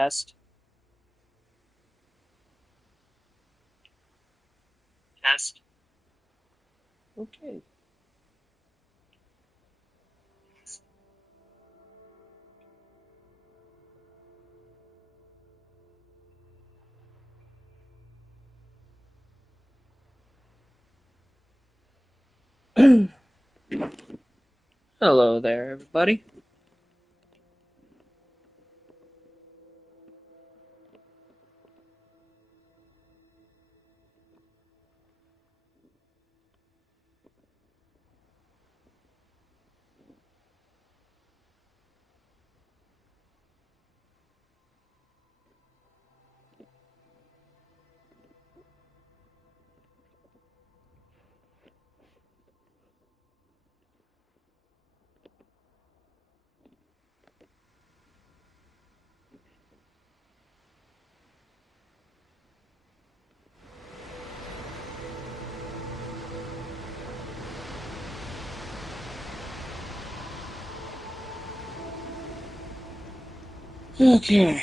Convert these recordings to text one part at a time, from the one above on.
Test. Test. Okay. Hello there, everybody. Okay.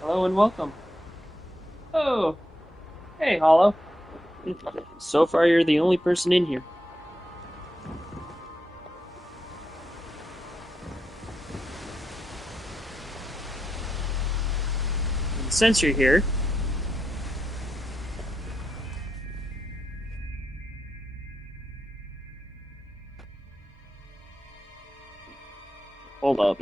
Hello and welcome. Oh, hey, Hollow. So far, you're the only person in here. And since you're here, hold up.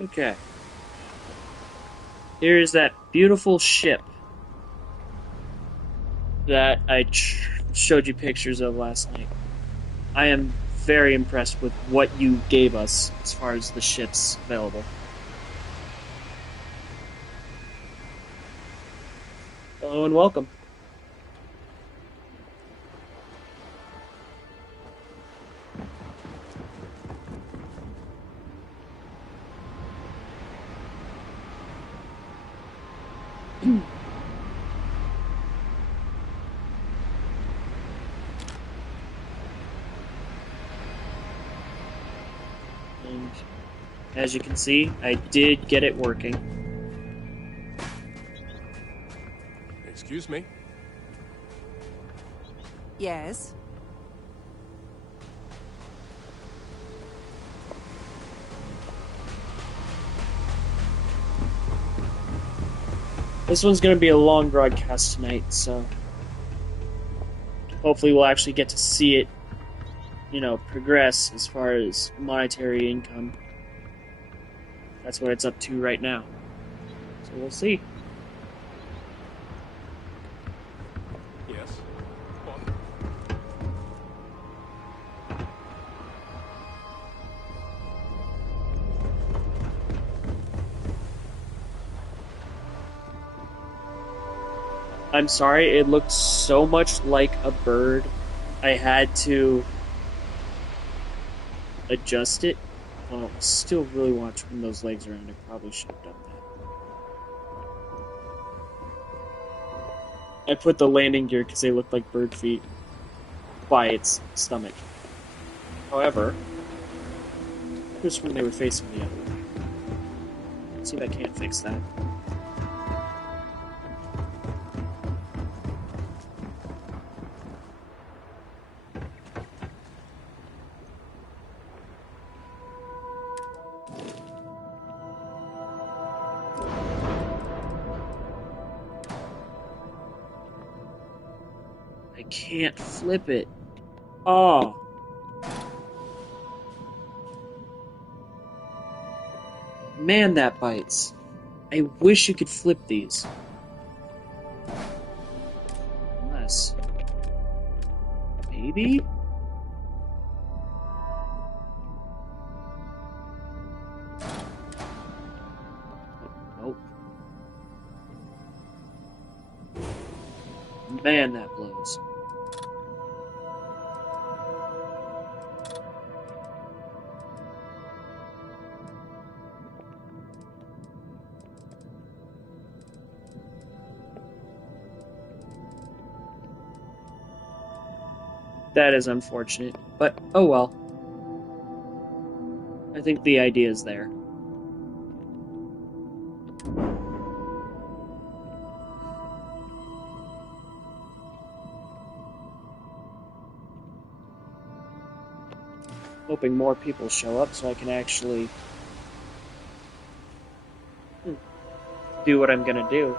Okay. Here is that beautiful ship that I showed you pictures of last night. I am very impressed with what you gave us as far as the ships available. Hello and welcome. And as you can see, I did get it working. Excuse me? Yes? This one's going to be a long broadcast tonight, so hopefully we'll actually get to see it, progress as far as monetary income. That's what it's up to right now. So we'll see. Yes. What? I'm sorry, it looked so much like a bird. I had to adjust it. Oh, still really want to turn those legs around. I probably should have done that. I put the landing gear because they looked like bird feet by its stomach. However, just when they were facing the other way. Let's see if I can't fix that. I can't flip it. Oh. Man, that bites. I wish you could flip these. Unless... maybe? Nope. Man, that blows. That is unfortunate, but oh well. I think the idea is there. Hoping more people show up so I can actually do what I'm gonna do.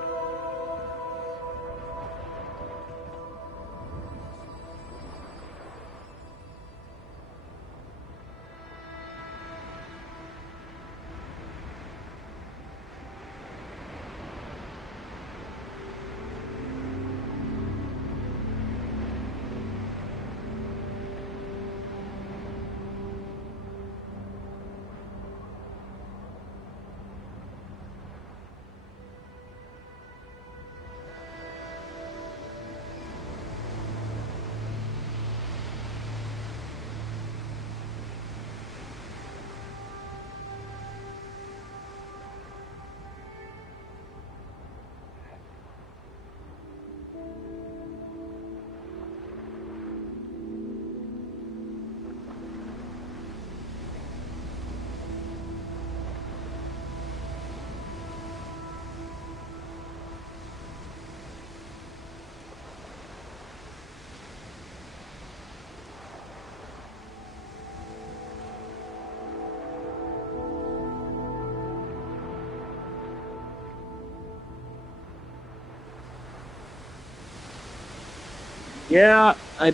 Yeah, I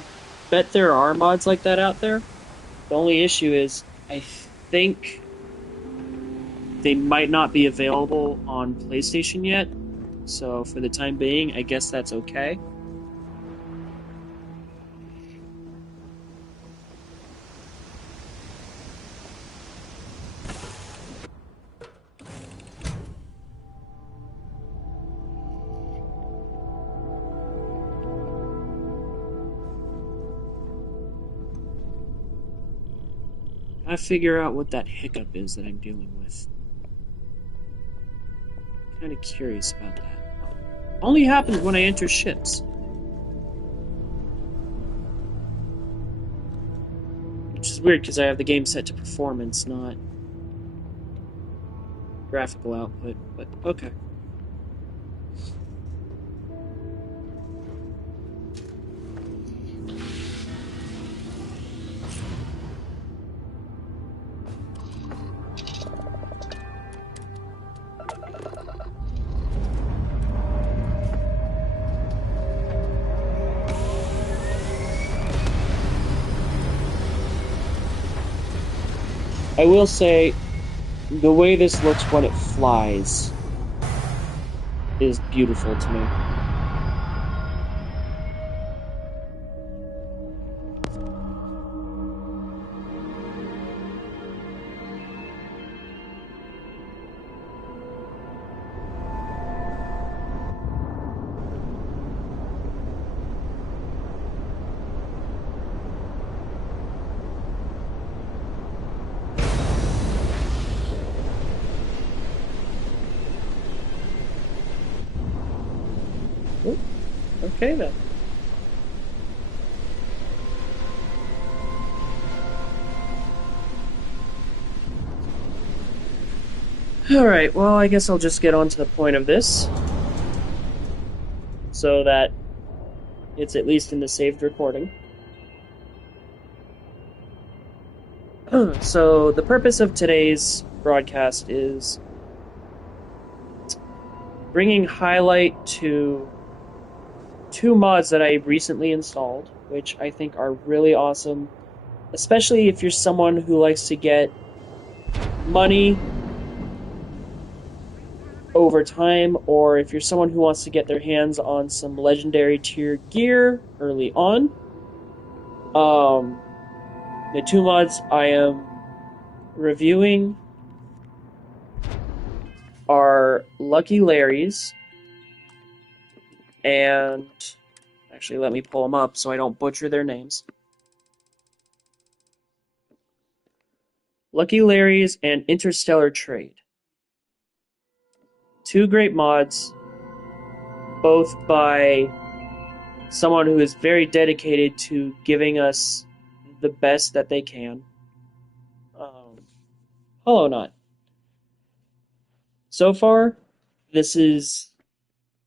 bet there are mods like that out there. The only issue is, I think they might not be available on PlayStation yet. So for the time being, I guess that's okay. I figure out what that hiccup is that I'm dealing with. Kind of curious about that. Only happens when I enter ships. Which is weird because I have the game set to performance, not graphical output, but okay. I will say, the way this looks when it flies is beautiful to me. Ooh, okay then. Alright, well, I guess I'll just get on to the point of this, so that it's at least in the saved recording. So, the purpose of today's broadcast is bringing highlight to two mods that I recently installed, which I think are really awesome, especially if you're someone who likes to get money over time, or if you're someone who wants to get their hands on some legendary tier gear early on. The two mods I am reviewing are Lucky Larry's and... Actually, let me pull them up so I don't butcher their names. Lucky Larry's and Interstellar Trade. Two great mods, both by someone who is very dedicated to giving us the best that they can. Holonauts. So far, this is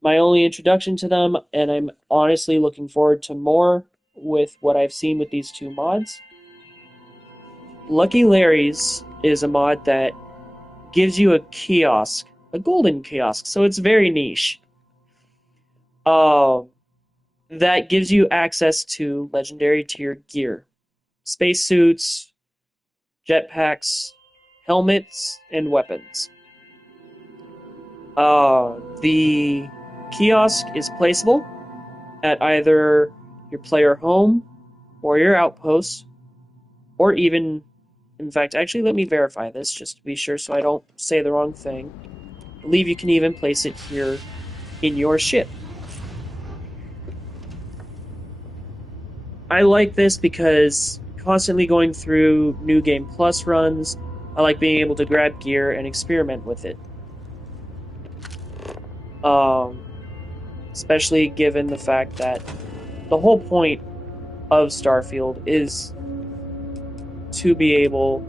my only introduction to them, and I'm honestly looking forward to more with what I've seen with these two mods. Lucky Larry's is a mod that gives you a kiosk, a golden kiosk, so it's very niche. That gives you access to legendary tier gear, spacesuits, jetpacks, helmets, and weapons. The kiosk is placeable at either your player home or your outpost, or even, in fact, actually let me verify this just to be sure so I don't say the wrong thing. I believe you can even place it here in your ship. I like this because constantly going through New Game Plus runs, I like being able to grab gear and experiment with it. Especially given the fact that the whole point of Starfield is to be able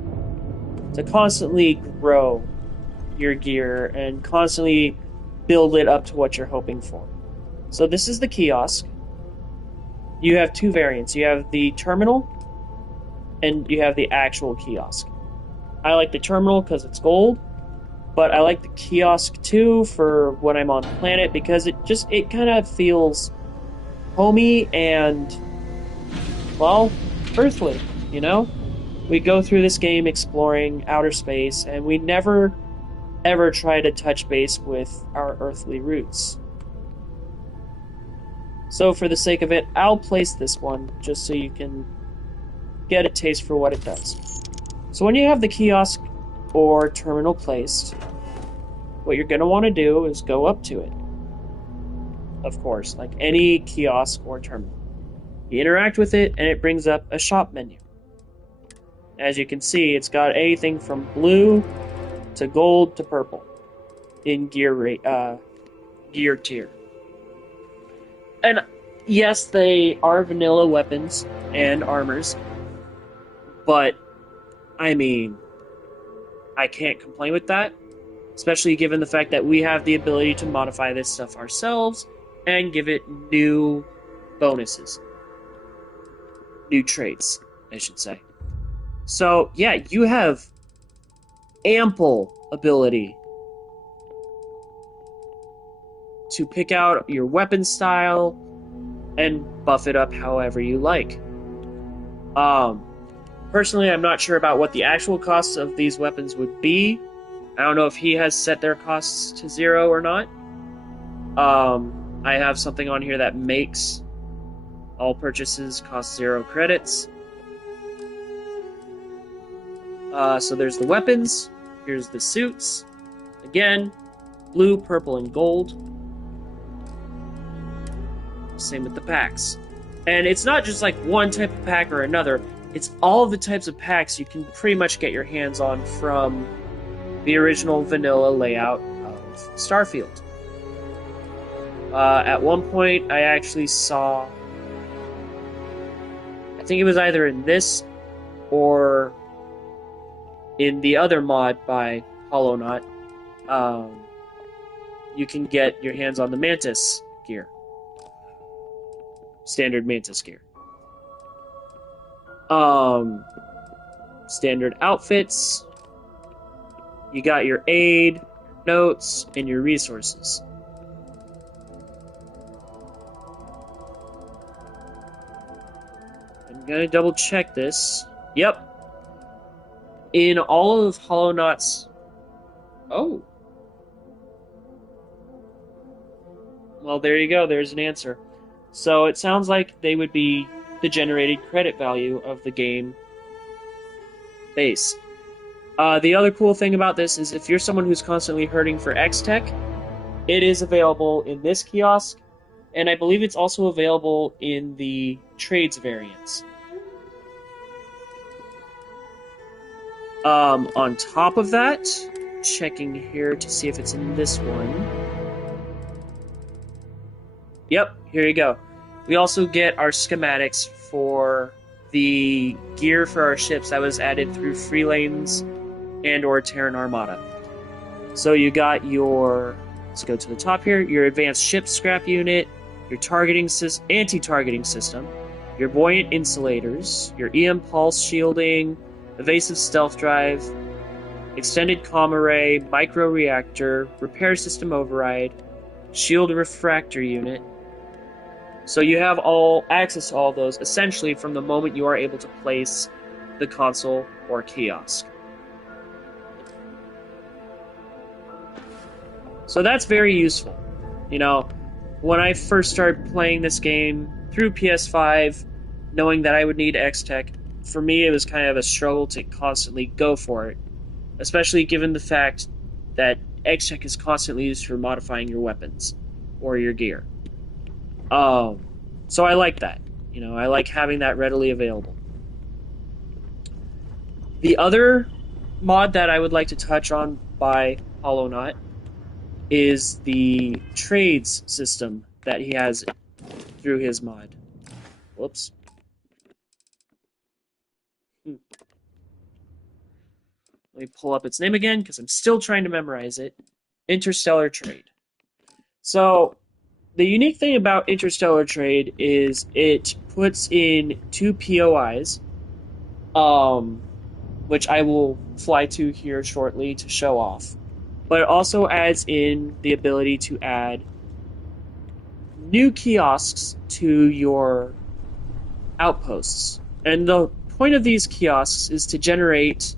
to constantly grow your gear and constantly build it up to what you're hoping for. So this is the kiosk. You have two variants. You have the terminal and you have the actual kiosk. I like the terminal because it's gold, but I like the kiosk too for when I'm on planet because it kind of feels homey and, well, earthly, you know? We go through this game exploring outer space and we never ever try to touch base with our earthly roots. So for the sake of it, I'll place this one just so you can get a taste for what it does. So when you have the kiosk or terminal placed, what you're going to want to do is go up to it. Of course, like any kiosk or terminal. You interact with it and it brings up a shop menu. As you can see, it's got anything from blue to gold to purple in gear tier. And yes, they are vanilla weapons and armors, but I mean, I can't complain with that, especially given the fact that we have the ability to modify this stuff ourselves and give it new bonuses. New traits, I should say. So, yeah, you have ample ability to pick out your weapon style and buff it up however you like. Personally, I'm not sure about what the actual costs of these weapons would be. I don't know if he has set their costs to 0 or not. I have something on here that makes all purchases cost 0 credits. So there's the weapons. Here's the suits. Again, blue, purple, and gold. Same with the packs. And it's not just like one type of pack or another. It's all the types of packs you can pretty much get your hands on from the original vanilla layout of Starfield. At one point, I actually saw... I think it was either in this or in the other mod by Holonauts. You can get your hands on the Mantis gear. Standard Mantis gear. Standard outfits. You got your aid, notes, and your resources. I'm gonna double check this. Yep. In all of Holonauts... Oh. Well, there you go. There's an answer. So it sounds like they would be the generated credit value of the game base. The other cool thing about this is if you're someone who's constantly hurting for X-Tech, it is available in this kiosk, and I believe it's also available in the trades variants. On top of that, checking here to see if it's in this one. Yep, here you go. We also get our schematics for the gear for our ships that was added through Free Lanes and or Terran Armada. So you got your, let's go to the top here, your advanced ship scrap unit, your anti-targeting system, your buoyant insulators, your EM pulse shielding, evasive stealth drive, extended comm array, micro reactor, repair system override, shield refractor unit. So you have all access to all those essentially from the moment you are able to place the console or kiosk. So that's very useful. You know, when I first started playing this game through PS5, knowing that I would need X-Tech, for me it was kind of a struggle to constantly go for it, especially given the fact that X-Tech is constantly used for modifying your weapons or your gear. So I like that. You know, I like having that readily available. The other mod that I would like to touch on by Holonauts is the trades system that he has through his mod. Whoops. Let me pull up its name again, because I'm still trying to memorize it. Interstellar Trade. So, the unique thing about Interstellar Trade is it puts in 2 POIs, which I will fly to here shortly to show off. But it also adds in the ability to add new kiosks to your outposts. And the point of these kiosks is to generate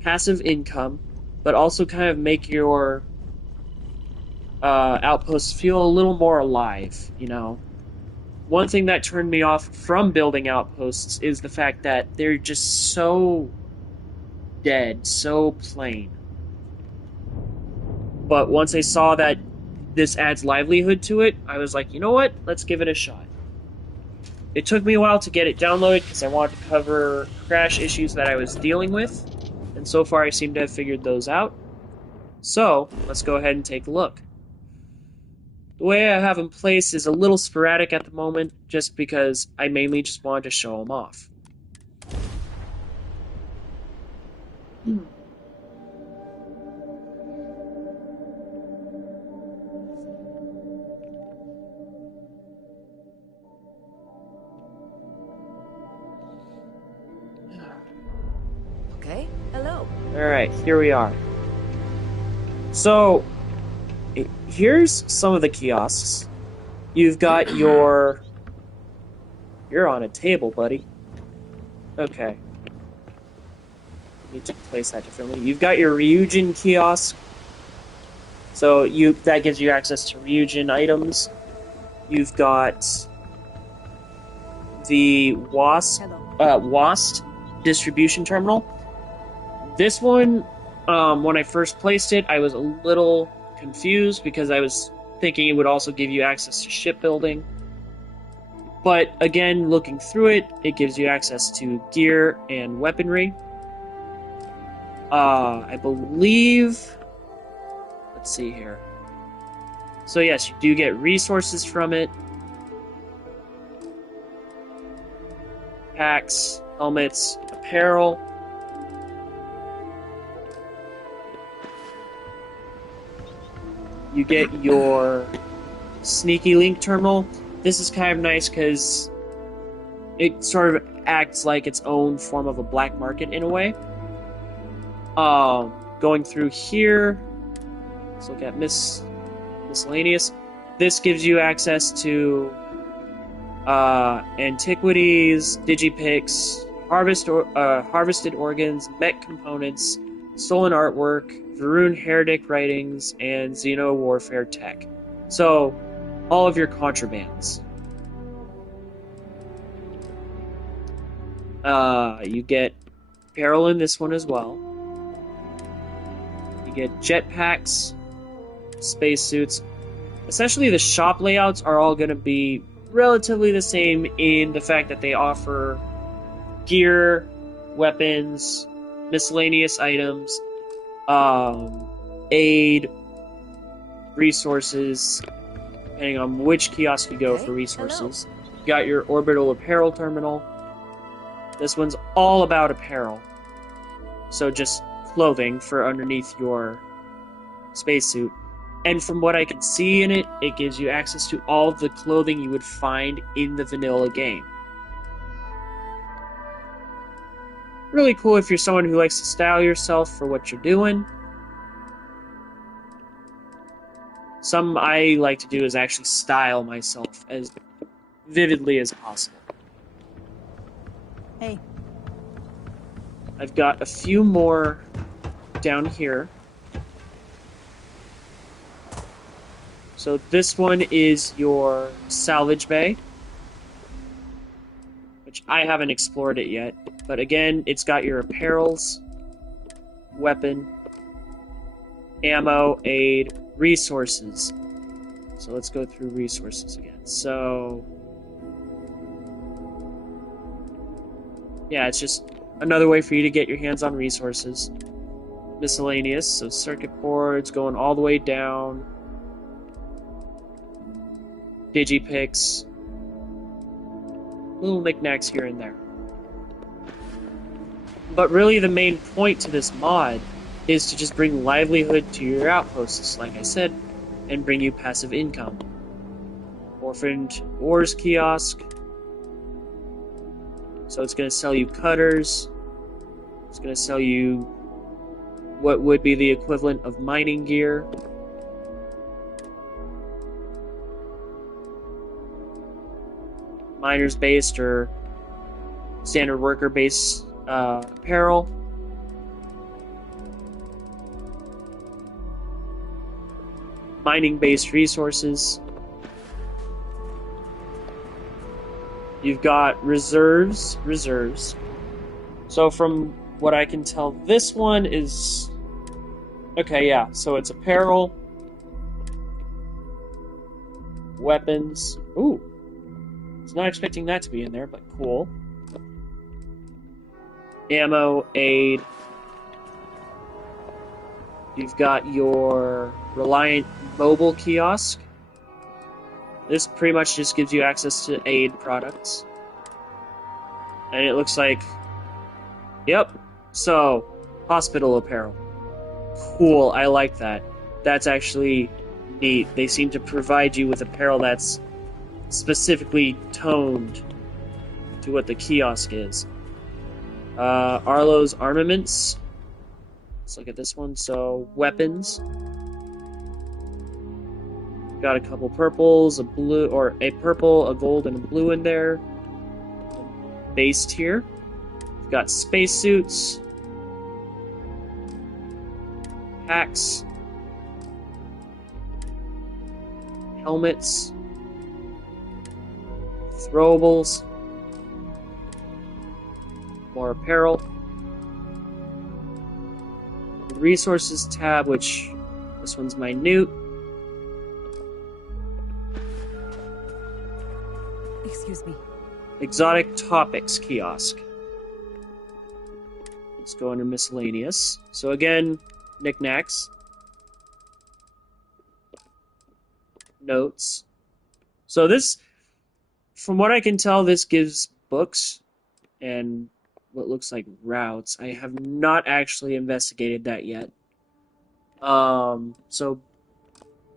passive income, but also kind of make your outposts feel a little more alive, you know? One thing that turned me off from building outposts is the fact that they're just so dead, so plain. But once I saw that this adds livelihood to it, I was like, you know what? Let's give it a shot. It took me a while to get it downloaded because I wanted to cover crash issues that I was dealing with, and so far I seem to have figured those out. So, let's go ahead and take a look. The way I have them placed is a little sporadic at the moment, just because I mainly just wanted to show them off. Okay, hello. Alright, here we are. So, here's some of the kiosks. You've got your... You're on a table, buddy. Okay. Need to place that differently. You've got your Ryujin kiosk. So that gives you access to Ryujin items. You've got the WAST distribution terminal. This one, when I first placed it, I was a little confused because I was thinking it would also give you access to shipbuilding. But again, looking through it, it gives you access to gear and weaponry. I believe... Let's see here. So yes, you do get resources from it. Packs, helmets, apparel. You get your sneaky link terminal. This is kind of nice because it sort of acts like its own form of a black market in a way. Going through here, let's look at miscellaneous. This gives you access to antiquities, digipicks, harvested organs, mech components, stolen artwork, Varun heretic writings, and Xeno warfare tech. So, all of your contrabands. You get apparel in this one as well. You get jetpacks, spacesuits. Essentially, the shop layouts are all going to be relatively the same in the fact that they offer gear, weapons, miscellaneous items, aid, resources, depending on which kiosk you go for resources. You got your orbital apparel terminal. This one's all about apparel. So just clothing for underneath your spacesuit. And from what I can see in it, it gives you access to all of the clothing you would find in the vanilla game. Really cool if you're someone who likes to style yourself for what you're doing. Something I like to do is actually style myself as vividly as possible. Hey. I've got a few more down here. So this one is your salvage bay, which I haven't explored it yet. But again, it's got your apparels, weapon, ammo, aid, resources. So let's go through resources again. So yeah, it's just another way for you to get your hands on resources. Miscellaneous, so circuit boards going all the way down. Digipicks. Little knickknacks here and there. But really the main point to this mod is to just bring livelihood to your outposts, like I said, and bring you passive income. Orphaned Ores kiosk. So it's going to sell you cutters. It's going to sell you what would be the equivalent of mining gear. Miners based or standard worker based apparel. Mining based resources. You've got reserves. So from what I can tell, this one is... Okay, yeah, so it's apparel. Weapons. Ooh. I was not expecting that to be in there, but cool. Ammo, aid. You've got your Reliant mobile kiosk. This pretty much just gives you access to aid products. And it looks like... Yep. So, hospital apparel. Cool, I like that. That's actually neat. They seem to provide you with apparel that's specifically toned to what the kiosk is. Arlo's armaments. Let's look at this one. So, weapons. Got a couple purples, a blue, or a purple, a gold, and a blue in there. Base tier. We've got spacesuits. Packs. helmets, throwables, more apparel, the resources tab, which this one's minute. Excuse me. Exotic topics kiosk. Let's go under miscellaneous. So again, knickknacks, notes. So this, from what I can tell, this gives books and what looks like routes. I have not actually investigated that yet. So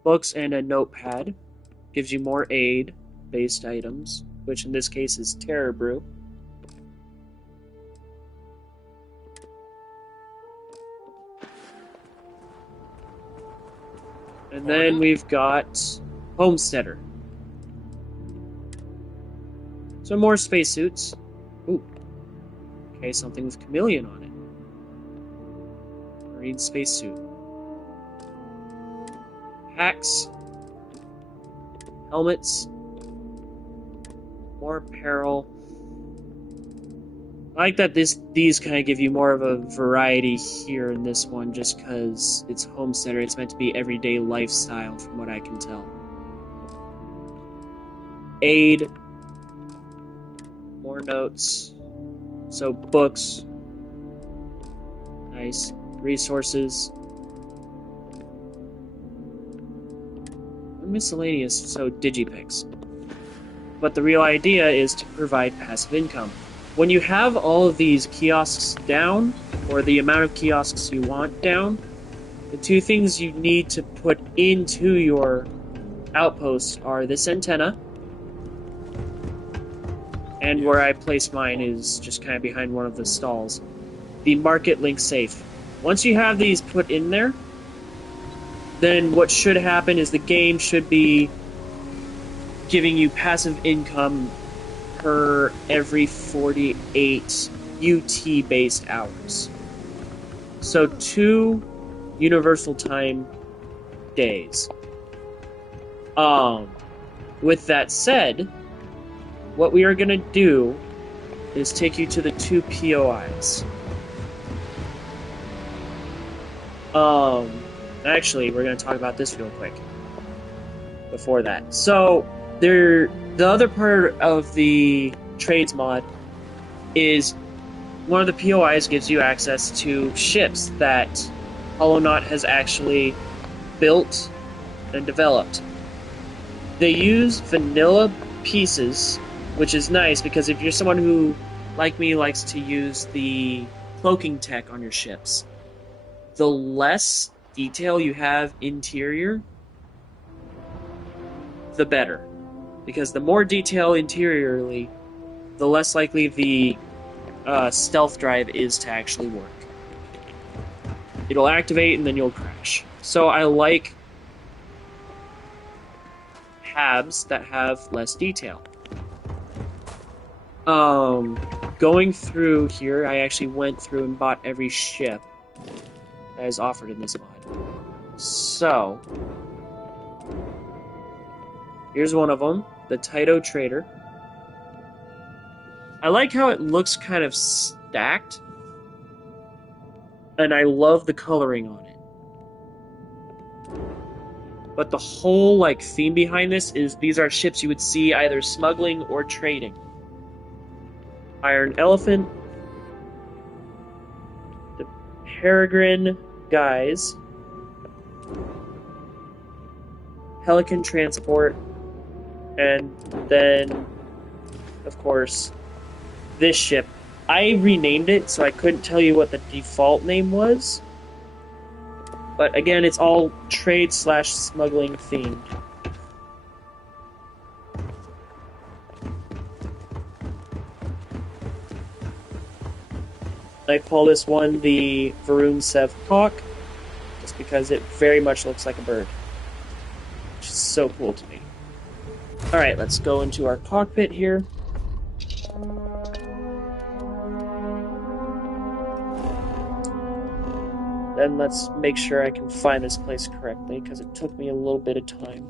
books and a notepad gives you more aid-based items, which in this case is Terror Brew. And then we've got Homesteader. So more spacesuits. Ooh. Okay, something with chameleon on it. Marine spacesuit. Hacks. Helmets. More apparel. I like that these kind of give you more of a variety here in this one, just because it's Homesteader. It's meant to be everyday lifestyle, from what I can tell. Aid. More notes. So books. Nice. Resources. Miscellaneous, so digipicks. But the real idea is to provide passive income. When you have all of these kiosks down, or the amount of kiosks you want down, the two things you need to put into your outposts are this antenna, and where I place mine is just kind of behind one of the stalls, the market link safe. Once you have these put in there, then what should happen is the game should be giving you passive income per every 48 UT-based hours. So 2 Universal Time days. With that said, what we are going to do is take you to the 2 POIs. Actually, we're going to talk about this real quick before that. So, the other part of the trades mod is one of the POIs gives you access to ships that Holonauts has actually built and developed. They use vanilla pieces, which is nice because if you're someone who, like me, likes to use the cloaking tech on your ships, the less detail you have interior, the better. Because the more detail interiorly, the less likely the stealth drive is to actually work. It'll activate and then you'll crash. So I like habs that have less detail. Going through here, I actually went through and bought every ship that is offered in this mod. So, here's one of them, the Taito Trader. I like how it looks kind of stacked, and I love the coloring on it. But the whole theme behind this is these are ships you would see either smuggling or trading. Iron Elephant, the Peregrine Guys, Pelican Transport, and then, of course, this ship. I renamed it, so I couldn't tell you what the default name was. But again, it's all trade/smuggling themed. I call this one the Varun Sev Hawk, just because it very much looks like a bird. Which is so cool to me. Alright, let's go into our cockpit here. Then let's make sure I can find this place correctly, because it took me a little bit of time.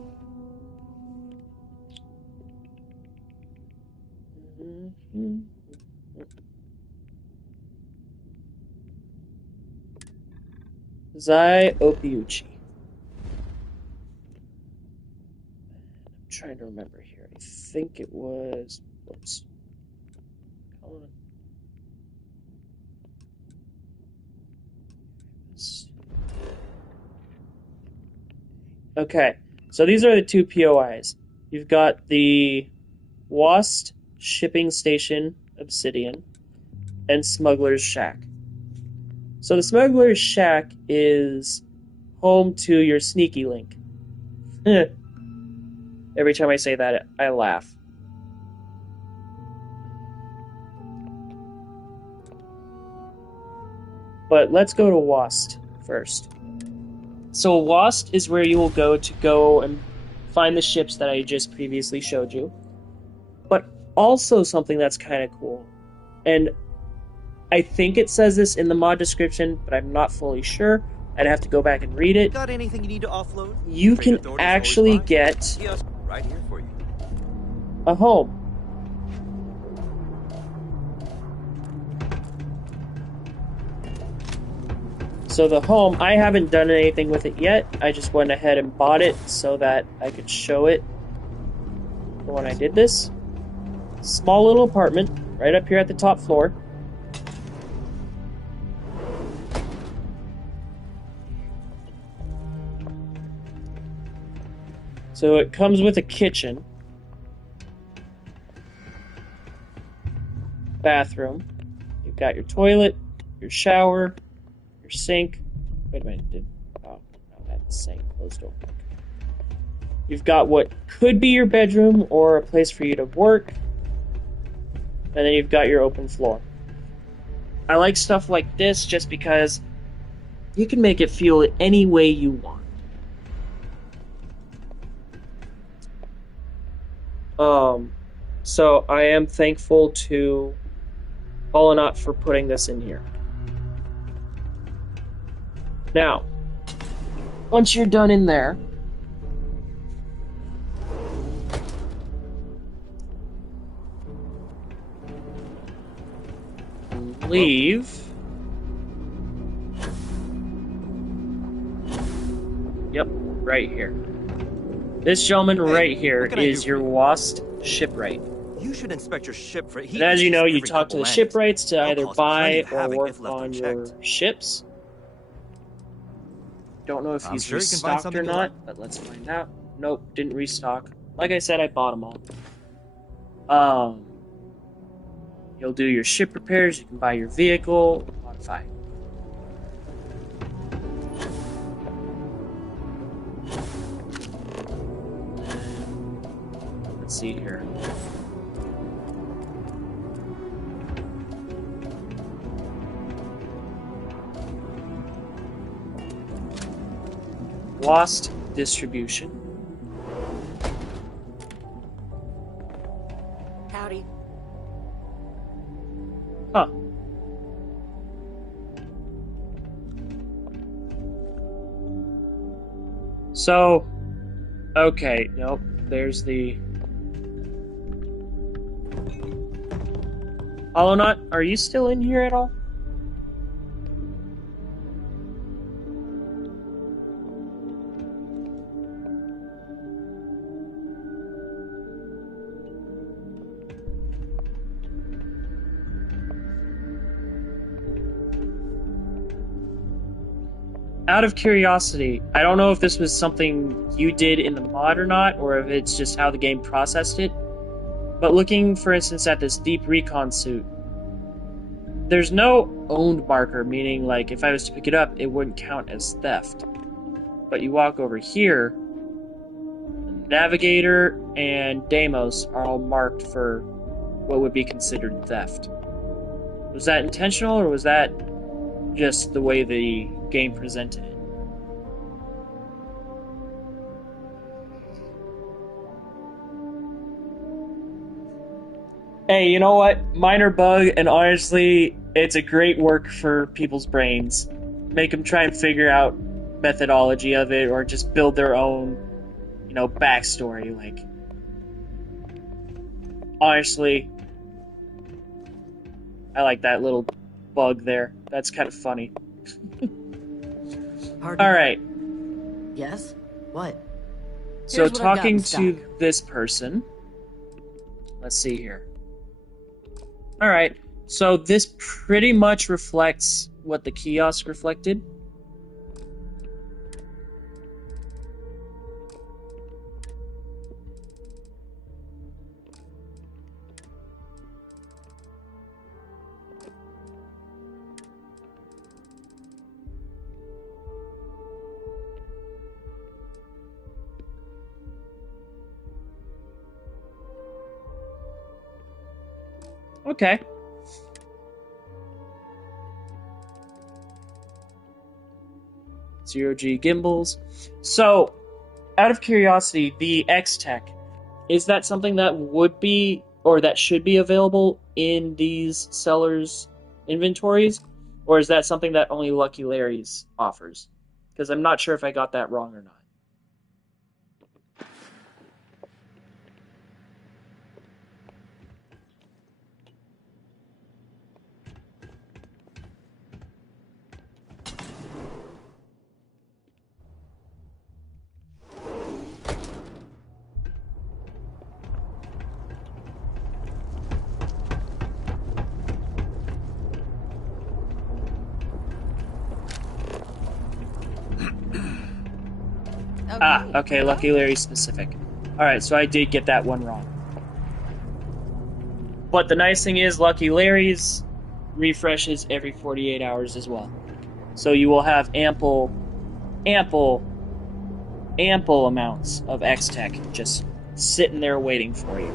Zai Opiuchi. I'm trying to remember here. I think it was. Whoops. Okay, so these are the two POIs. You've got the Wast Shipping Station Obsidian and Smuggler's Shack. So the Smuggler's Shack is home to your sneaky link. Every time I say that, I laugh. But let's go to Wast first. So Wast is where you will go and find the ships that I just previously showed you. But also something that's kind of cool. And I think it says this in the mod description, but I'm not fully sure. I'd have to go back and read it. Got anything you need to offload? You can actually get right here for you. A home. So the home, I haven't done anything with it yet. I just went ahead and bought it so that I could show it when I did this. Small little apartment right up here at the top floor. So it comes with a kitchen, bathroom. You've got your toilet, your shower, your sink. Wait a minute, no, that's sink closed door. You've got what could be your bedroom or a place for you to work, and then you've got your open floor. I like stuff like this just because you can make it feel any way you want. So I am thankful to Holonauts for putting this in here. Now, once you're done in there, leave. Yep, right here. This gentleman right here is your Wast shipwright. You should inspect your ship for and as you know, you talk to the shipwrights to either buy or work on your ships. Don't know if he's restocked or not, but let's find out. Nope, didn't restock. Like I said, I bought them all. You'll do your ship repairs, you can buy your vehicle, modify. Let's see here. Lost distribution. Howdy. Huh. So, okay, nope, there's the... Holonauts, are you still in here at all? Out of curiosity, I don't know if this was something you did in the mod or not, or if it's just how the game processed it, but looking, for instance, at this deep recon suit, there's no owned marker, meaning, like, if I was to pick it up, it wouldn't count as theft. But you walk over here, Navigator and Deimos are all marked for what would be considered theft. Was that intentional, or was that just the way the game presented it? Hey, you know what? Minor bug, and honestly, it's a great work for people's brains. Make them try and figure out methodology of it, or just build their own, you know, backstory. Like, honestly, I like that little bug there. That's kind of funny. Pardon? Alright, Yes? What? so Here's what I've got in talking to stock. this person. Let's see here. Alright, so this pretty much reflects what the kiosk reflected. Okay. Zero-G gimbals. So, out of curiosity, the X-Tech, is that something that would be, or that should be available in these sellers' inventories? Or is that something that only Lucky Larry's offers? Because I'm not sure if I got that wrong or not. Okay, hello? Lucky Larry specific. Alright, so I did get that one wrong. But the nice thing is, Lucky Larry's refreshes every 48 hours as well. So you will have ample amounts of X-Tech just sitting there waiting for you.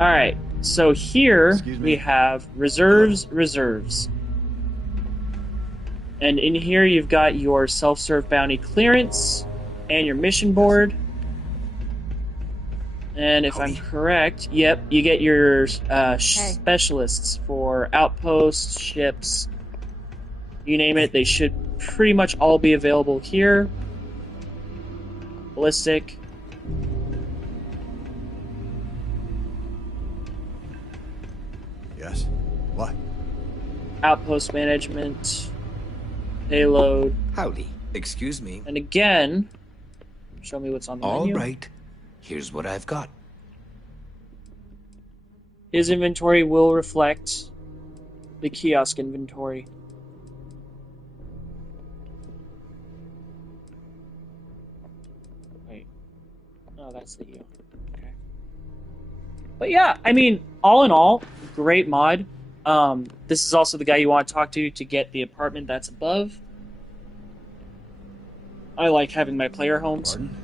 Alright, so here we have reserves. And in here you've got your self-serve bounty clearance and your mission board. And if I'm correct, yep, you get your specialists for outposts, ships, you name it. They should pretty much all be available here. Ballistic. Yes. What? Outpost management. Payload. Howdy. Excuse me. And again, show me what's on the menu. All right. Here's what I've got. His inventory will reflect the kiosk inventory. Wait. Oh, that's the U. Okay. But yeah, I mean, all in all, great mod. This is also the guy you want to talk to get the apartment that's above. I like having my player homes. Pardon?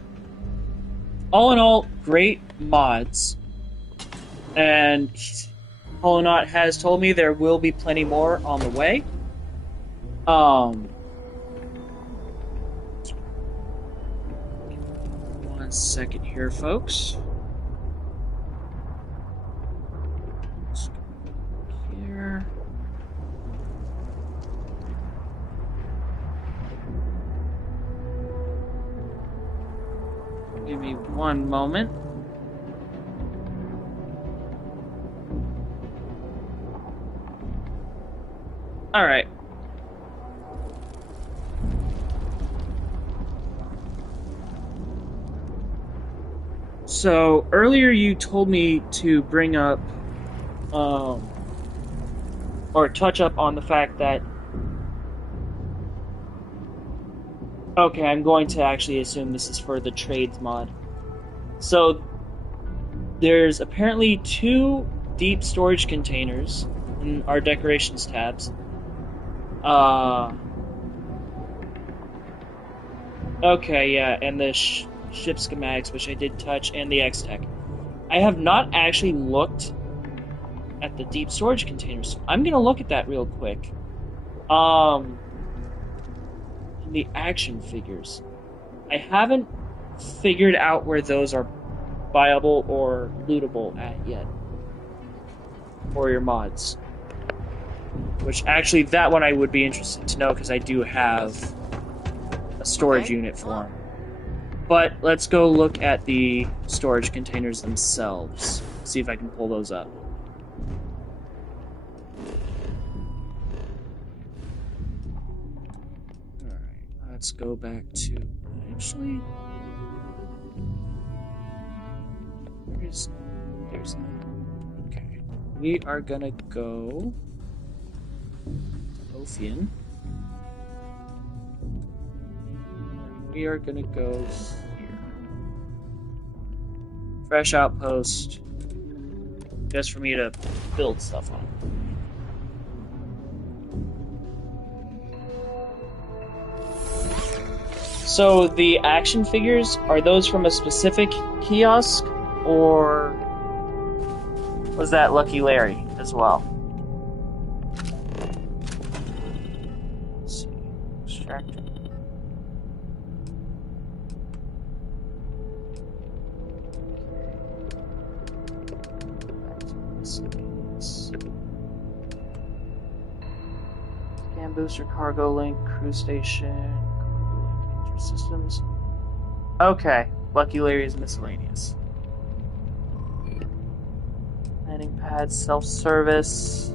All in all, great mods. And Holonaut has told me there will be plenty more on the way. One second here, folks. Let's go here. Give me one moment. All right. So earlier you told me to bring up, or touch up on the fact that. Okay, I'm going to actually assume this is for the trades mod. So there's apparently 2 deep storage containers in our decorations tabs. Okay, yeah, and the ship schematics, which I did touch, and the X-Tech. I have not actually looked at the deep storage containers, so I'm gonna look at that real quick. The action figures. I haven't figured out where those are buyable or lootable at yet. For your mods. Which, actually, that one I would be interested to know, because I do have a storage unit for them. But let's go look at the storage containers themselves. See if I can pull those up. Alright, let's go back to... Actually... There's that. Okay. We are gonna go... Ophian. We are gonna go here. Fresh outpost. Just for me to build stuff on. So the action figures, are those from a specific kiosk? Or was that Lucky Larry as well? Let's see. Extractor. Scan booster, cargo link, crew station, systems. Okay, Lucky Larry is miscellaneous. Landing pad, self-service.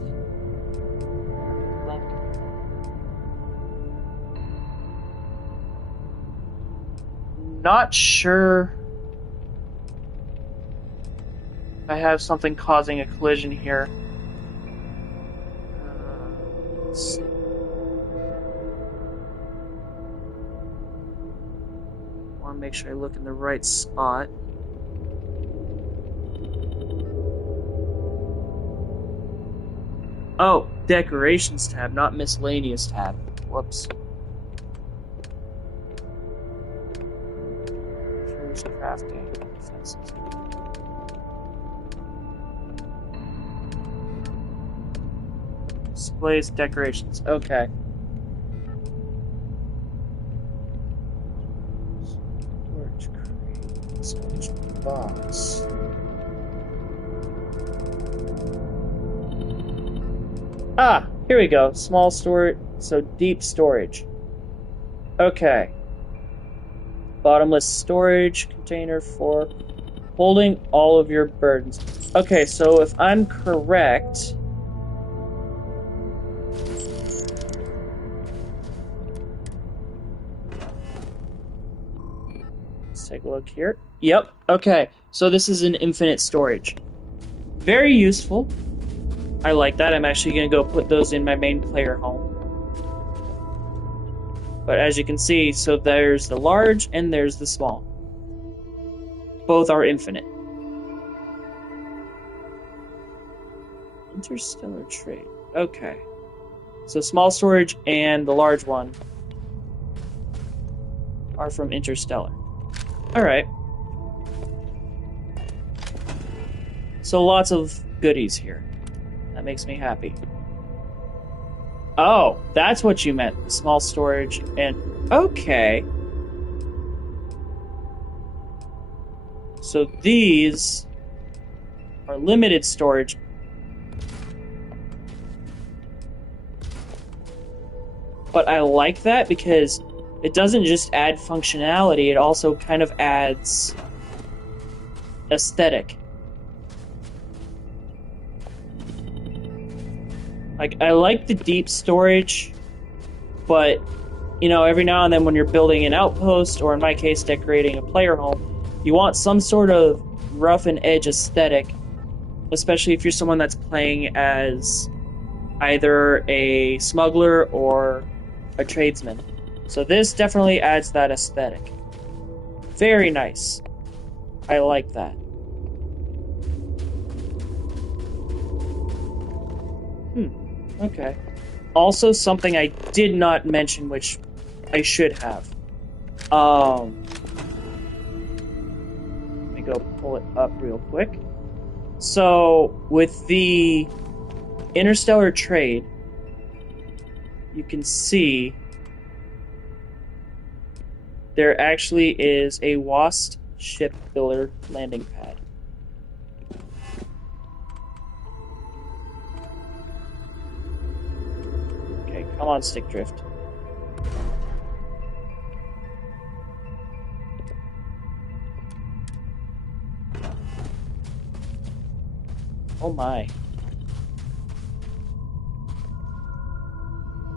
Link. Not sure if I have something causing a collision here. Let's see. I want to make sure I look in the right spot. Oh, decorations tab, not miscellaneous tab. Whoops. Here's crafting defenses. Displays decorations. Okay. Storage crate. Storage box. Ah, here we go. Small storage, so deep storage. Okay. Bottomless storage container for holding all of your burdens. Okay, so if I'm correct... Let's take a look here. Yep, okay. So this is an infinite storage. Very useful. I like that. I'm actually going to go put those in my main player home. But as you can see, so there's the large and there's the small. Both are infinite. Interstellar trade. Okay. So small storage and the large one are from Interstellar. Alright. So lots of goodies here. That makes me happy. Oh, that's what you meant. The small storage and... Okay. So these are limited storage. But I like that because it doesn't just add functionality, it also kind of adds aesthetic. Like, I like the deep storage, but, you know, every now and then when you're building an outpost, or in my case, decorating a player home, you want some sort of rough and edge aesthetic, especially if you're someone that's playing as either a smuggler or a tradesman. So this definitely adds that aesthetic. Very nice. I like that. Okay. Also, something I did not mention, which I should have. Let me go pull it up real quick. So, with the interstellar trade, you can see there actually is a WASP ship builder landing pad. Come on, stick drift. Oh my.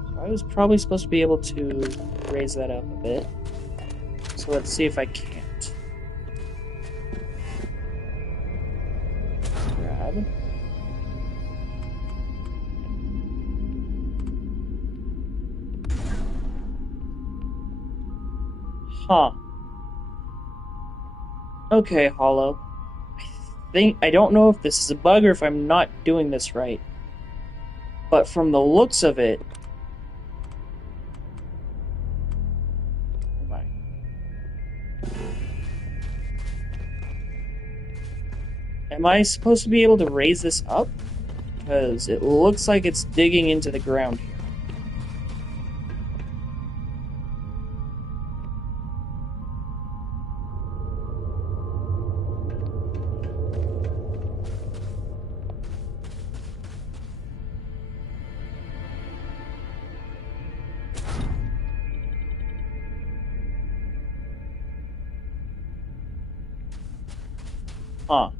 So I was probably supposed to be able to raise that up a bit. So let's see if I can't. Grab. Huh. Okay, Hollow. I don't know if this is a bug or if I'm not doing this right. But from the looks of it... Oh my. Am I supposed to be able to raise this up? Because it looks like it's digging into the ground here. Huh.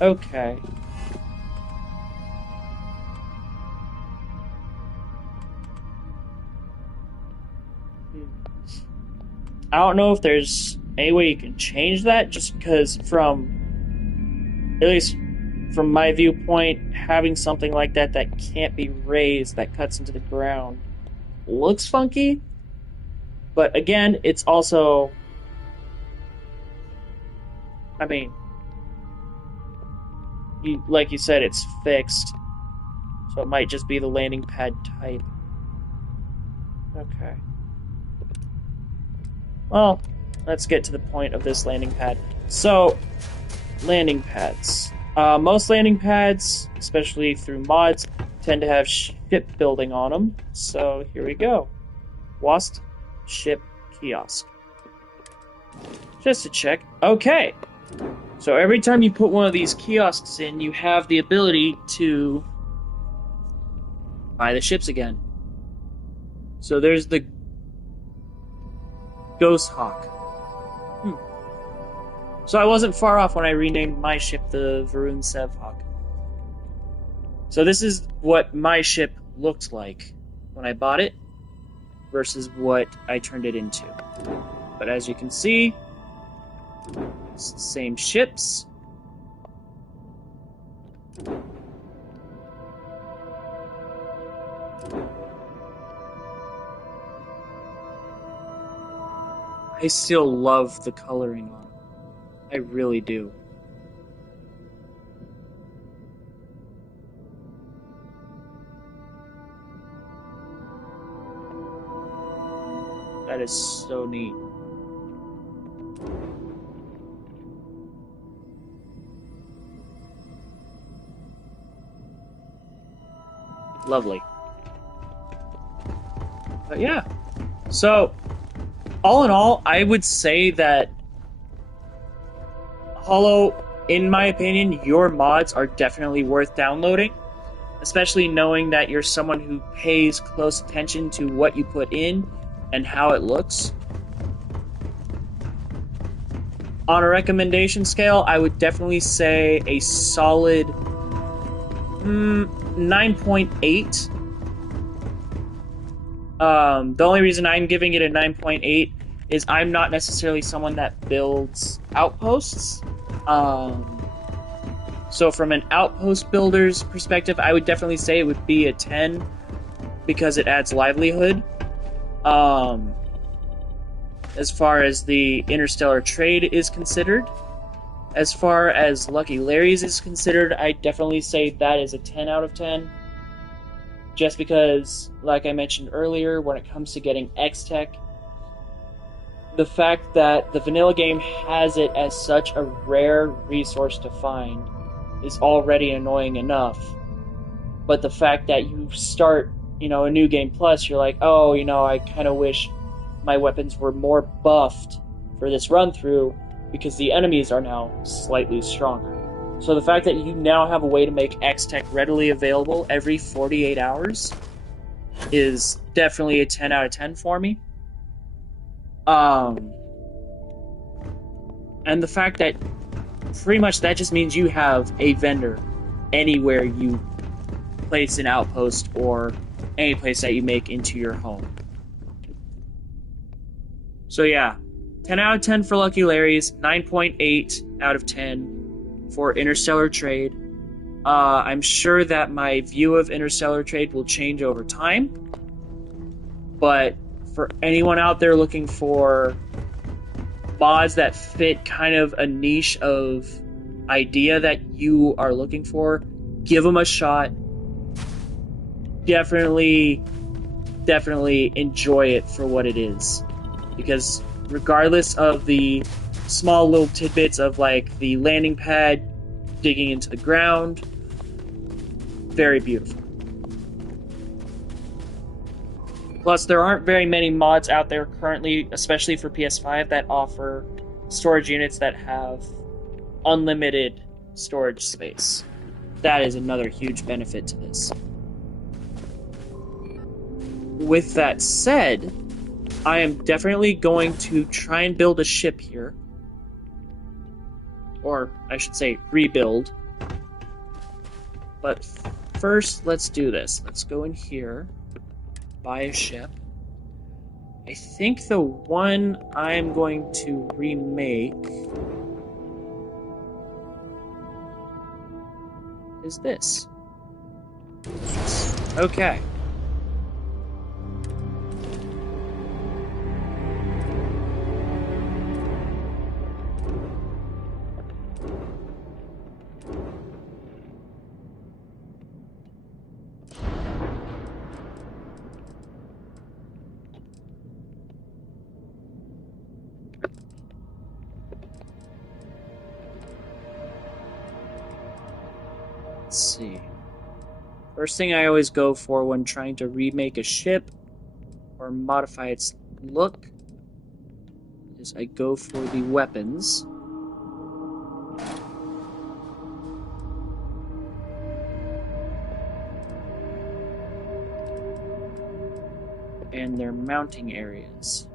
Okay. I don't know if there's any way you can change that, just because at least from my viewpoint, having something like that that can't be raised, that cuts into the ground, looks funky. But again, it's also... I mean, like you said, it's fixed. So it might just be the landing pad type. Okay. Well, let's get to the point of this landing pad. So, landing pads. Most landing pads, especially through mods, tend to have shipbuilding on them. So here we go. Wasp ship kiosk. Just to check. Okay. So every time you put one of these kiosks in, you have the ability to buy the ships again. So there's the Ghost Hawk. So I wasn't far off when I renamed my ship the Varun Sev Hawk. So this is what my ship looked like when I bought it versus what I turned it into. But as you can see, it's the same ships. I still love the coloring on them. I really do. That is so neat. Lovely. But yeah. So, all in all, I would say that Hollow, in my opinion, your mods are definitely worth downloading, especially knowing that you're someone who pays close attention to what you put in and how it looks. On a recommendation scale, I would definitely say a solid 9.8. The only reason I'm giving it a 9.8 is I'm not necessarily someone that builds outposts. So from an outpost builder's perspective, I would definitely say it would be a 10 because it adds livelihood. As far as the interstellar trade is considered, as far as Lucky Larry's is considered, I definitely say that is a 10 out of 10. Just because, like I mentioned earlier, when it comes to getting X-Tech, the fact that the vanilla game has it as such a rare resource to find is already annoying enough. But the fact that you start, a new game plus, you're like, oh, I kind of wish my weapons were more buffed for this run-through because the enemies are now slightly stronger. So the fact that you now have a way to make X-Tech readily available every 48 hours is definitely a 10 out of 10 for me. And the fact that pretty much that just means you have a vendor anywhere you place an outpost or any place that you make into your home. So yeah, 10 out of 10 for Lucky Larry's, 9.8 out of 10 for Interstellar Trade. I'm sure that my view of Interstellar Trade will change over time, but for anyone out there looking for mods that fit kind of a niche of idea that you are looking for, give them a shot. Definitely enjoy it for what it is. Because regardless of the small little tidbits of like the landing pad digging into the ground, very beautiful. Plus, there aren't very many mods out there currently, especially for PS5, that offer storage units that have unlimited storage space. That is another huge benefit to this. With that said, I am definitely going to try and build a ship here. Or, I should say, rebuild. But first, let's do this. Let's go in here. Buy a ship. I think the one I'm going to remake is this. Okay. Let's see. First thing I always go for when trying to remake a ship or modify its look is I go for the weapons. And their mounting areas.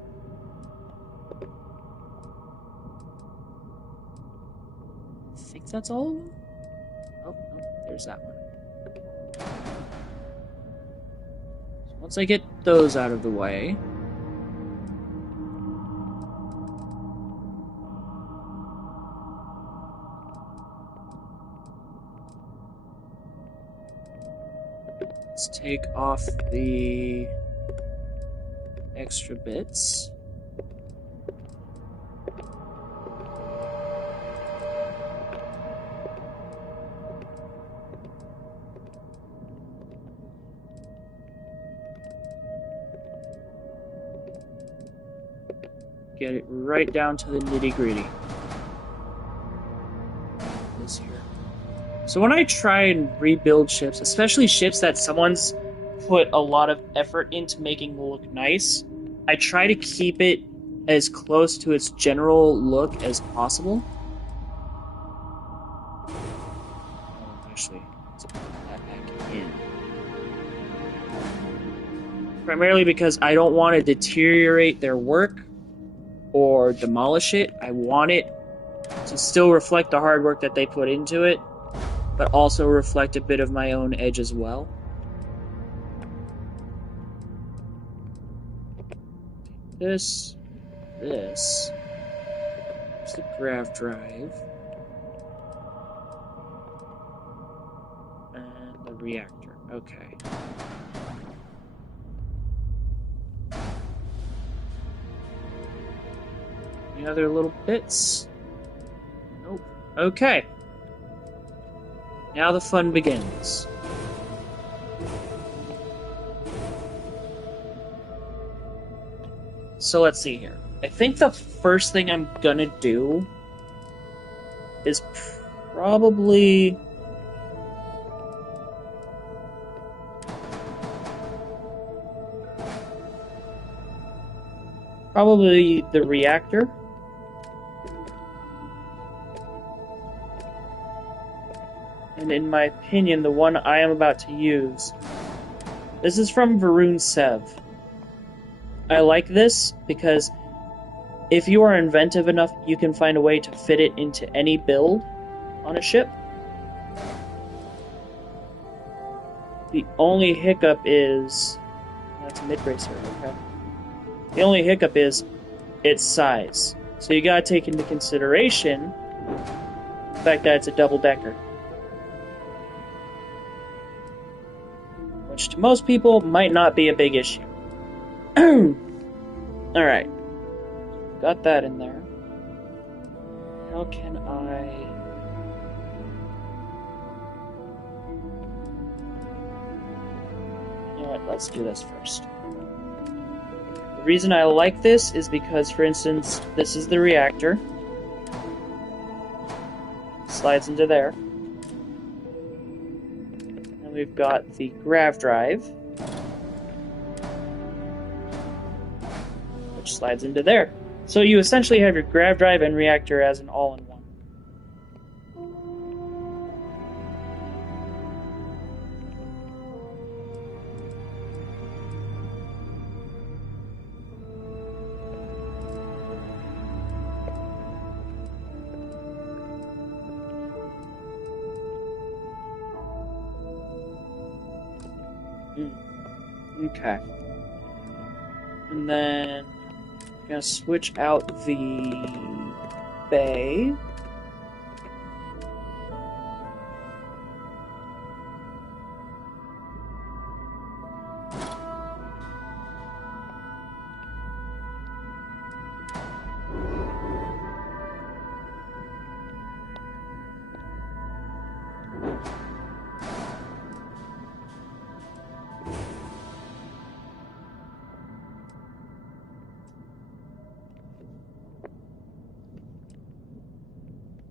I think that's all of them? Oh, no, there's that one. So once I get those out of the way, let's take off the extra bits. Get it right down to the nitty-gritty. This here. So when I try and rebuild ships, especially ships that someone's put a lot of effort into making look nice, I try to keep it as close to its general look as possible. Actually, let's put that back in. Primarily because I don't want to deteriorate their work or demolish it. I want it to still reflect the hard work that they put into it, but also reflect a bit of my own edge as well. This. There's the grav drive. And the reactor. Okay. Any other little bits? Nope. Okay. Now the fun begins. So let's see here. I think the first thing I'm gonna do is probably the reactor. And in my opinion, the one I am about to use, this is from Varun Sev. I like this because if you are inventive enough, you can find a way to fit it into any build on a ship. The only hiccup is... That's a mid-racer, okay. The only hiccup is its size. So you gotta take into consideration the fact that it's a double-decker. Which to most people might not be a big issue. Alright. Got that in there. How can I... Alright, let's do this first. The reason I like this is because, for instance, this is the reactor. Slides into there. And we've got the grav drive, which slides into there. So you essentially have your grav drive and reactor as an all-in-one. Okay. And then I'm gonna switch out the bay.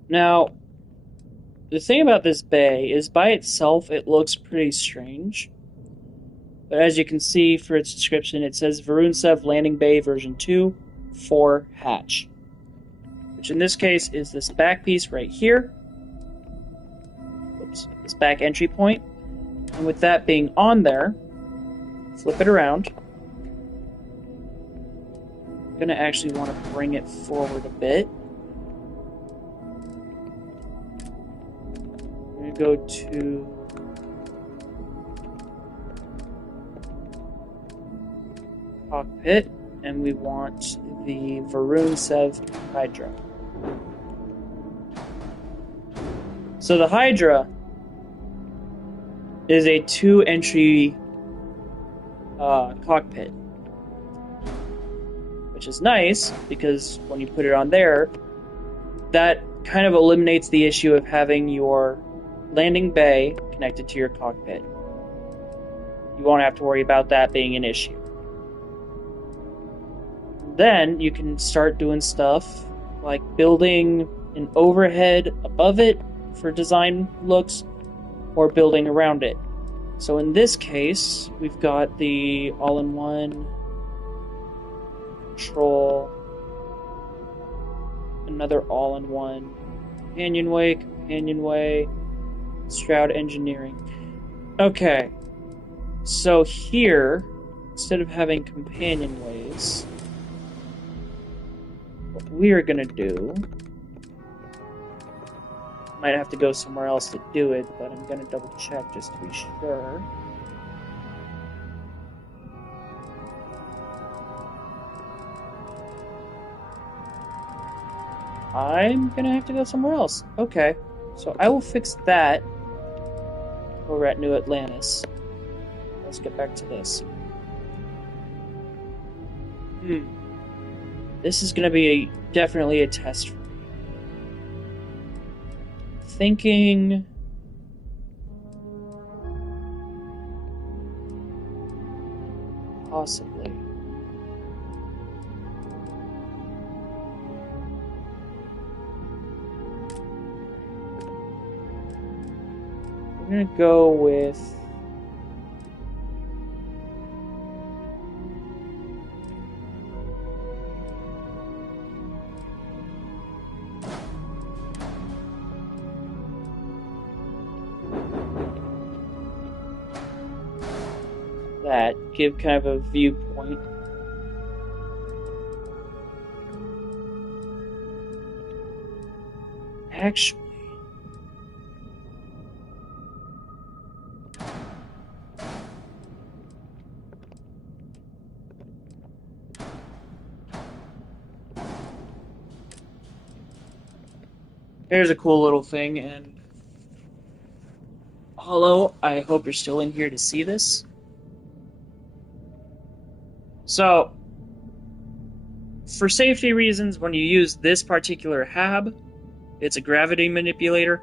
Now, the thing about this bay is by itself it looks pretty strange. But as you can see for its description, it says Varunsev Landing Bay version 2, 4 hatch. Which in this case is this back piece right here. Oops, this back entry point. And with that being on there, flip it around. I'm going to actually want to bring it forward a bit. Go to cockpit, and we want the Varunsev Hydra. So the Hydra is a 2-entry cockpit, which is nice because when you put it on there, that kind of eliminates the issue of having your landing bay connected to your cockpit. You won't have to worry about that being an issue. Then you can start doing stuff like building an overhead above it for design looks, or building around it. So in this case, we've got the all-in-one control, another all-in-one companionway, Stroud Engineering. Okay, so here, instead of having companionways, what we are gonna do, might have to go somewhere else to do it, but I'm gonna double check just to be sure. I'm gonna have to go somewhere else. Okay, so I will fix that over at New Atlantis. Let's get back to this. This is gonna be definitely a test for me. Thinking... possibly. We're gonna go with... that, give kind of a viewpoint. actually... Here's a cool little thing, and... Hello, I hope you're still in here to see this. So, for safety reasons, when you use this particular hab, it's a gravity manipulator,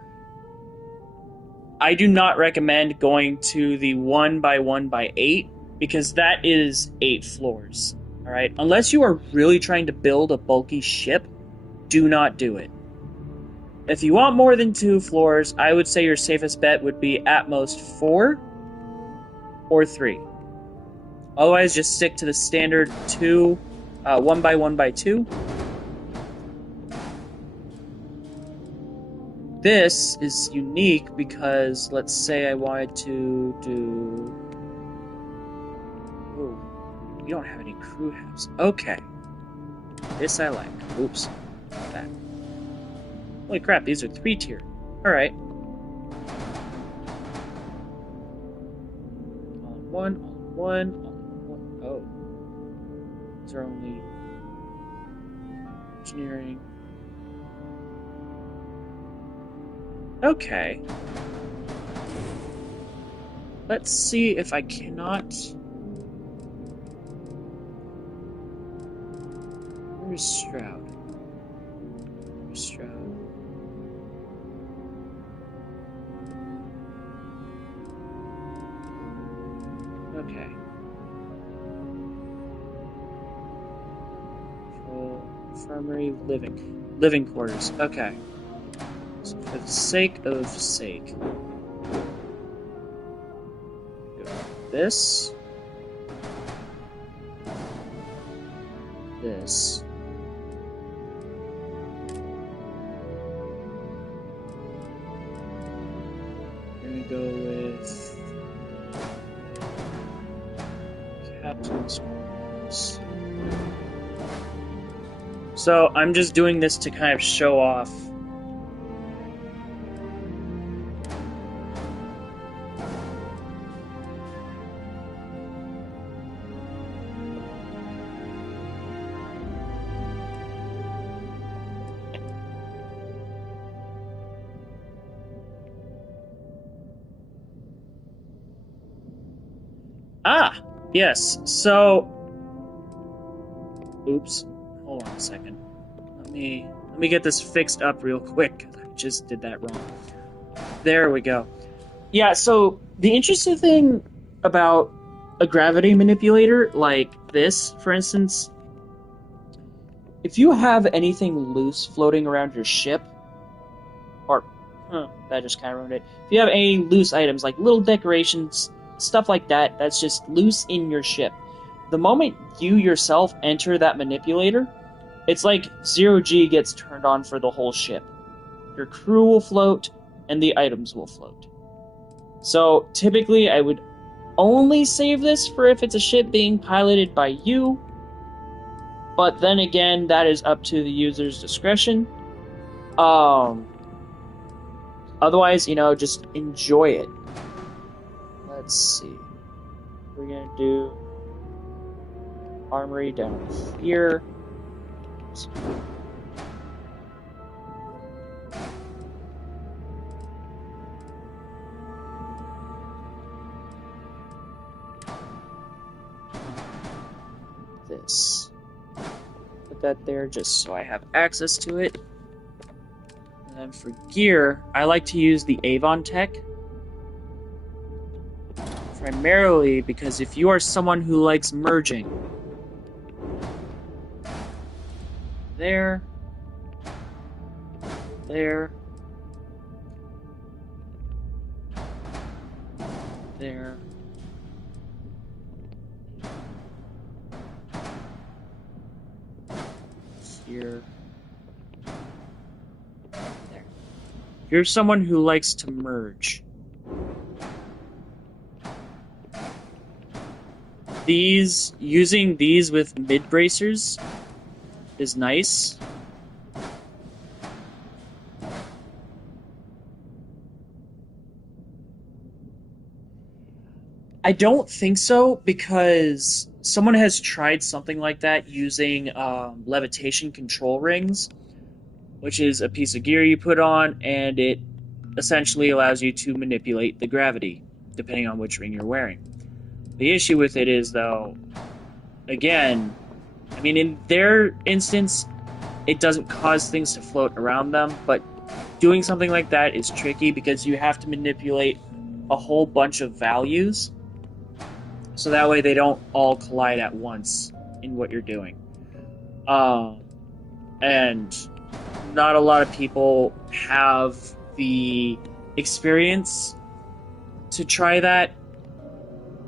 I do not recommend going to the 1x1x8, because that is 8 floors. Alright? Unless you are really trying to build a bulky ship, do not do it. If you want more than 2 floors, I would say your safest bet would be at most 4 or 3. Otherwise, just stick to the standard 1x1x2. This is unique because, let's say I wanted to do... Ooh, you don't have any crew habs. Okay. This I like. Oops. That. Holy crap, these are 3-tier. Alright. All in one. Oh. These are only... engineering. Okay. Let's see if I cannot... Where's Stroud? Where's Stroud? Okay. Infirmary, living quarters. Okay. So for the sake of sake, go this, this. We're gonna go with captain's quarters. So I'm just doing this to kind of show off. Ah, yes. So, oops. Hold on a second. Let me get this fixed up real quick. I just did that wrong. There we go. Yeah. So the interesting thing about a gravity manipulator like this, for instance, if you have anything loose floating around your ship, or that just kind of ruined it. If you have any loose items like little decorations, stuff like that, that's just loose in your ship. The moment you yourself enter that manipulator, it's like 0G gets turned on for the whole ship. Your crew will float, and the items will float. So, typically, I would only save this for if it's a ship being piloted by you, but then again, that is up to the user's discretion. Otherwise, just enjoy it. Let's see. We're gonna do armory down here. This. Put that there just so I have access to it. And then for gear, I like to use the Avon Tech. Primarily because if you are someone who likes merging, there, there, here, there. If you're someone who likes to merge, using these with mid bracers is nice. I don't think so, because someone has tried something like that using levitation control rings, which is a piece of gear you put on, and it essentially allows you to manipulate the gravity, depending on which ring you're wearing. The issue with it is, though, again, I mean, in their instance, it doesn't cause things to float around them, but doing something like that is tricky because you have to manipulate a whole bunch of values, so that way they don't all collide at once in what you're doing. And not a lot of people have the experience to try that,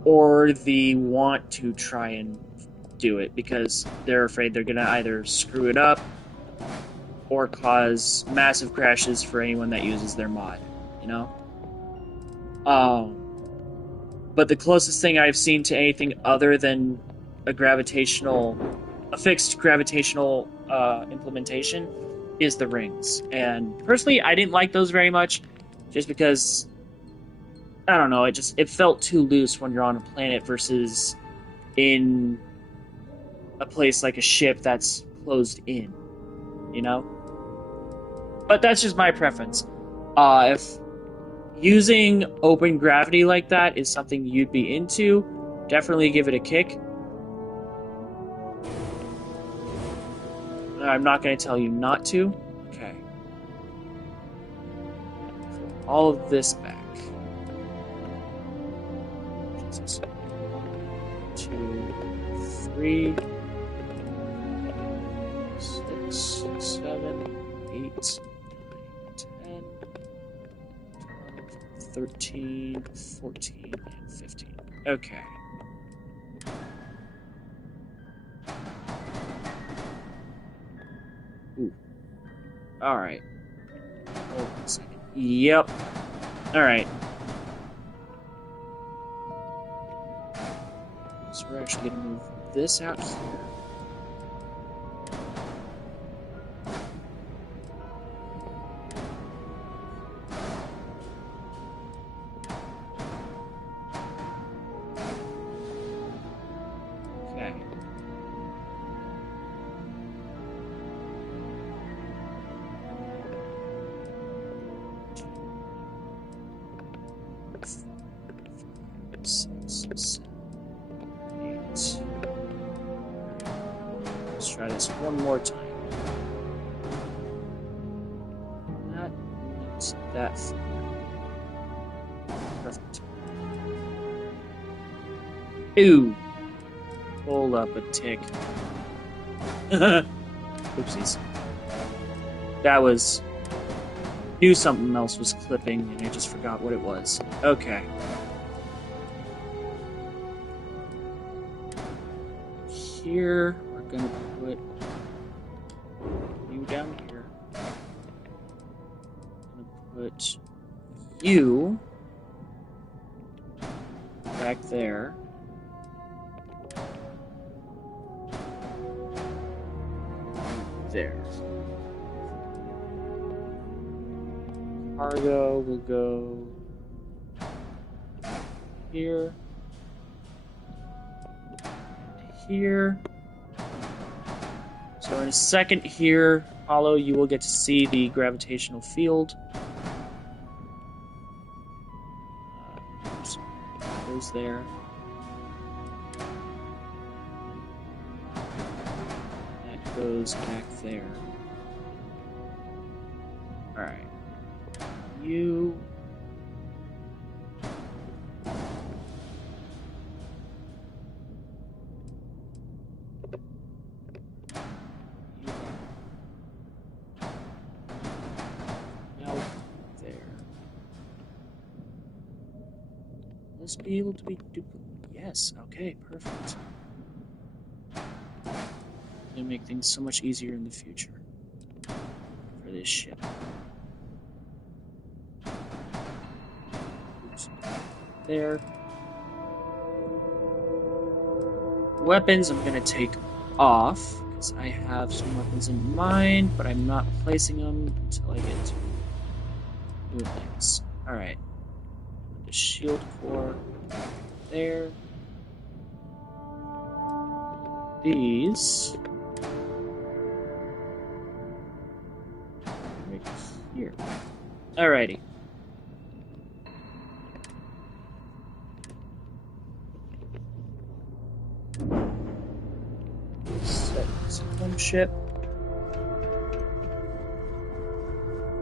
or the want to try and do it, because they're afraid they're going to either screw it up or cause massive crashes for anyone that uses their mod, you know? But the closest thing I've seen to anything other than a fixed gravitational implementation is the rings. And personally, I didn't like those very much, just because, I don't know, it felt too loose when you're on a planet versus in a place like a ship that's closed in, you know? But that's just my preference. If using open gravity like that is something you'd be into, definitely give it a kick. I'm not going to tell you not to. Okay. Put all of this back. Jesus. 2, 3, 6, 7, 8, 9, 10, 12, 13, 14, and 15. Okay. Ooh. Alright. Hold on a second. Yep. Alright. So we're actually going to move this out here. Okay. Let's try this one more time. That makes that far. Perfect. Ooh. Hold up a tick. Oopsies. That was... Knew something else was clipping, and I just forgot what it was. Okay. Here, we're gonna put you down here. I'm gonna put you back there. There. Cargo will go here. Here. So in a second here, Hollow, you will get to see the gravitational field. Oops. Goes there. That goes back there. Alright. You... Let's be able to be duplicated. Yes, okay, perfect. Gonna make things so much easier in the future for this ship. Oops. There. Weapons I'm gonna take off, because I have some weapons in mind, but I'm not placing them until I get to doing things. Alright. The shield core there. These right here. Alrighty. Set this home ship.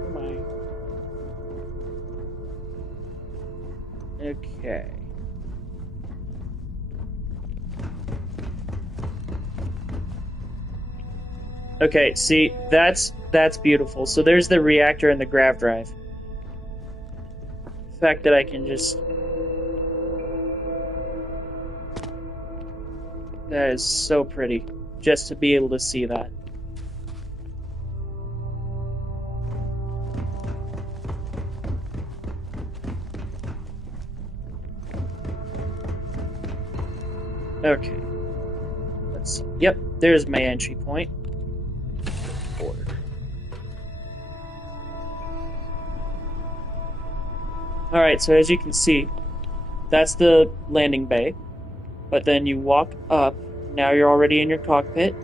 Come on. Okay. Okay, see, that's beautiful. So there's the reactor and the grav drive. The fact that I can just... That is so pretty, just to be able to see that. Okay. Let's see. Yep, there's my entry point. Board. Alright, so as you can see, that's the landing bay. But then you walk up, now you're already in your cockpit.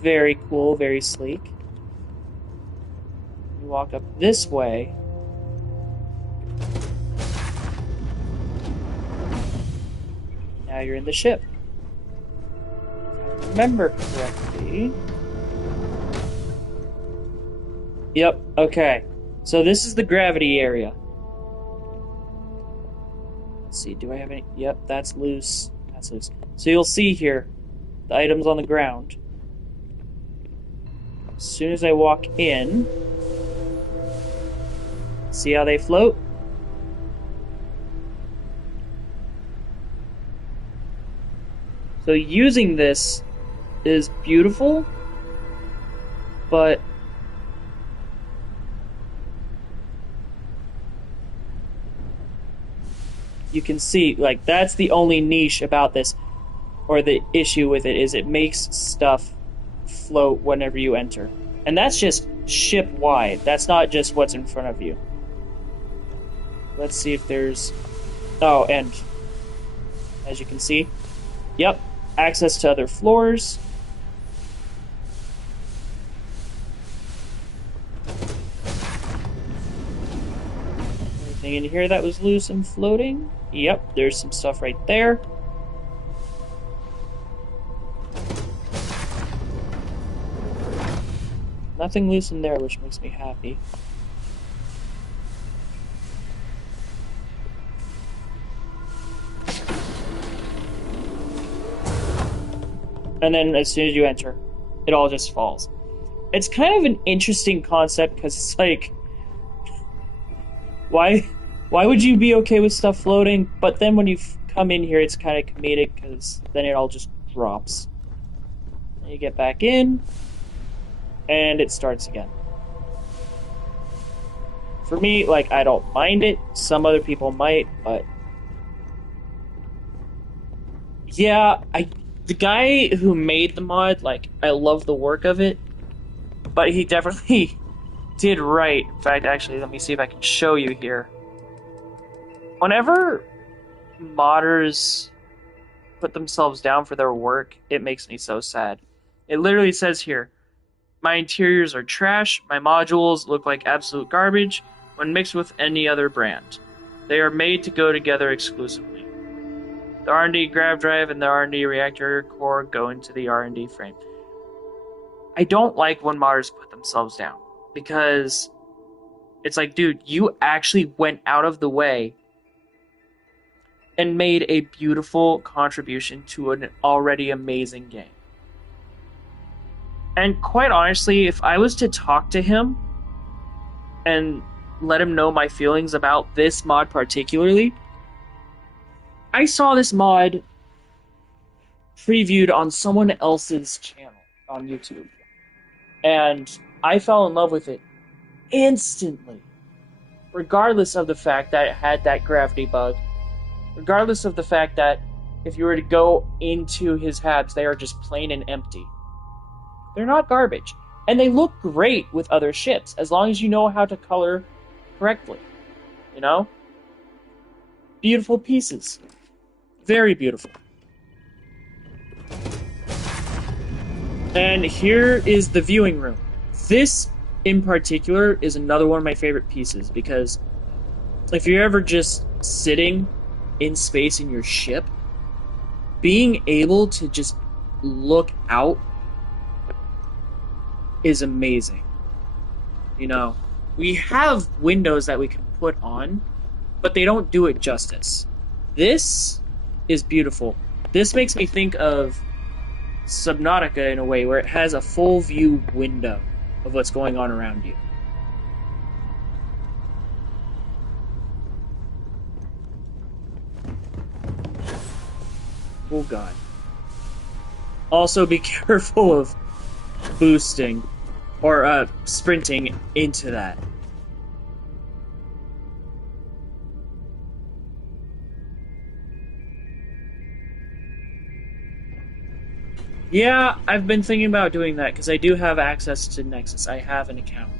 Very cool, very sleek. You walk up this way. Now you're in the ship. If I remember correctly. Yep, okay. So this is the gravity area. Let's see, do I have any? Yep, that's loose. That's loose. So you'll see here the items on the ground. As soon as I walk in, see how they float? So using this is beautiful, but you can see, like, that's the only niche about this, or the issue with it, is it makes stuff float whenever you enter. And that's just ship-wide. That's not just what's in front of you. Let's see if there's... Oh, and as you can see, yep, access to other floors. Anything in here that was loose and floating? Yep, there's some stuff right there. Nothing loose in there, which makes me happy. And then as soon as you enter, it all just falls. It's kind of an interesting concept, because it's like, why would you be okay with stuff floating? But then when you come in here, it's kind of comedic, because then it all just drops. And you get back in, and it starts again. For me, like, I don't mind it. Some other people might, but yeah, the guy who made the mod, like, I love the work of it, but he definitely did right. In fact, actually, let me see if I can show you here. Whenever modders put themselves down for their work, it makes me so sad. It literally says here, my interiors are trash, my modules look like absolute garbage when mixed with any other brand. They are made to go together exclusively. The R&D grav drive and the R&D reactor core go into the R&D frame. I don't like when modders put themselves down, because it's like, dude, you actually went out of the way and made a beautiful contribution to an already amazing game. And quite honestly, if I was to talk to him and let him know my feelings about this mod particularly, I saw this mod previewed on someone else's channel on YouTube, and I fell in love with it instantly, regardless of the fact that it had that gravity bug, regardless of the fact that if you were to go into his habs, they are just plain and empty. They're not garbage, and they look great with other ships, as long as you know how to color correctly, you know? Beautiful pieces. Very beautiful. And here is the viewing room. This, in particular, is another one of my favorite pieces, because if you're ever just sitting in space in your ship, being able to just look out is amazing. You know, we have windows that we can put on, but they don't do it justice. This is beautiful. This makes me think of Subnautica in a way, where it has a full view window of what's going on around you. Oh god. Also be careful of boosting or sprinting into that. Yeah, I've been thinking about doing that because I do have access to Nexus. I have an account.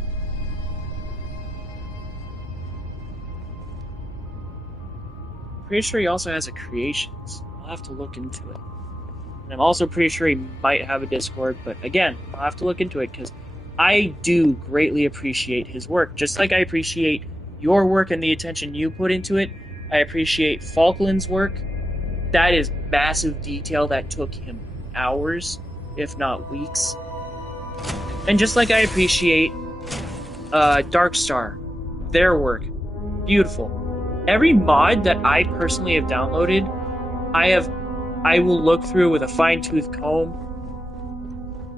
Pretty sure he also has a Creations. I'll have to look into it. And I'm also pretty sure he might have a Discord, but again, I'll have to look into it because I do greatly appreciate his work. Just like I appreciate your work and the attention you put into it, I appreciate Falkland's work. That is massive detail that took him hours, if not weeks. And just like I appreciate Darkstar, their work, beautiful. Every mod that I personally have downloaded, I will look through with a fine-tooth comb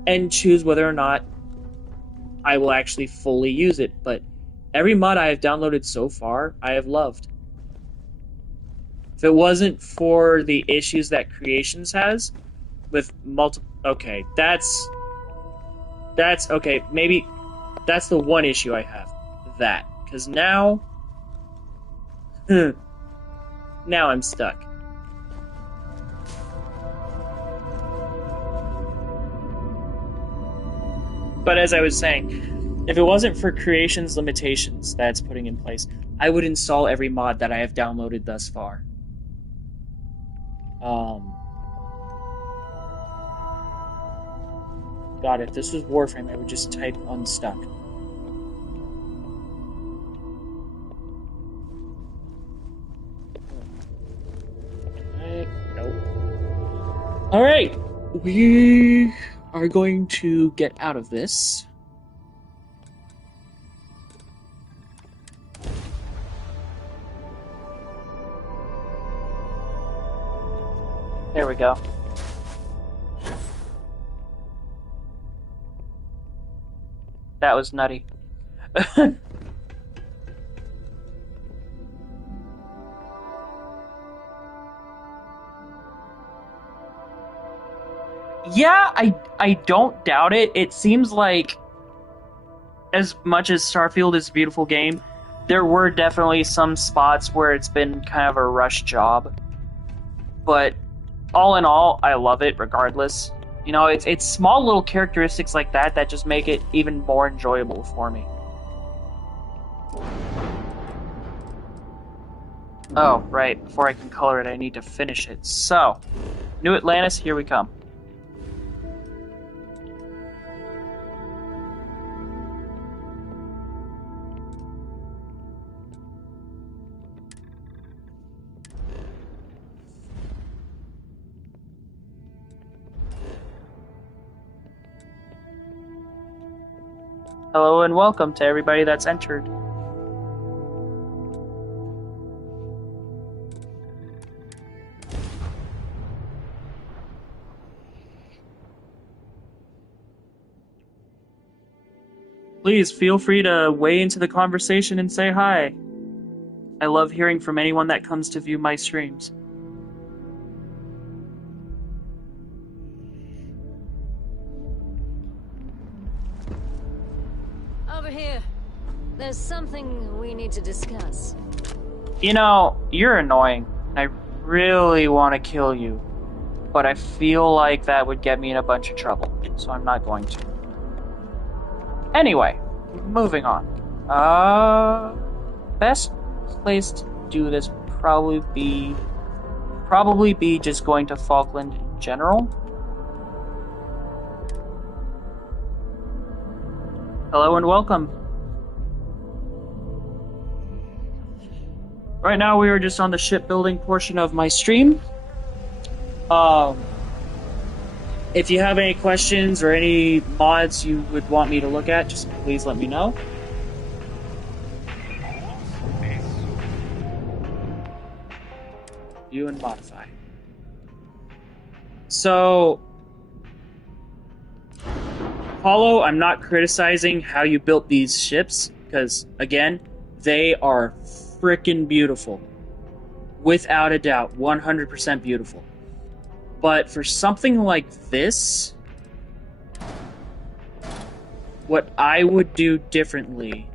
and choose whether or not I will actually fully use it. But every mod I have downloaded so far, I have loved. If it wasn't for the issues that Creations has with multiple... Okay, that's okay, maybe that's the one issue I have. That. Because now... now I'm stuck. But as I was saying, if it wasn't for Creations limitations that it's putting in place, I would install every mod that I have downloaded thus far. God, if this was Warframe, I would just type unstuck. Nope. Alright, we are going to get out of this. There we go. That was nutty. Yeah, I don't doubt it. It seems like, as much as Starfield is a beautiful game, there were definitely some spots where it's been kind of a rush job. But all in all, I love it regardless. You know, it's small little characteristics like that that just make it even more enjoyable for me. Oh, right. Before I can color it, I need to finish it. So, New Atlantis, here we come. Hello and welcome to everybody that's entered. Please feel free to weigh into the conversation and say hi. I love hearing from anyone that comes to view my streams. Over here. There's something we need to discuss. You know, you're annoying. I really want to kill you, but I feel like that would get me in a bunch of trouble, so I'm not going to. Anyway, moving on. Best place to do this would probably be... probably be just going to Falkland in general. Hello and welcome. Right now we are just on the shipbuilding portion of my stream. If you have any questions or any mods you would want me to look at, just please let me know. View and modify. So, Hollow, I'm not criticizing how you built these ships, because, again, they are freaking beautiful. Without a doubt, 100% beautiful. But for something like this, what I would do differently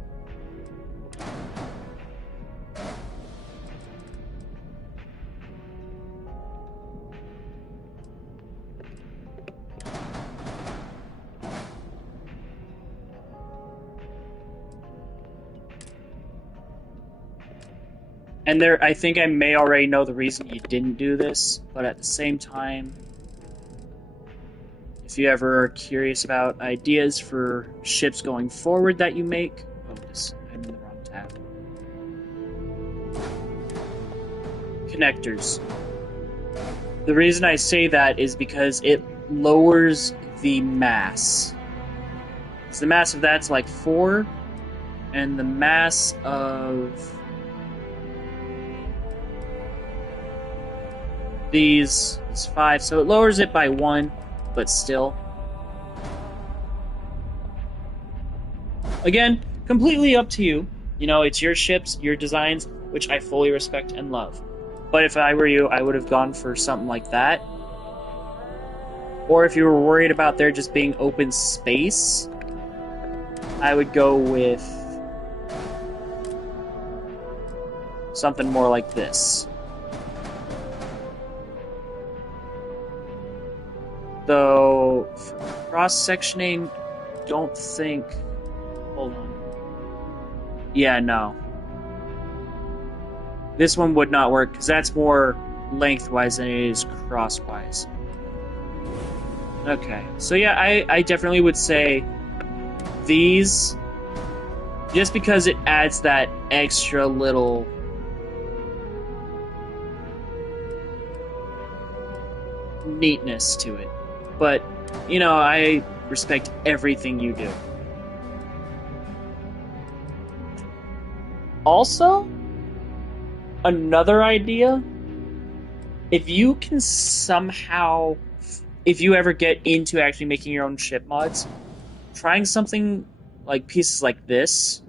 and there, I think I may already know the reason you didn't do this, but at the same time, if you ever are curious about ideas for ships going forward that you make... Oh, I'm in the wrong tab. Connectors. The reason I say that is because it lowers the mass. So the mass of that's like 4, and the mass of these is 5, so it lowers it by 1, but still. Again, completely up to you. You know, it's your ships, your designs, which I fully respect and love. But if I were you, I would have gone for something like that. Or if you were worried about there just being open space, I would go with something more like this. Though, for cross-sectioning, don't think... Hold on. Yeah, no. This one would not work, because that's more lengthwise than it is crosswise. Okay, so yeah, I definitely would say these, just because it adds that extra little neatness to it. But, you know, I respect everything you do. Also, another idea, if you can somehow, if you ever get into actually making your own ship mods, trying something like pieces like this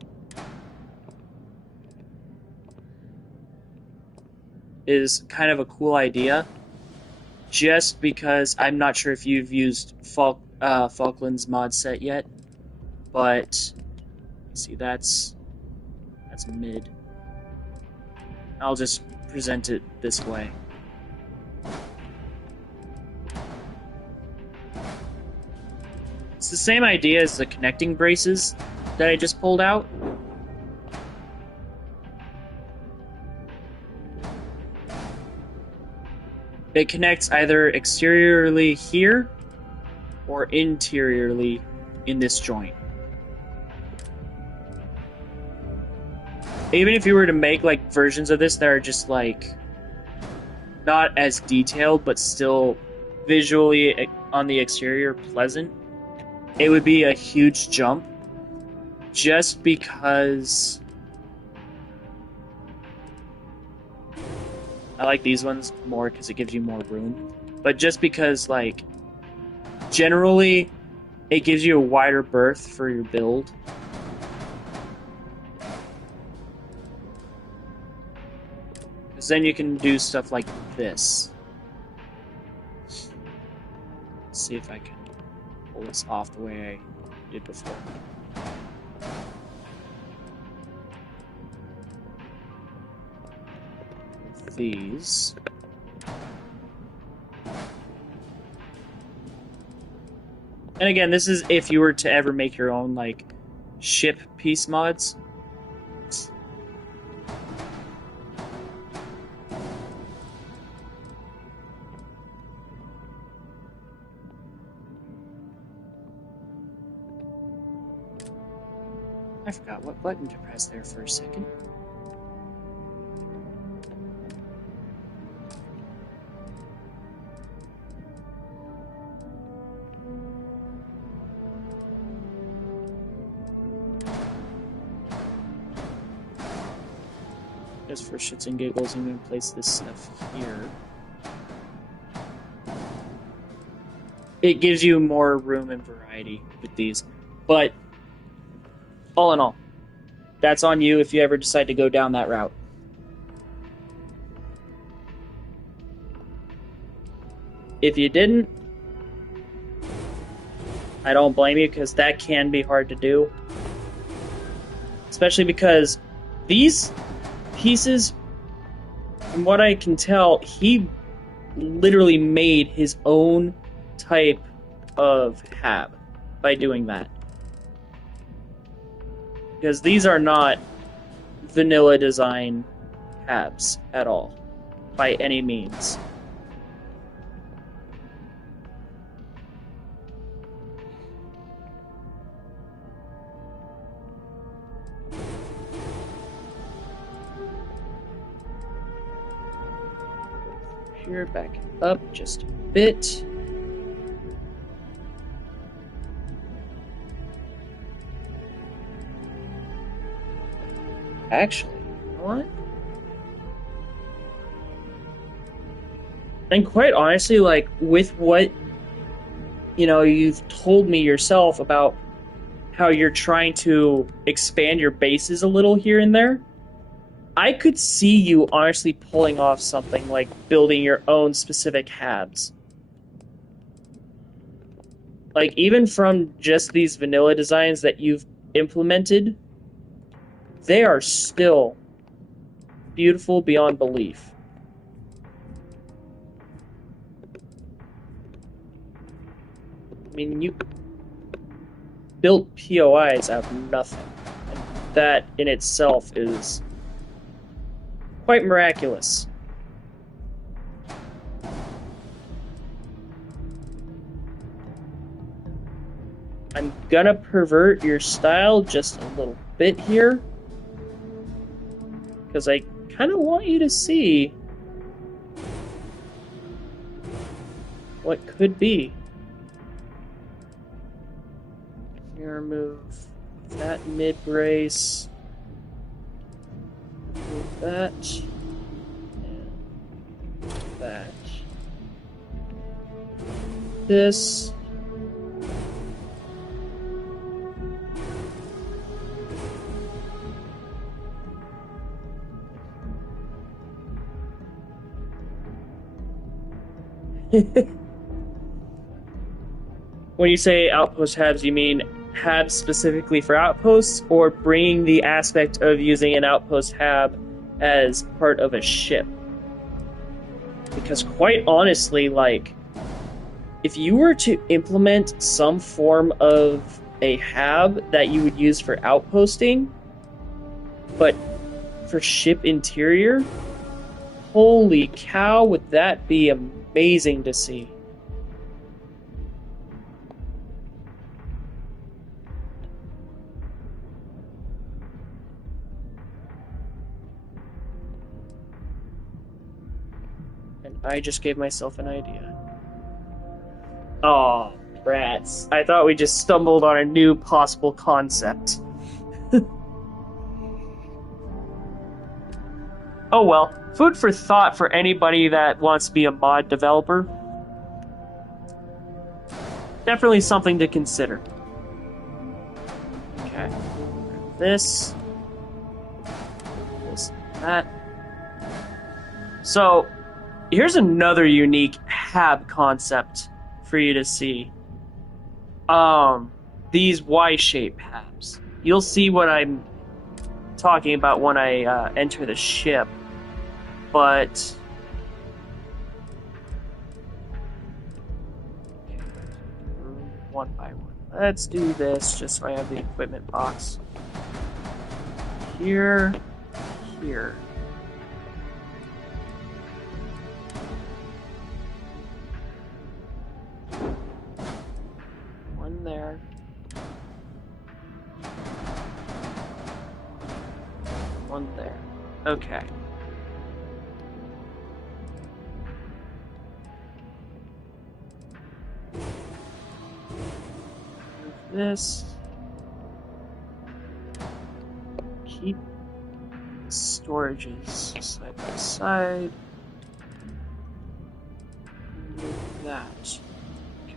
is kind of a cool idea. Just because I'm not sure if you've used Falkland's mod set yet, but see, that's mid. I'll just present it this way. It's the same idea as the connecting braces that I just pulled out. It connects either exteriorly here or interiorly in this joint. Even if you were to make like versions of this that are just like not as detailed but still visually on the exterior pleasant, it would be a huge jump just because I like these ones more because it gives you more room. But just because, like, generally, it gives you a wider berth for your build. Because then you can do stuff like this. Let's see if I can pull this off the way I did before. These. And again, this is if you were to ever make your own, like, ship piece mods. I forgot what button to press there for a second. Just for shits and giggles, I'm going to place this stuff here. It gives you more room and variety with these. But, all in all, that's on you if you ever decide to go down that route. If you didn't, I don't blame you, because that can be hard to do. Especially because these pieces, from what I can tell, he literally made his own type of hab by doing that. Because these are not vanilla design habs at all, by any means. Here, back it up just a bit. Actually, you know what? And quite honestly, like, with what, you've told me yourself about how you're trying to expand your bases a little here and there, I could see you honestly pulling off something like building your own specific habs. Like, even from just these vanilla designs that you've implemented, they are still beautiful beyond belief. I mean, you built POIs out of nothing. And that in itself is quite miraculous. I'm gonna pervert your style just a little bit here, because I kind of want you to see what could be. Here, remove that mid brace. Move that. And that. This. When you say outpost habs, you mean habs specifically for outposts, or bringing the aspect of using an outpost hab as part of a ship? Because quite honestly, like, if you were to implement some form of a hab that you would use for outposting, but for ship interior, holy cow, would that be amazing to see. And I just gave myself an idea. Oh, rats. I thought we just stumbled on a new possible concept. Oh well, food for thought for anybody that wants to be a mod developer. Definitely something to consider. Okay. This, that. So, here's another unique hab concept for you to see. These Y-shaped habs. You'll see what I'm talking about when I enter the ship, but one by one. Let's do this just so I have the equipment box. Here, here. One there. one there. Okay. Move this. Keep the storages side by side. Move that. Okay.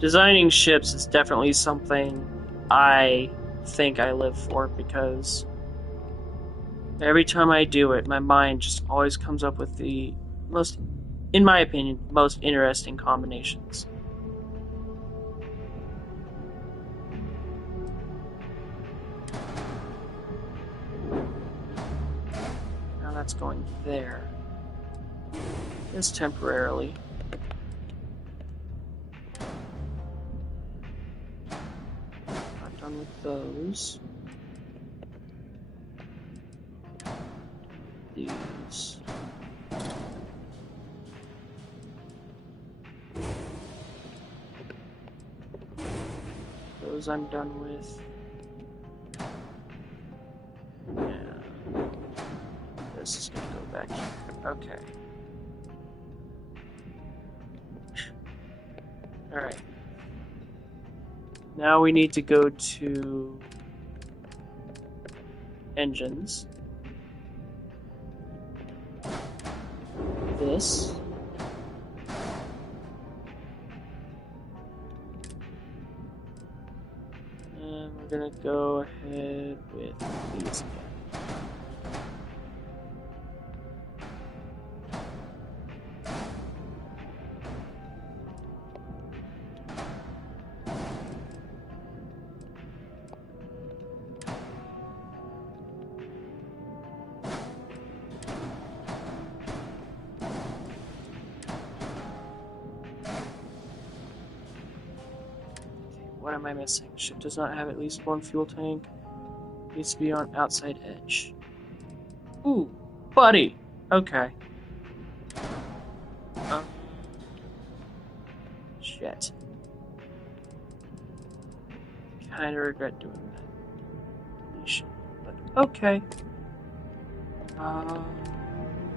Designing ships is definitely something I think I live for, because every time I do it, my mind just always comes up with the most, in my opinion, most interesting combinations. Now that's going there. Just temporarily. Not done with those. These. Those I'm done with. Yeah. This is gonna go back here. Okay. Alright. Now we need to go to engines. This. And we're gonna go ahead with these again. What am I missing? Ship does not have at least one fuel tank. Needs to be on outside edge. Ooh, buddy. Okay. Shit. Kinda regret doing that. But okay.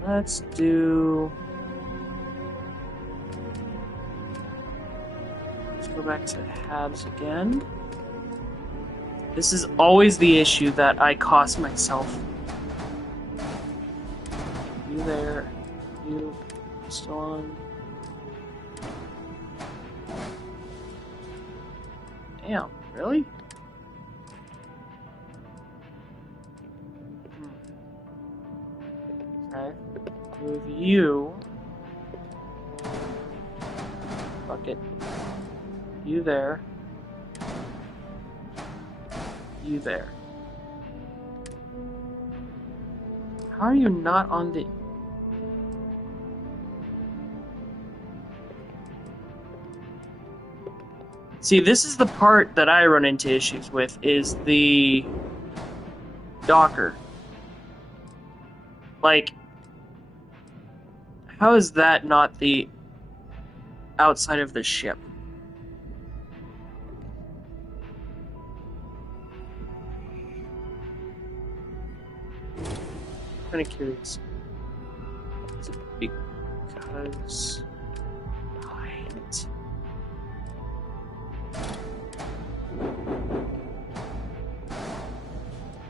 Let's do. Let's go back to halves again. This is always the issue that I cost myself. You there. You still on. Damn, really? Okay. Move you. Fuck it. You there. You there. How are you not on the... See, this is the part that I run into issues with, is the docker. Like, how is that not the outside of the ship? I'm kind of curious. Is it because... height?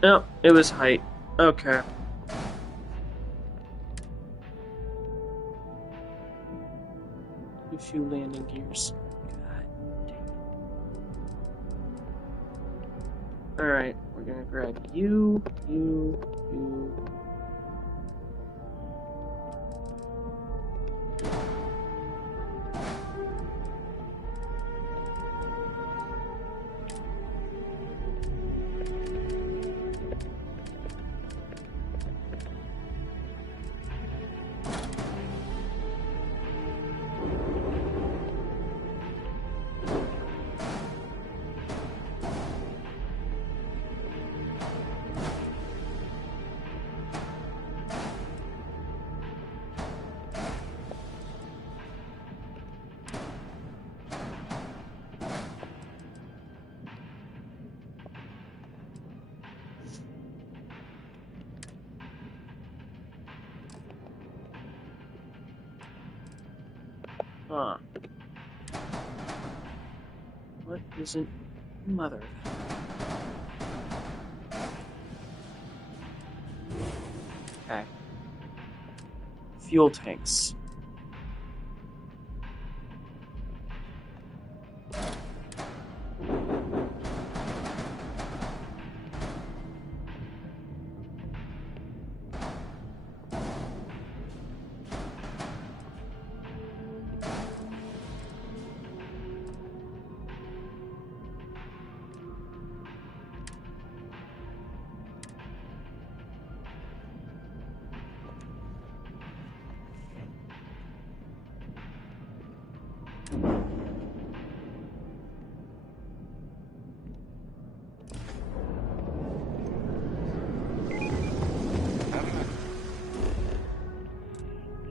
No, it was height. Okay. A few landing gears. God dang it. Alright, we're gonna grab you. Huh. What isn't mother? Okay. Fuel tanks.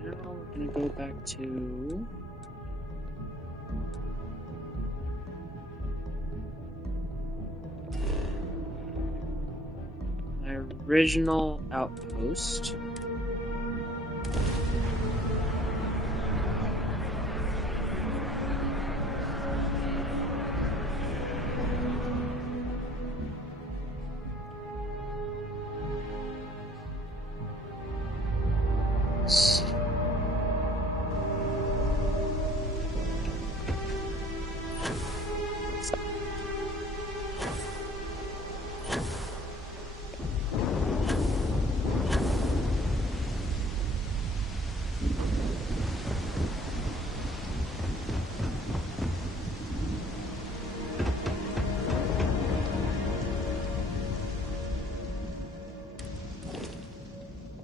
Now we're gonna go back to my original outpost.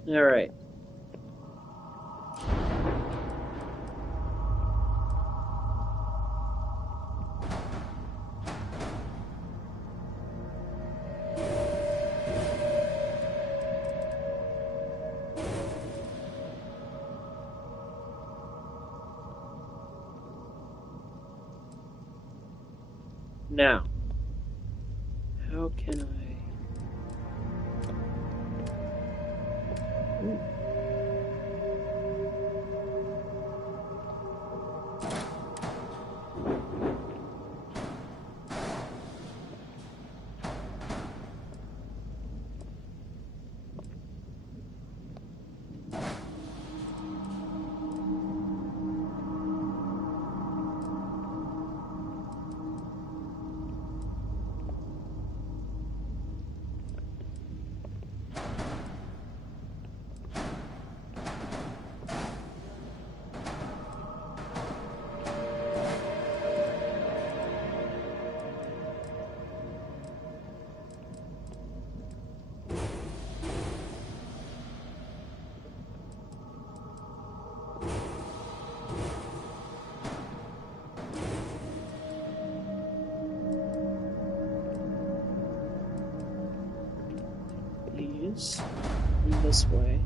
All right. Now, how can I? Ooh. These in this way.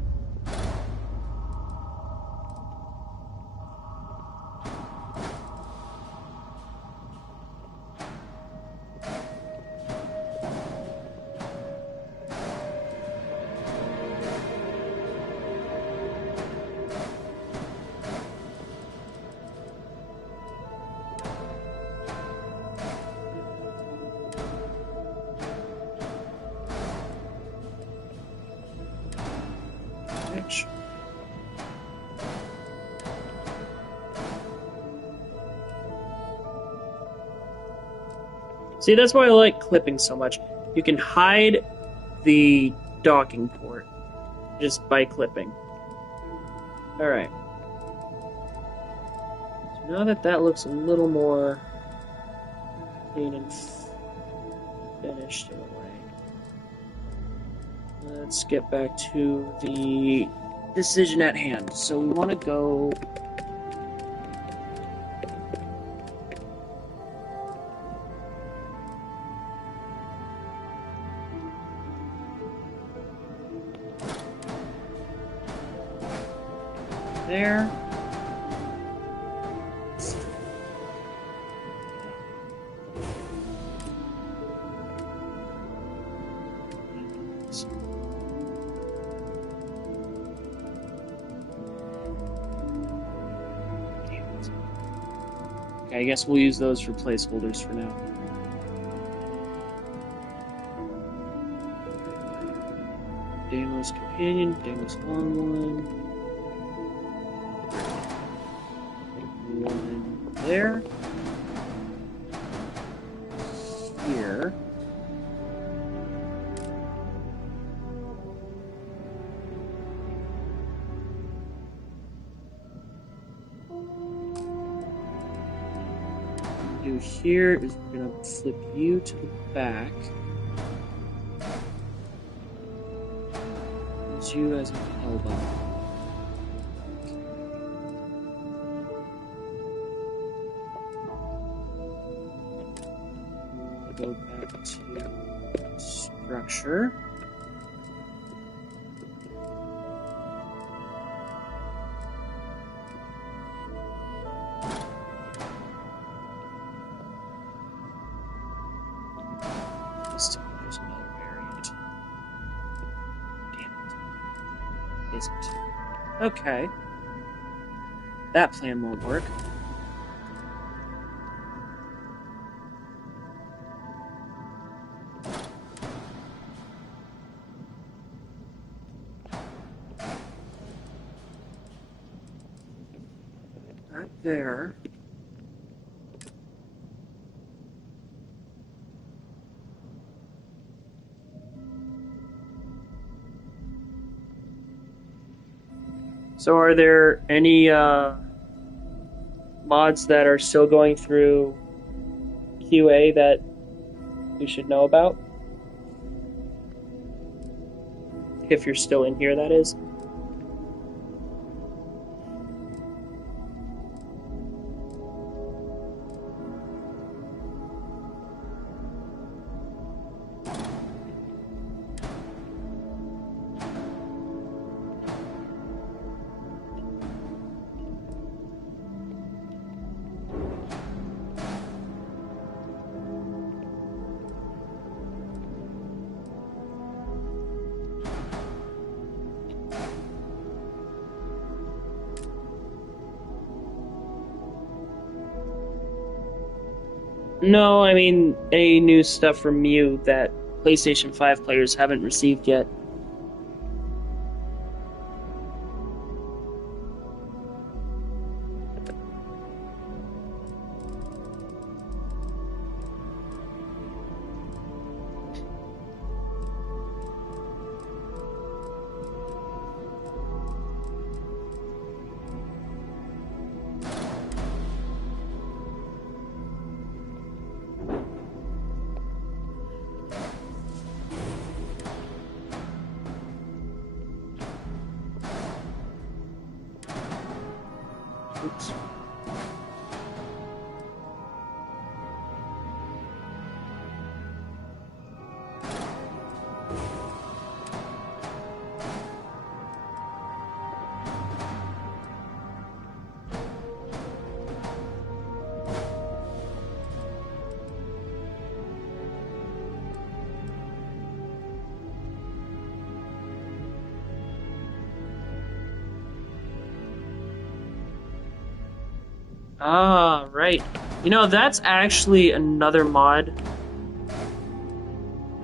Which see, that's why I like clipping so much. You can hide the docking port just by clipping. Alright. So now that that looks a little more clean and finished in a way, let's get back to the decision at hand. So we want to go there. Damn it. Okay, I guess we'll use those for placeholders for now. Damo's companion, Damo's long one. One there. Here. Do here is we're gonna flip you to the back. Use you as an elbow. Go back to structure. This time there's another variant. Damn it. Isn't. Okay. That plan won't work. Not there. So are there any mods that are still going through QA that we should know about? If you're still in here, that is. No, I mean any new stuff from you that PlayStation 5 players haven't received yet. Oops. Ah, right. You know, that's actually another mod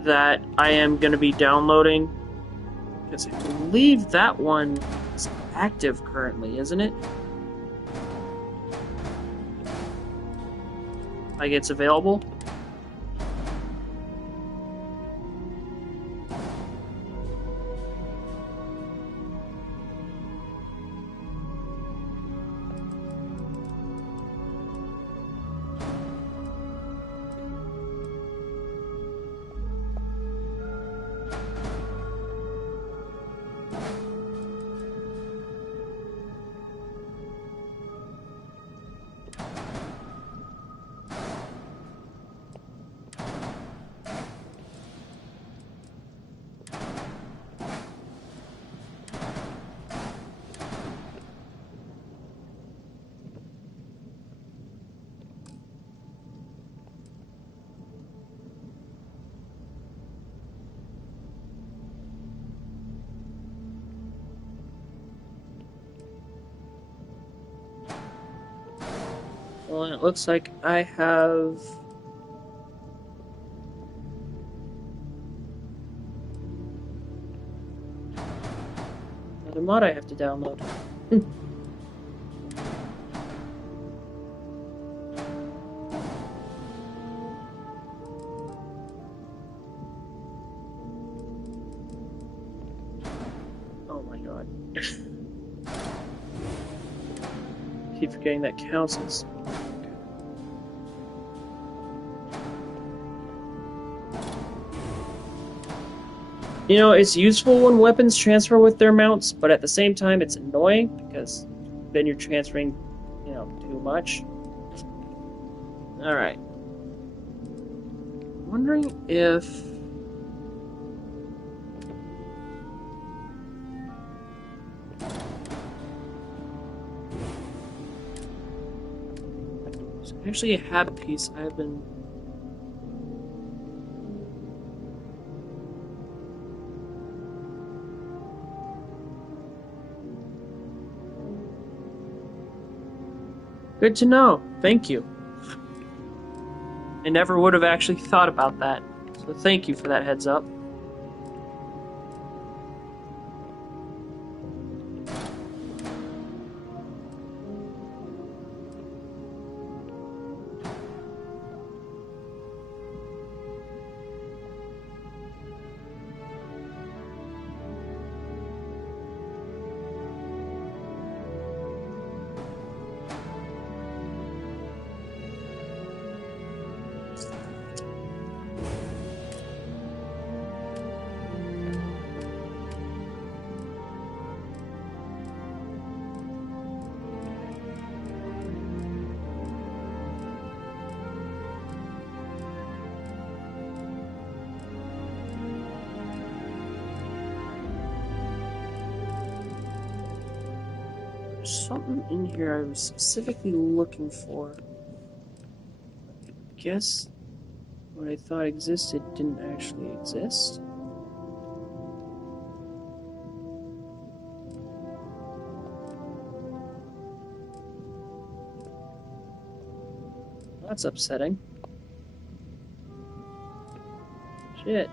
that I am going to be downloading. Because I believe that one is active currently, isn't it? Like, it's available? and it looks like I have another mod I have to download. Oh my god. Keep forgetting that counts as... You know, it's useful when weapons transfer with their mounts, but at the same time it's annoying because then you're transferring, you know, too much. Alright. Wondering if... There's actually a hat piece I've been... Good to know. Thank you. I never would have actually thought about that. So thank you for that heads up. There's something in here I was specifically looking for. I guess what I thought existed didn't actually exist. That's upsetting. Shit.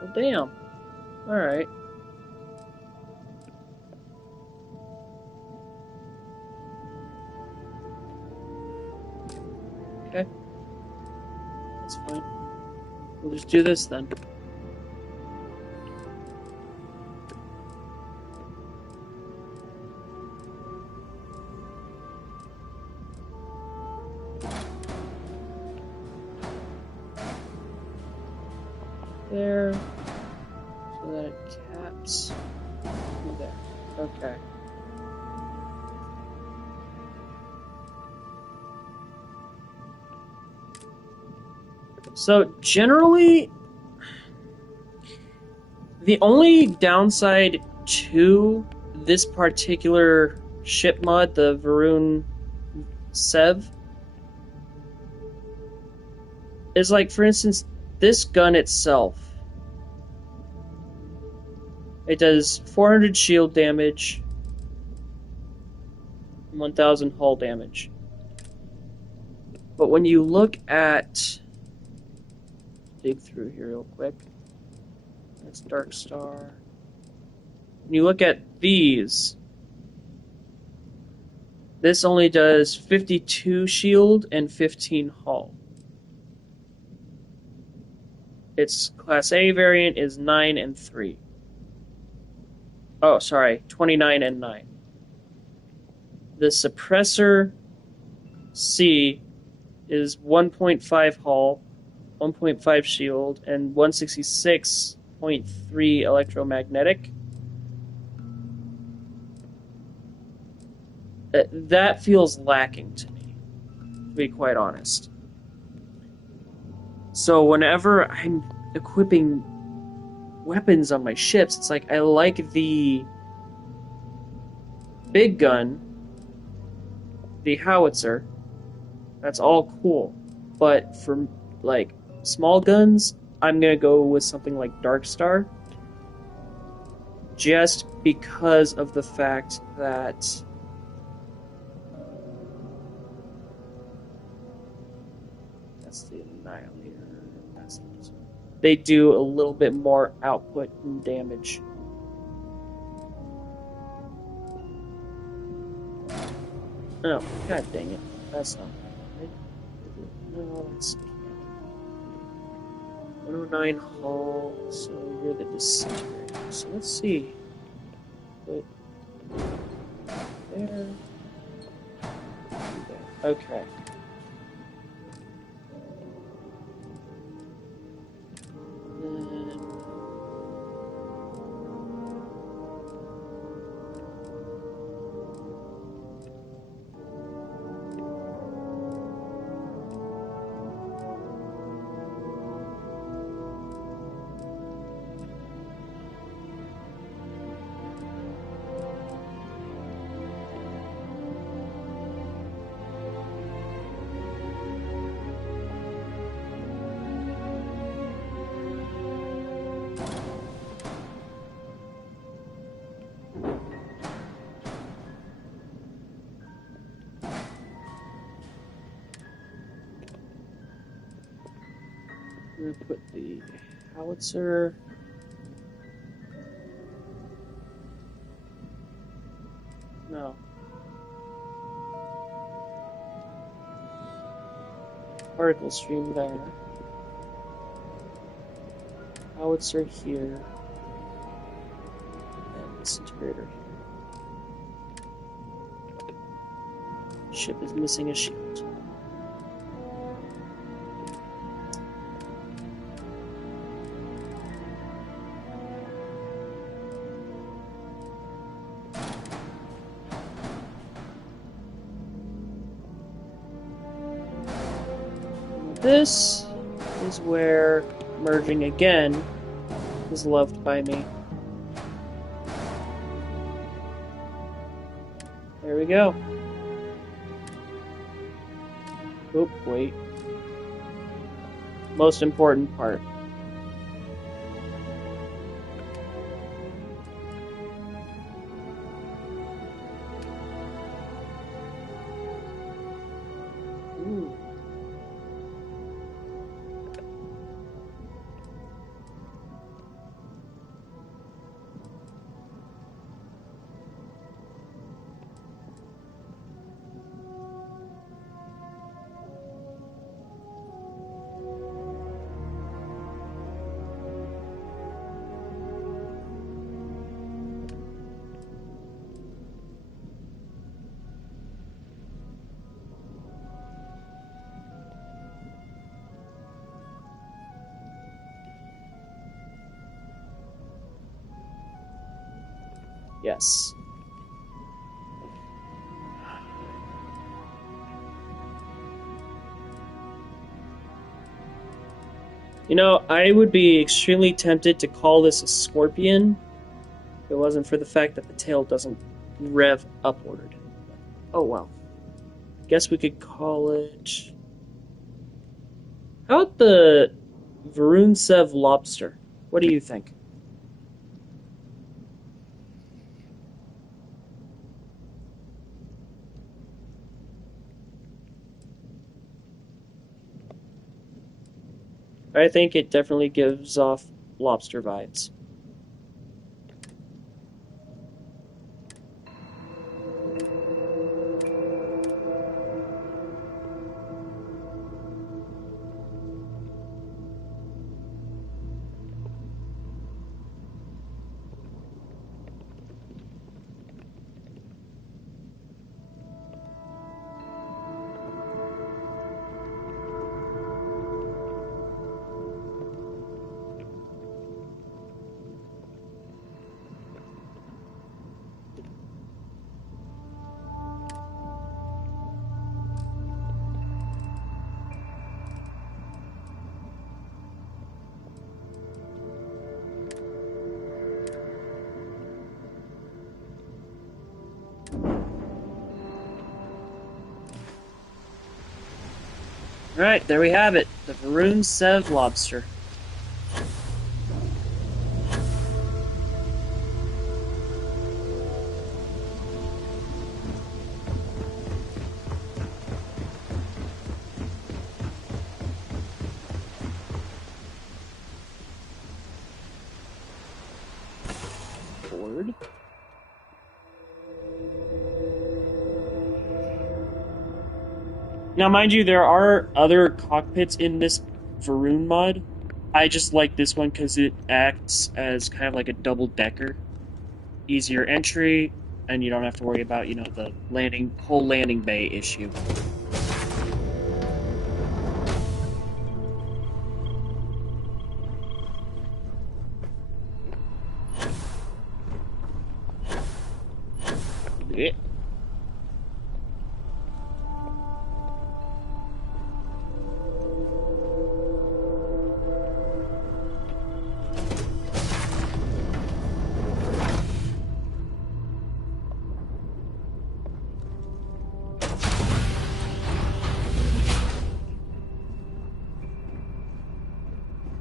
Well, damn. Alright. Okay. That's fine. We'll just do this then. There. So that it caps. There. Okay. So generally, the only downside to this particular ship mod, the Varun Sev, is like, for instance, this gun itself. It does 400 shield damage, 1000 hull damage. But when you look at... dig through here real quick. That's Darkstar. When you look at these, this only does 52 shield and 15 hull. Its Class A variant is 9 and 3. Oh, sorry, 29 and 9. The Suppressor C is 1.5 hull, 1.5 shield, and 166.3 electromagnetic. That feels lacking to me, to be quite honest. So whenever I'm equipping weapons on my ships, it's like I like the big gun, the howitzer, that's all cool. But for like small guns, I'm gonna go with something like darkstar, just because of the fact that that's the annihilator. They do a little bit more output and damage. Oh, god dang it. That's not right. No, that's 109 hull, so you're the disintegrator. So let's see. Put there. There. Okay. Then I'm gonna put the howitzer. No. Particle stream there. Howitzer here. And disintegrator here. Ship is missing a shield. This is where merging again is loved by me. There we go. Oop, wait. Most important part. Ooh. Yes. You know, I would be extremely tempted to call this a scorpion if it wasn't for the fact that the tail doesn't rev upward. Oh well. Guess we could call it... How about the Varunsev lobster? What do you think? I think it definitely gives off lobster vibes. Alright, there we have it. The Varun Sev lobster. Board. Now, mind you, there are other cockpits in this Varun mod. I just like this one because it acts as kind of like a double-decker. Easier entry, and you don't have to worry about, you know, the whole landing bay issue. Yeah.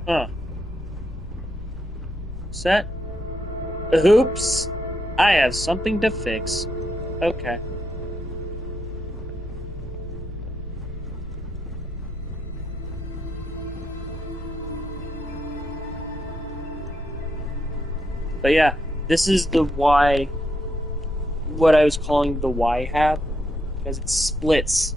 Huh. Set. Oops. I have something to fix. Okay. But yeah, this is the Y, what I was calling the Y hab, because it splits.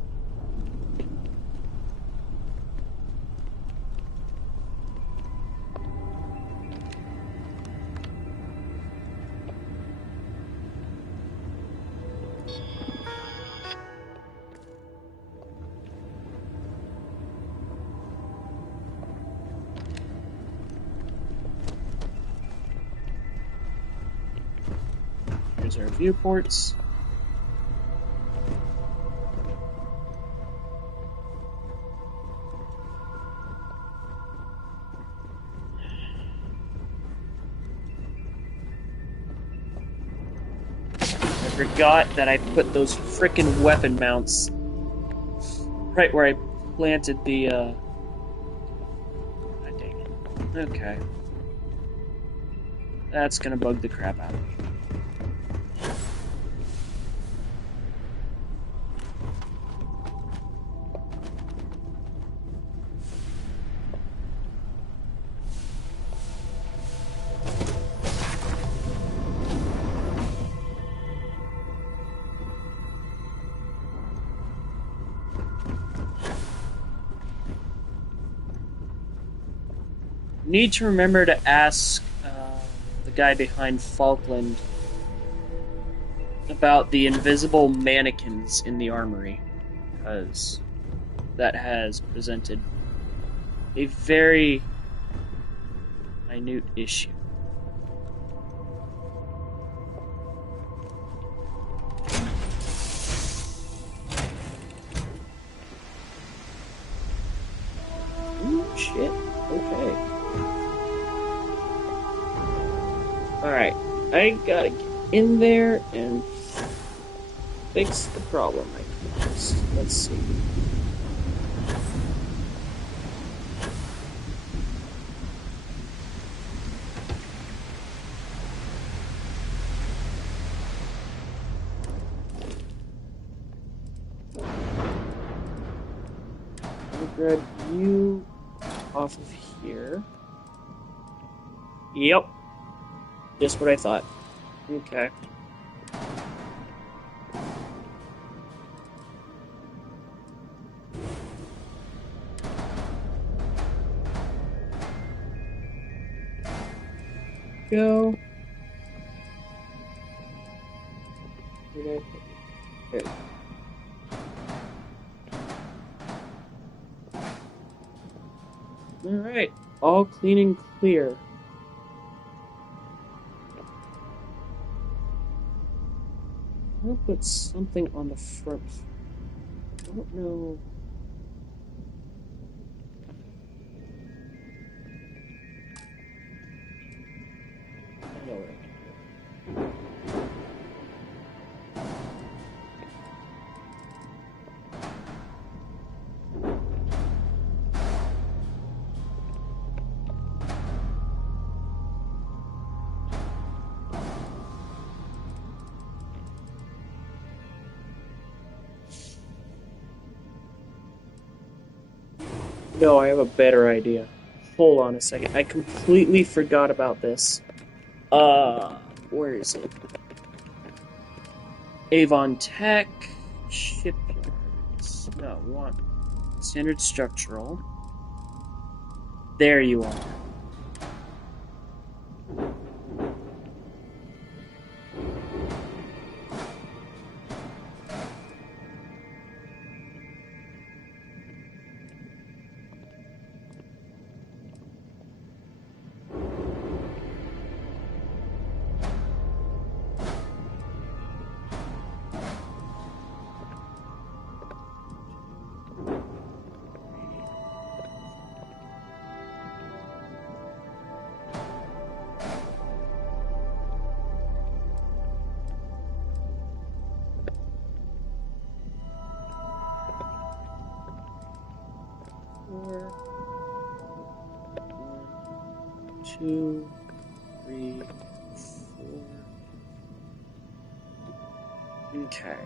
Here's our viewports. I forgot that I put those frickin' weapon mounts right where I planted the, God dang it. Okay. That's gonna bug the crap out of me. Need to remember to ask the guy behind Falkland about the invisible mannequins in the armory, because that has presented a very minute issue. Ooh, shit. Okay. Alright, I gotta get in there and fix the problem, I guess. Let's see. I'll grab you off of here. Yep. Just what I thought. Okay. Go. Where did I put it? There. Alright. All clean and clear. I'll put something on the front. I don't know. I know what I can do. No, I have a better idea. Hold on a second. I completely forgot about this. Where is it? Avon Tech, shipyards. No, we want standard structural. There you are. Four, 1, 2, 3, 4. Okay.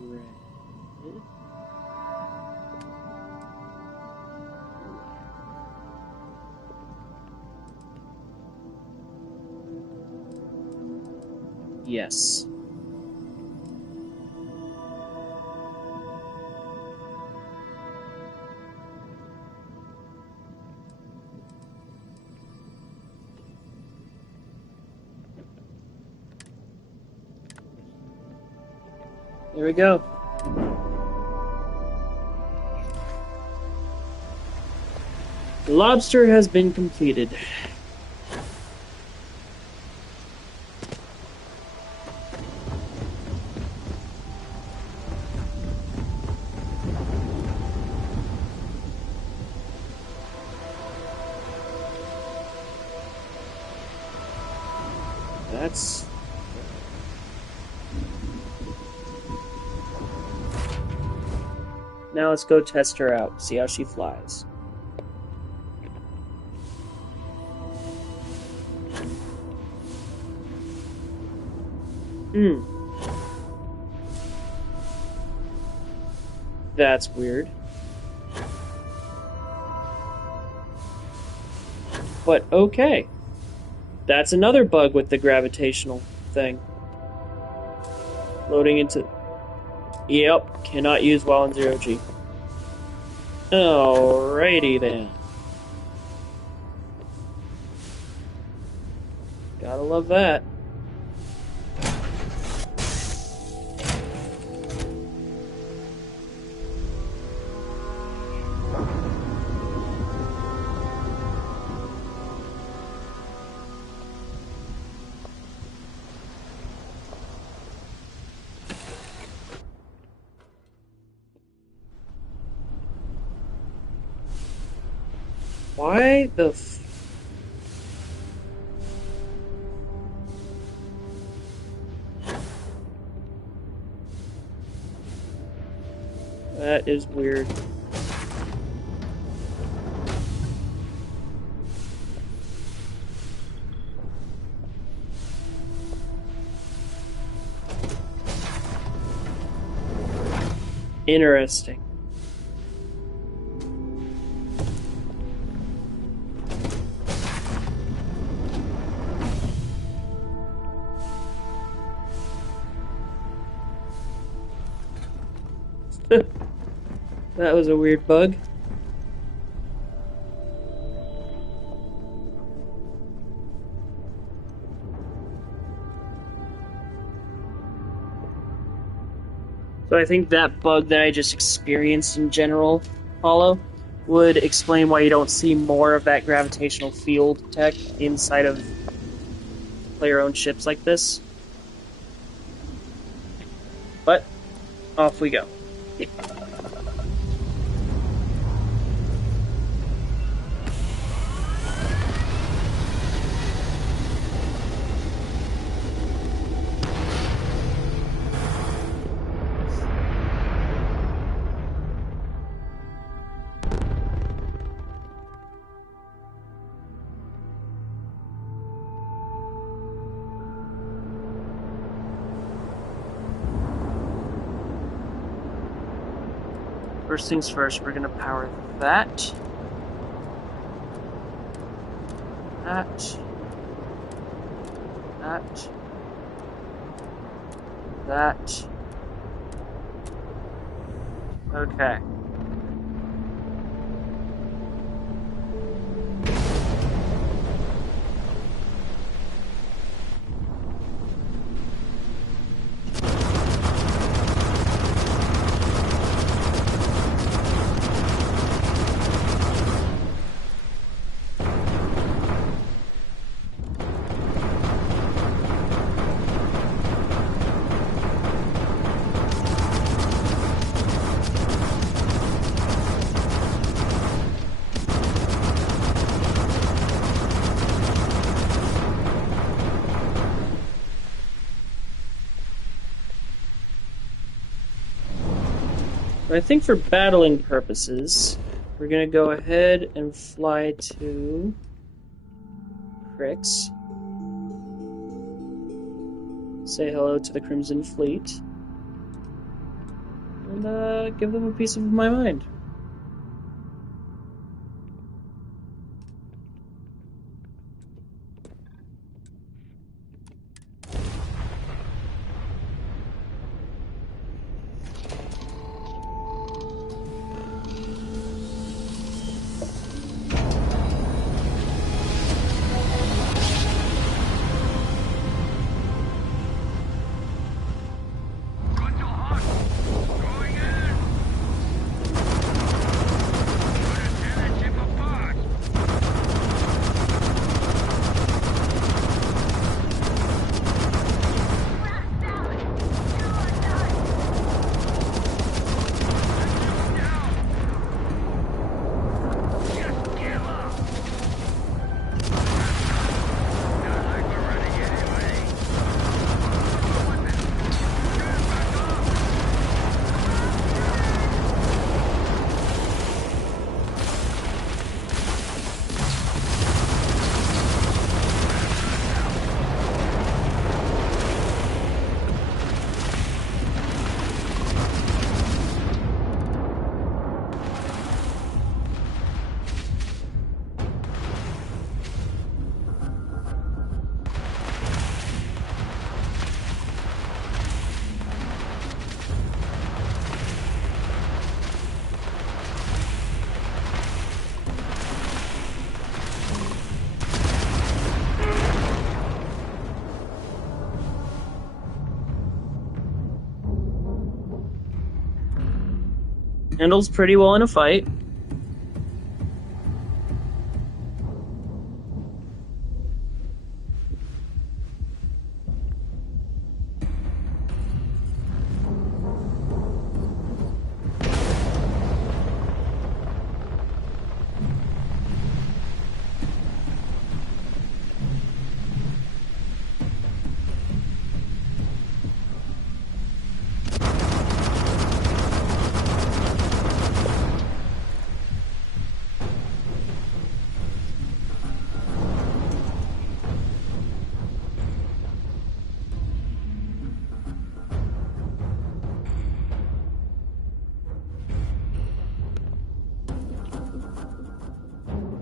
Red. Yes. There we go. The lobster has been completed. That's... Now let's go test her out, see how she flies. That's weird. But okay. That's another bug with the gravitational thing. Loading into... Yep, cannot use while in 0G. Alrighty then. Gotta love that. Why the That is weird. Interesting. That was a weird bug. So I think that bug that I just experienced in general, Hollow, would explain why you don't see more of that gravitational field tech inside of player-owned ships like this. But, off we go. First things first, we're gonna power that. That. That. That. Okay. I think for battling purposes, we're gonna go ahead and fly to Crix. Say hello to the Crimson Fleet. And give them a piece of my mind. Handles pretty well in a fight.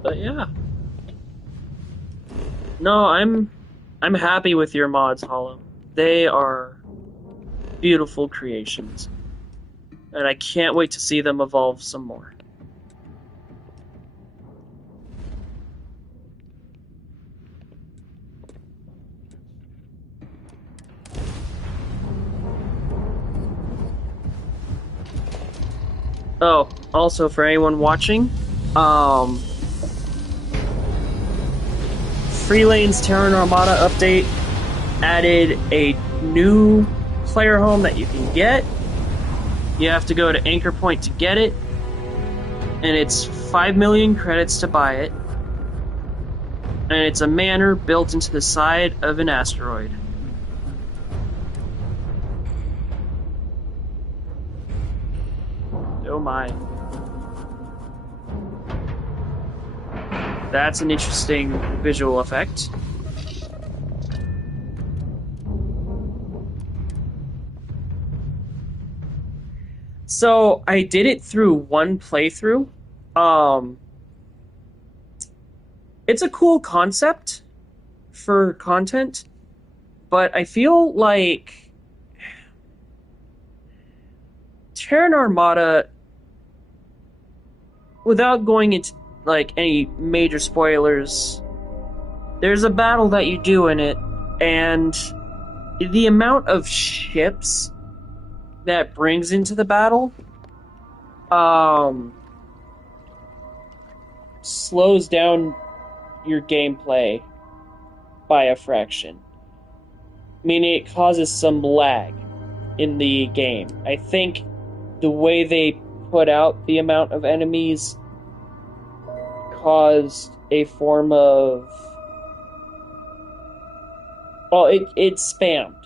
But yeah. No, I'm happy with your mods, Hollow. They are beautiful creations. And I can't wait to see them evolve some more. Oh, also for anyone watching, Free Lane's Terran Armada update added a new player home that you can get. You have to go to Anchor Point to get it, and it's 5 million credits to buy it. And it's a manor built into the side of an asteroid. Oh my. That's an interesting visual effect. So I did it through one playthrough. Um, it's a cool concept for content, but I feel like Terran Armada, without going into like any major spoilers, there's a battle that you do in it, and the amount of ships that brings into the battle slows down your gameplay by a fraction, meaning it causes some lag in the game. I think the way they put out the amount of enemies caused a form of... Well, it spammed,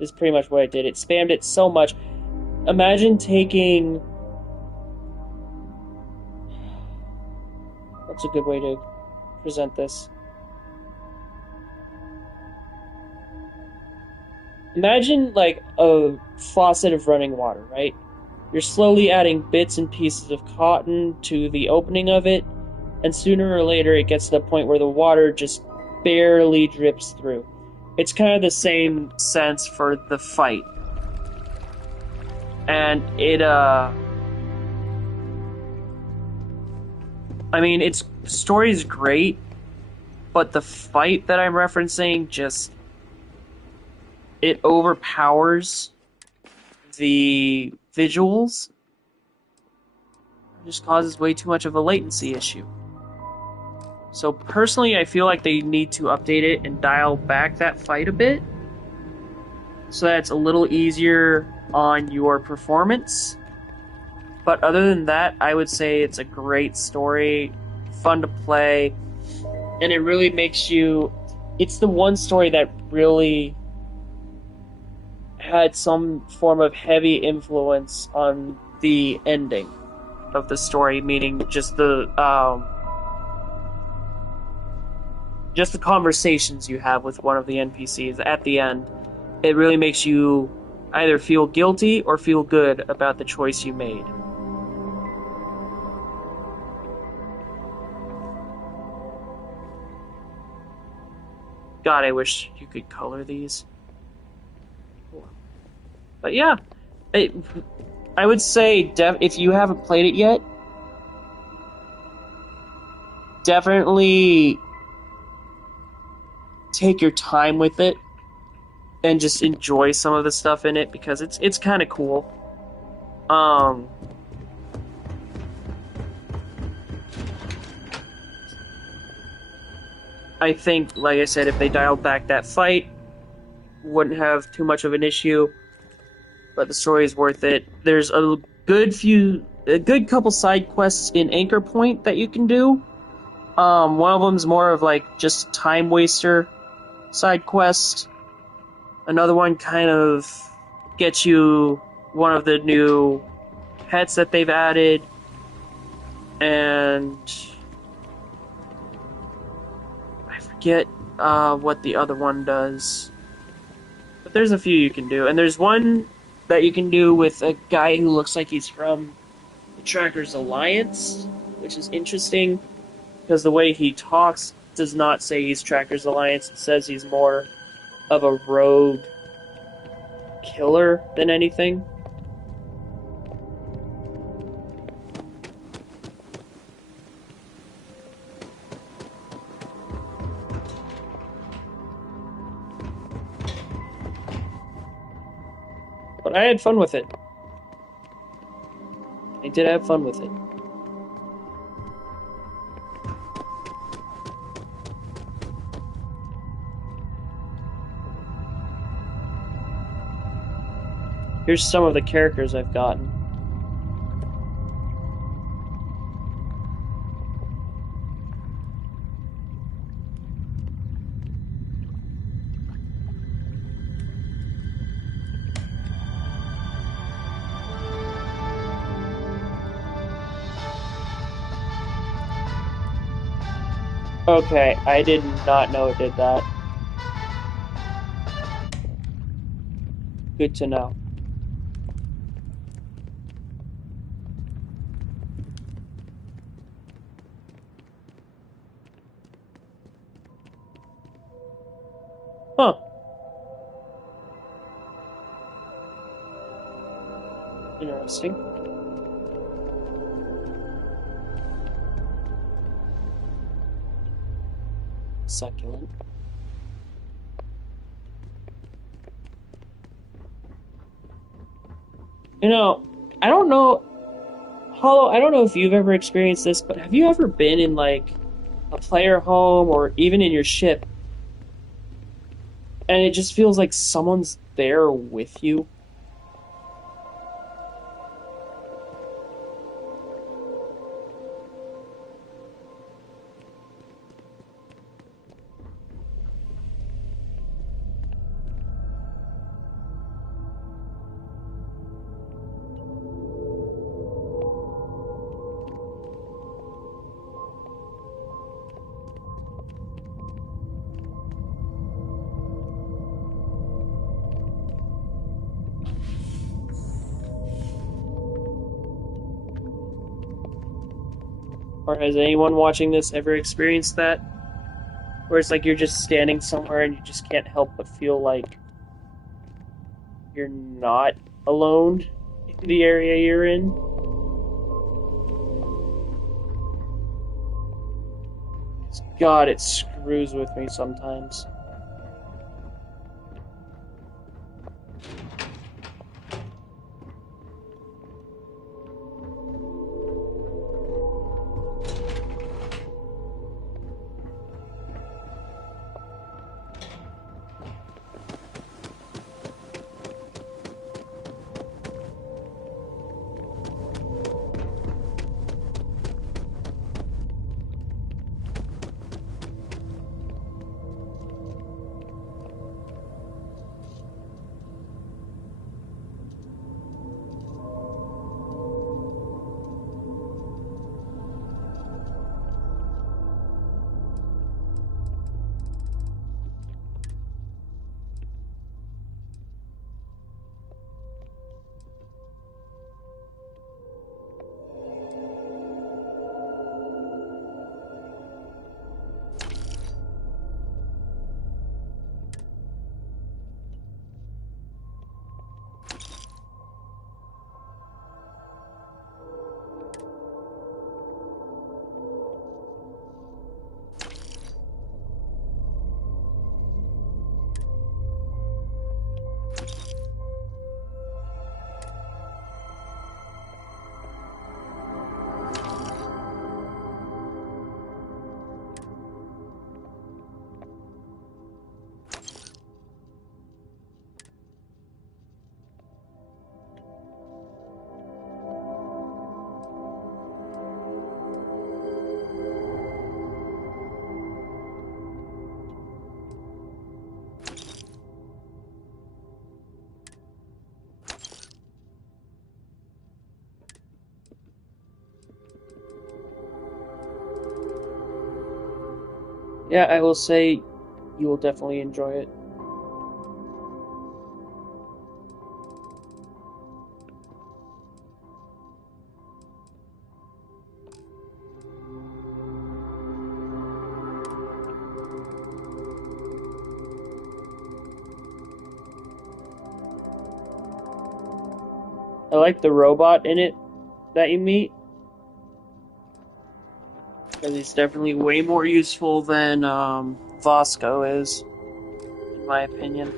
is pretty much what it did. It spammed it so much. Imagine taking... What's a good way to present this? Imagine like a faucet of running water, right? You're slowly adding bits and pieces of cotton to the opening of it, and sooner or later it gets to the point where the water just barely drips through. It's kind of the same sense for the fight. And I mean, its story's great, but the fight that I'm referencing just... It overpowers the visuals. It just causes way too much of a latency issue. So personally, I feel like they need to update it and dial back that fight a bit, so that it's a little easier on your performance. But other than that, I would say it's a great story, fun to play, and it really makes you... It's the one story that really had some form of heavy influence on the ending of the story, meaning just the conversations you have with one of the NPCs at the end. It really makes you either feel guilty or feel good about the choice you made. God, I wish you could color these. But yeah, I would say if you haven't played it yet, definitely take your time with it and just enjoy some of the stuff in it, because it's kind of cool. I think, like I said, if they dialed back that fight, wouldn't have too much of an issue. But the story is worth it. There's a good couple side quests in Anchor Point that you can do. One of them's more of like just time waster side quest. Another one kind of gets you one of the new pets that they've added, and I forget what the other one does. But there's a few you can do, and there's one that you can do with a guy who looks like he's from the Trackers Alliance, which is interesting, because the way he talks does not say he's Trackers Alliance. It says he's more of a rogue killer than anything. But I had fun with it. I did have fun with it. Here's some of the characters I've gotten. Okay, I did not know it did that. Good to know. Huh. Interesting. Succulent. You know, I don't know, Hollow, I don't know if you've ever experienced this, but have you ever been in, like, a player home or even in your ship, and it just feels like someone's there with you? Or has anyone watching this ever experienced that? Where it's like you're just standing somewhere and you just can't help but feel like you're not alone in the area you're in? God, it screws with me sometimes. Yeah, I will say you will definitely enjoy it. I like the robot in it that you meet, because he's definitely way more useful than Vasco is, in my opinion.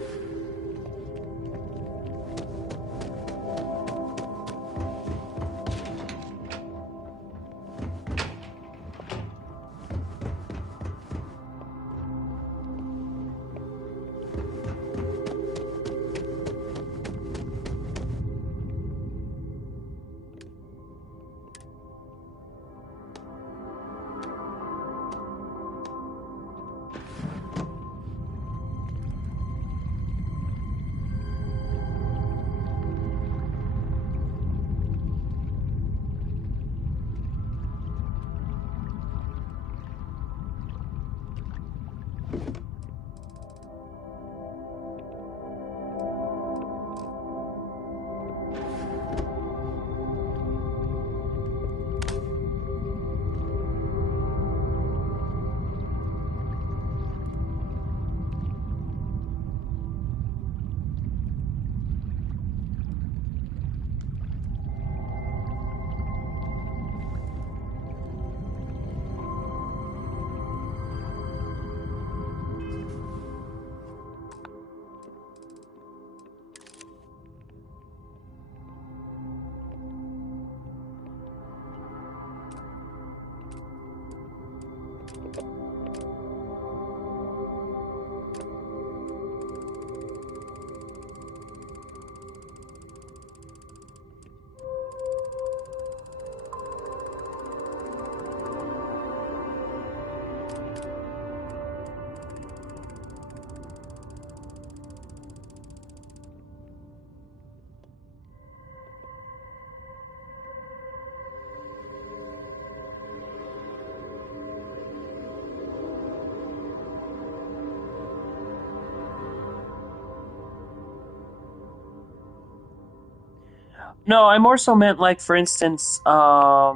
No, I more so meant, like, for instance, there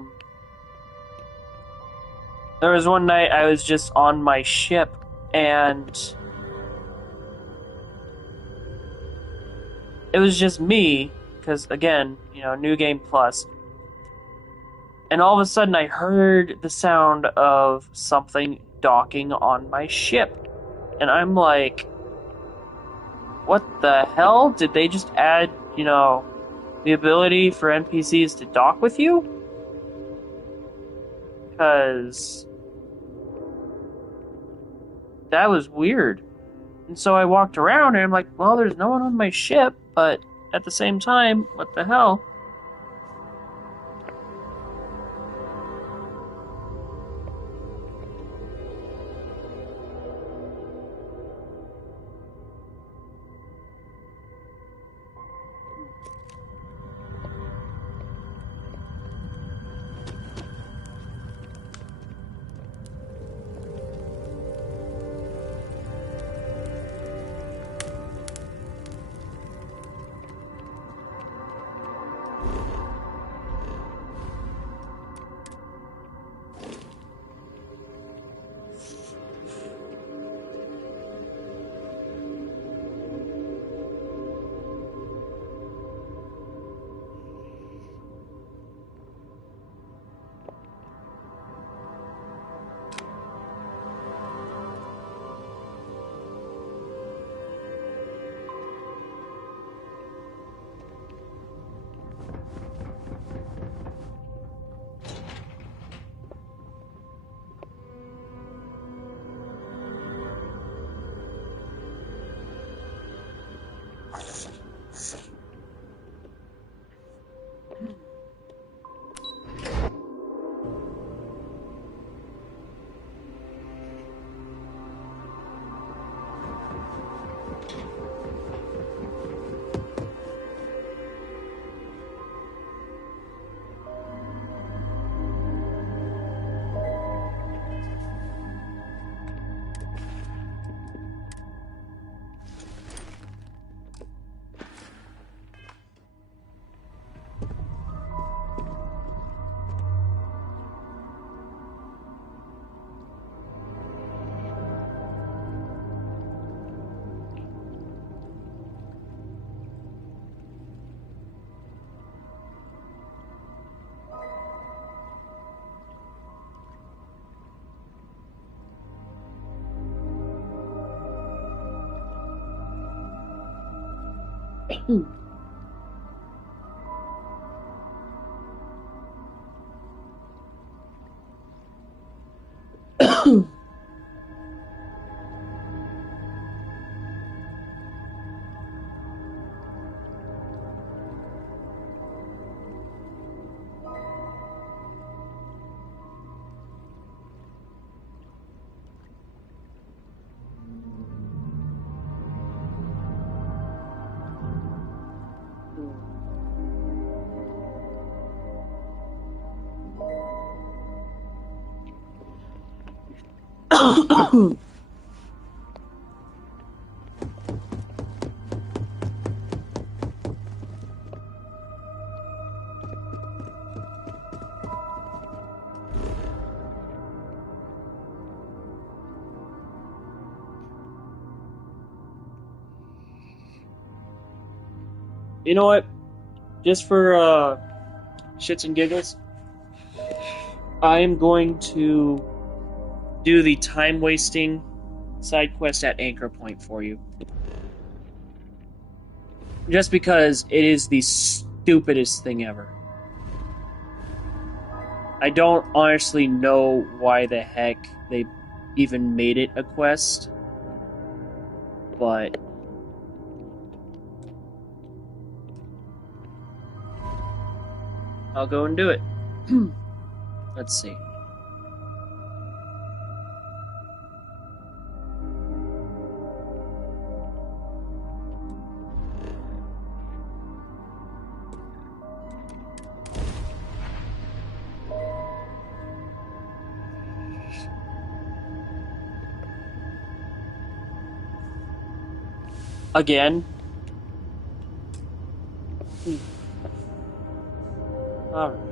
was one night I was just on my ship, and it was just me, because, again, you know, New Game Plus, and all of a sudden I heard the sound of something docking on my ship, and I'm like, what the hell? Did they just add, you know, the ability for NPCs to dock with you? Because that was weird. And so I walked around and I'm like, well, there's no one on my ship, but at the same time, what the hell? You know what? Just for shits and giggles, I am going to do the time-wasting side quest at Anchor Point for you. Just because it is the stupidest thing ever. I don't honestly know why the heck they even made it a quest, but I'll go and do it. Let's see. Again. Alright.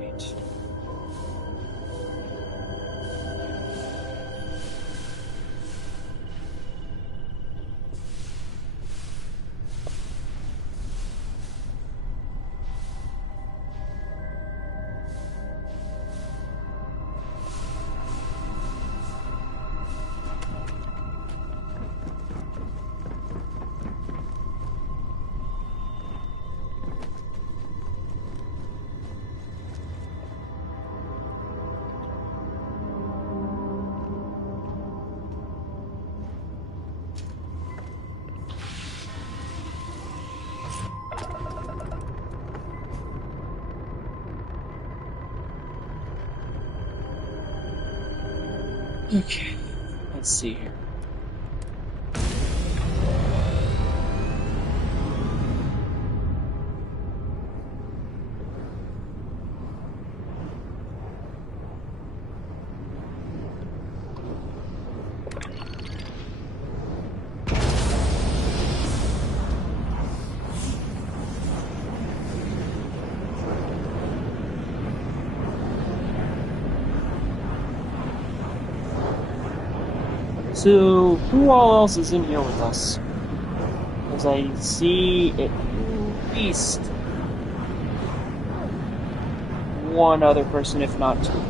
Okay, let's see here. So, who all else is in here with us? As I see at least one other person, if not two.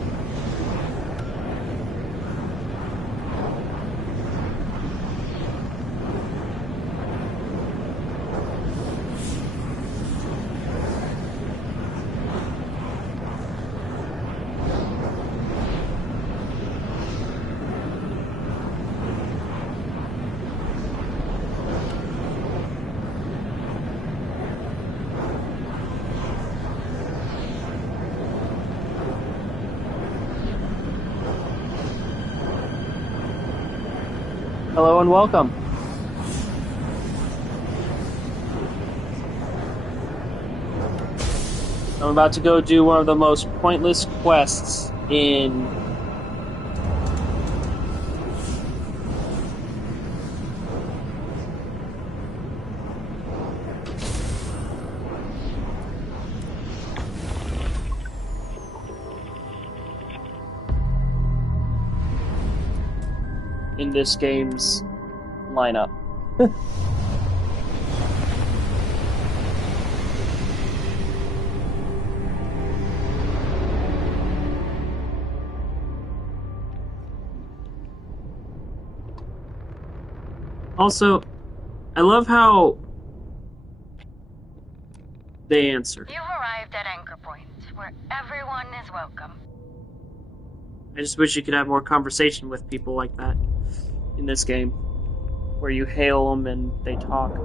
Hello and welcome. I'm about to go do one of the most pointless quests in this game's lineup. Also, I love how they answer. You've arrived at Anchor Point, where everyone is welcome. I just wish you could have more conversation with people like that in this game, where you hail them and they talk.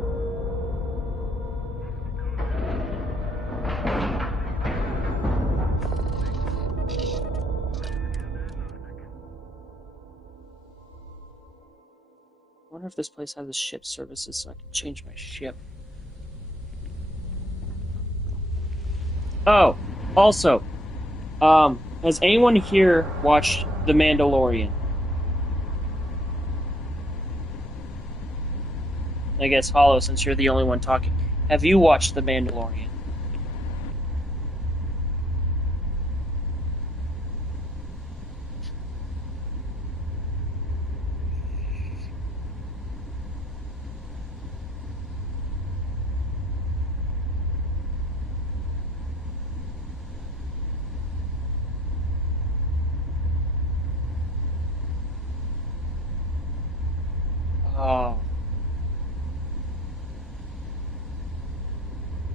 I wonder if this place has a ship services so I can change my ship. Oh, also, has anyone here watched The Mandalorian? I guess Hollow, since you're the only one talking. Have you watched The Mandalorian? Oh.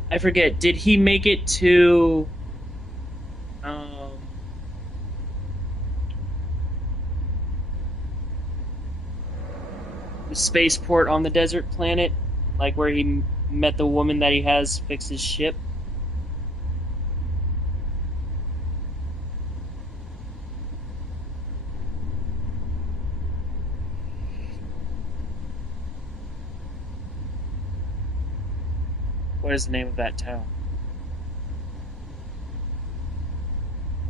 I forget, did he make it to... the spaceport on the desert planet, like where he met the woman that he has fix his ship. What is the name of that town?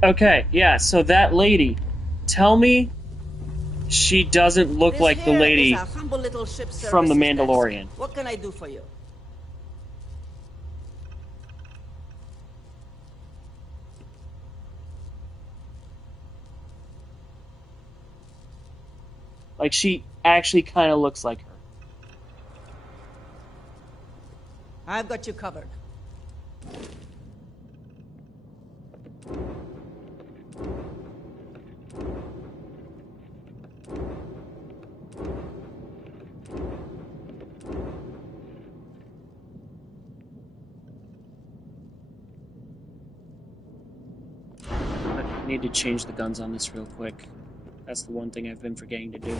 Okay, yeah, so that lady, tell me she doesn't look This like the here lady is a humble little ship from The services desk. Mandalorian. What can I do for you? Like, she actually kind of looks like her. I've got you covered. I need to change the guns on this real quick. That's the one thing I've been forgetting to do.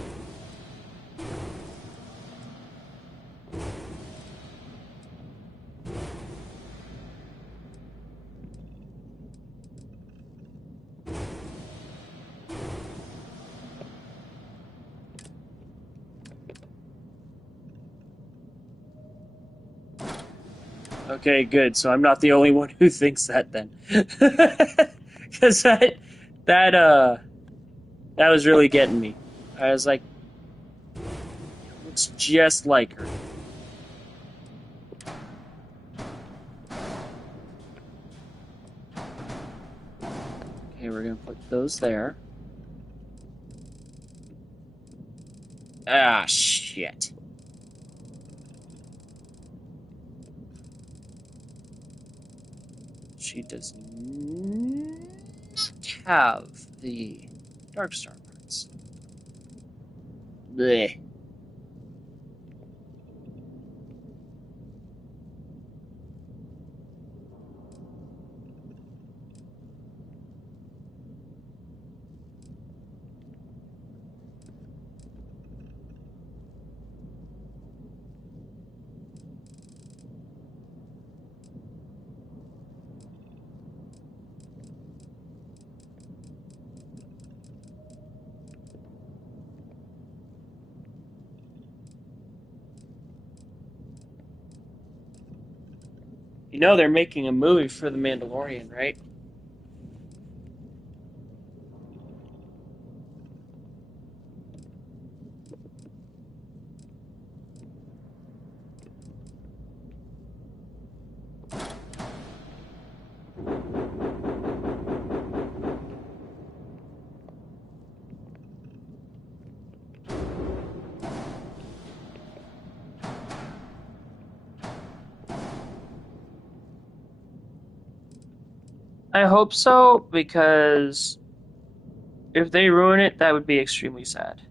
Okay, good. So I'm not the only one who thinks that then. Because that was really getting me. I was like, it looks just like her. Okay, we're gonna put those there. Ah, shit. She does not have the darkstar parts. Blech. You know they're making a movie for The Mandalorian, right? I hope so, because if they ruin it, that would be extremely sad.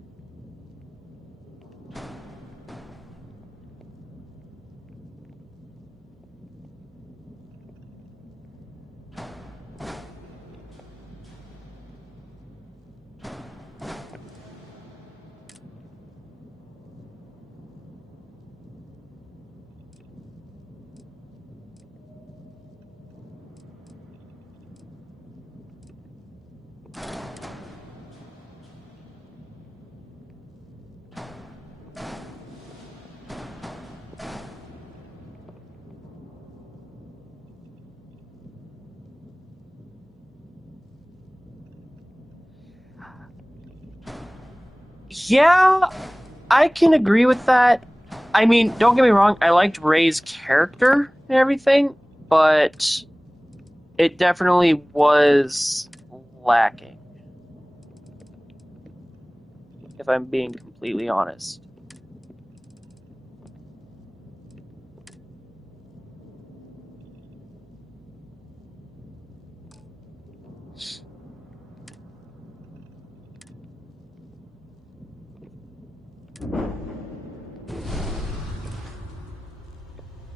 Yeah, I can agree with that. I mean, don't get me wrong, I liked Rey's character and everything, but it definitely was lacking, if I'm being completely honest.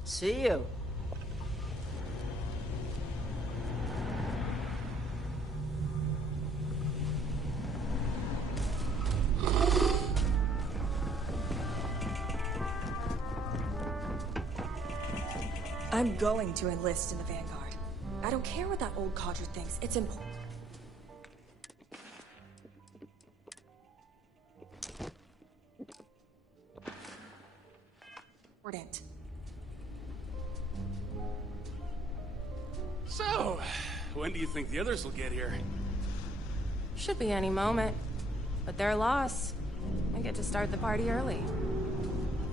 See you. I'm going to enlist in the Vanguard. I don't care what that old codger thinks. It's important. So, when do you think the others will get here? Should be any moment. But their loss. I get to start the party early.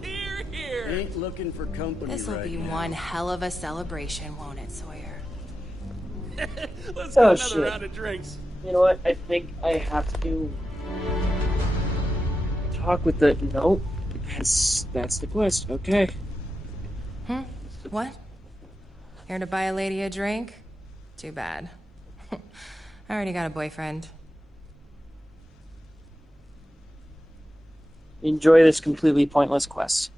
Here, here! Ain't looking for company This'll right be now. one hell of a celebration, won't it, Sawyer? Let's get another shit. round of drinks. You know what? I think I have to talk with the... Nope. That's the quest. Okay. What? Here to buy a lady a drink? Too bad. I already got a boyfriend. Enjoy this completely pointless quest.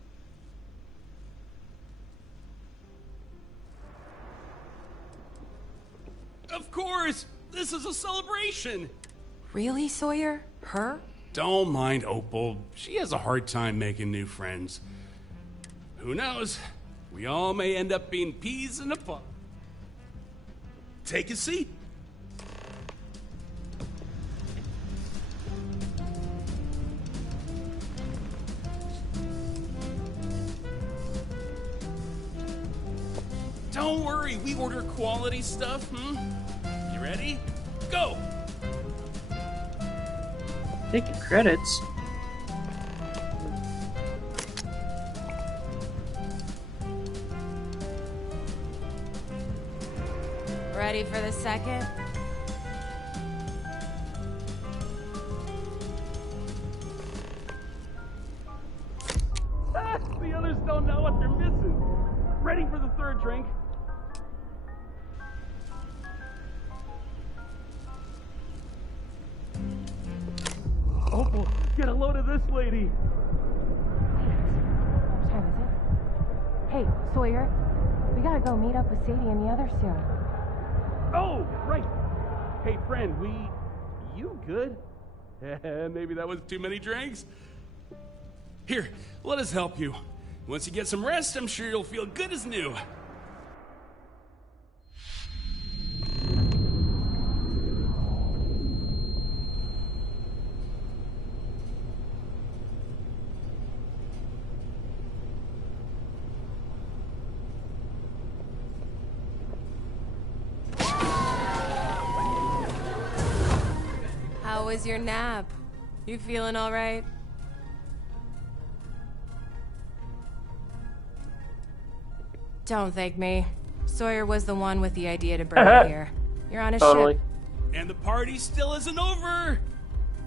Of course! This is a celebration! Really, Sawyer? Her? Don't mind Opal. She has a hard time making new friends. Who knows? We all may end up being peas in a pod. Take a seat. Don't worry, we order quality stuff, You ready? Go! Taking credits. Ready for the second? The others don't know what they're missing. Ready for the third drink? Opal, get a load of this lady. What time is it? Hey, Sawyer. We gotta go meet up with Sadie and the others soon. Oh, right. Hey, friend, you good? Maybe that was too many drinks? Here, let us help you. Once you get some rest, I'm sure you'll feel good as new. How was your nap? You feeling all right? Don't thank me. Sawyer was the one with the idea to bring it here. You're on a Totally. ship. And the party still isn't over.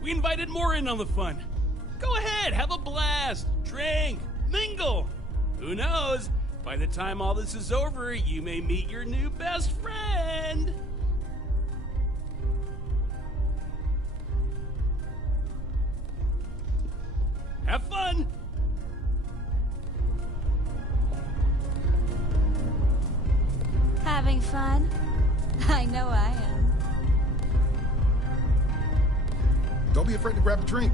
We invited more in on the fun. Go ahead, have a blast, drink, mingle. Who knows? By the time all this is over, you may meet your new best friend. Have fun. Having fun? I know I am. Don't be afraid to grab a drink.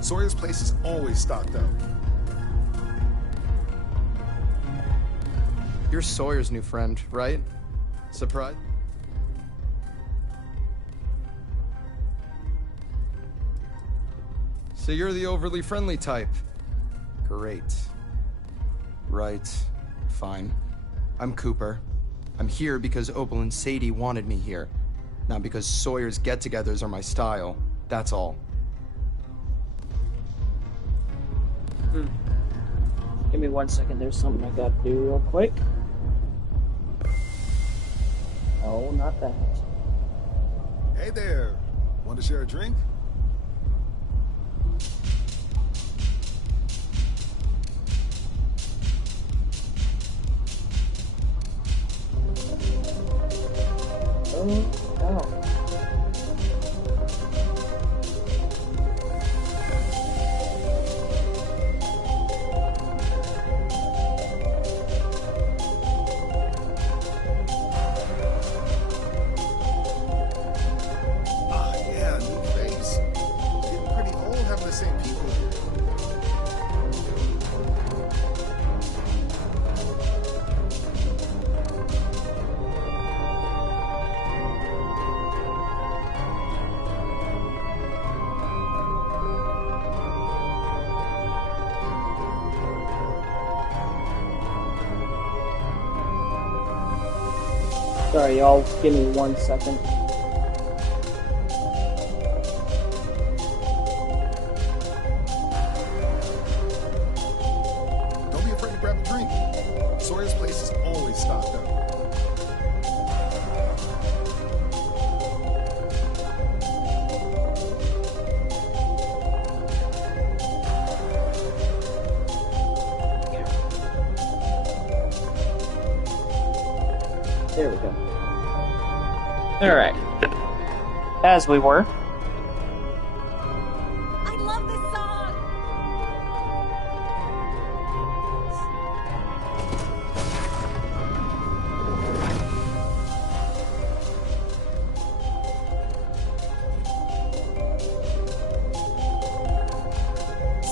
Sawyer's place is always stocked up. You're Sawyer's new friend, right? Surprise? So you're the overly friendly type. Great. Right. Fine. I'm Cooper. I'm here because Opal and Sadie wanted me here. Not because Sawyer's get-togethers are my style. That's all. Give me 1 second. There's something I gotta do real quick. Oh, not that. Hey there. Want to share a drink? Oh, no. Ah, yeah, new face. Sorry, y'all. Give me 1 second. Don't be afraid to grab a drink. Sawyer's place is always stocked up. There we go. Alright. As we were. I love this song!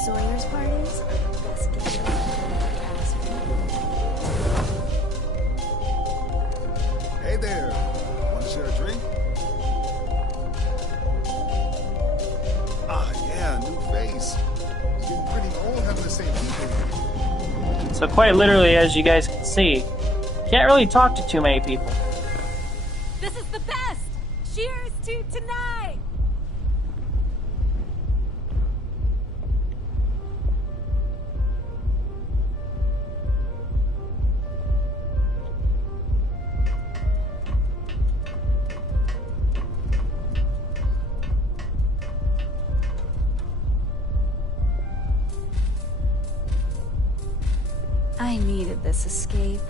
Sawyer's parties are the best game Hey there. Want to share a drink? Ah, yeah, new face. It's getting pretty old having the same people. So quite literally, as you guys can see, can't really talk to too many people. This is the best! Cheers to tonight! I needed this escape.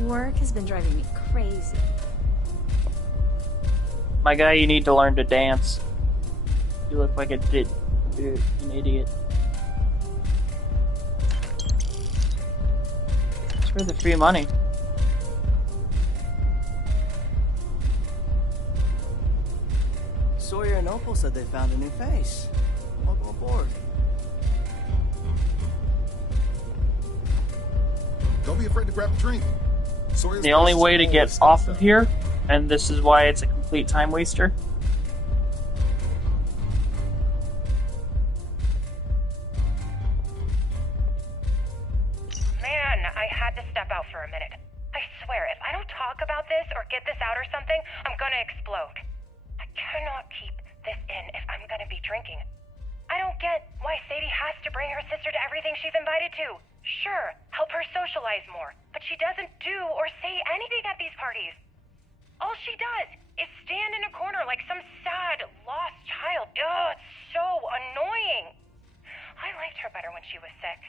Work has been driving me crazy. My guy, you need to learn to dance. You look like an idiot. It's for the free money. Sawyer and Opal said they found a new face. Welcome aboard. Don't be afraid to grab a drink. Sawyer's The only place is way to always get stocked off up. of here, and this is why it's a complete time waster. Man, I had to step out for a minute. I swear, if I don't talk about this or get this out or something, I'm gonna explode. I cannot keep this in if I'm gonna be drinking. I don't get why Sadie has to bring her sister to everything she's invited to. Sure, help her socialize more, but she doesn't do or say anything at these parties. All she does is stand in a corner like some sad, lost child. Ugh, it's so annoying. I liked her better when she was sick.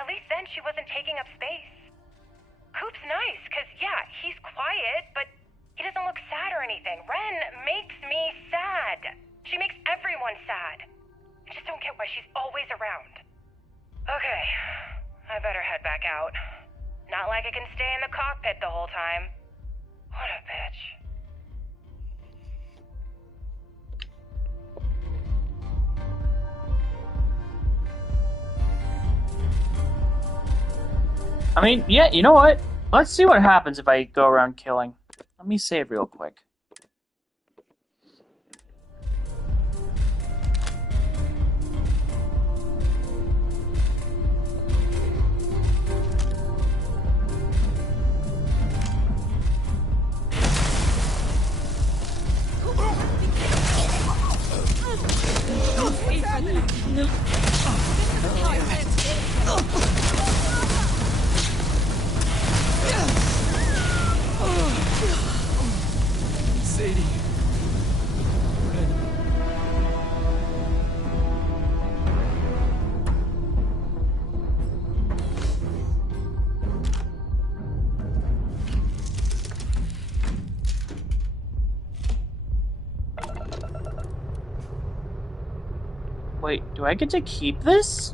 At least then she wasn't taking up space. Coop's nice, because, yeah, he's quiet, but he doesn't look sad or anything. Ren makes me sad. She makes everyone sad. I just don't get why she's always around. Okay, I better head back out. Not like I can stay in the cockpit the whole time. What a bitch. I mean, yeah, you know what? Let's see what happens if I go around killing. Let me save real quick. Sadie. Wait, do I get to keep this?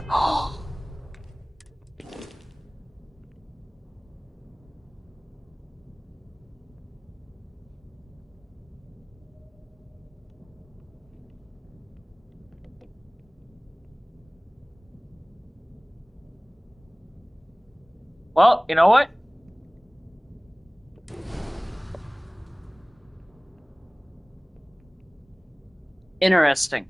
Well, you know what? Interesting.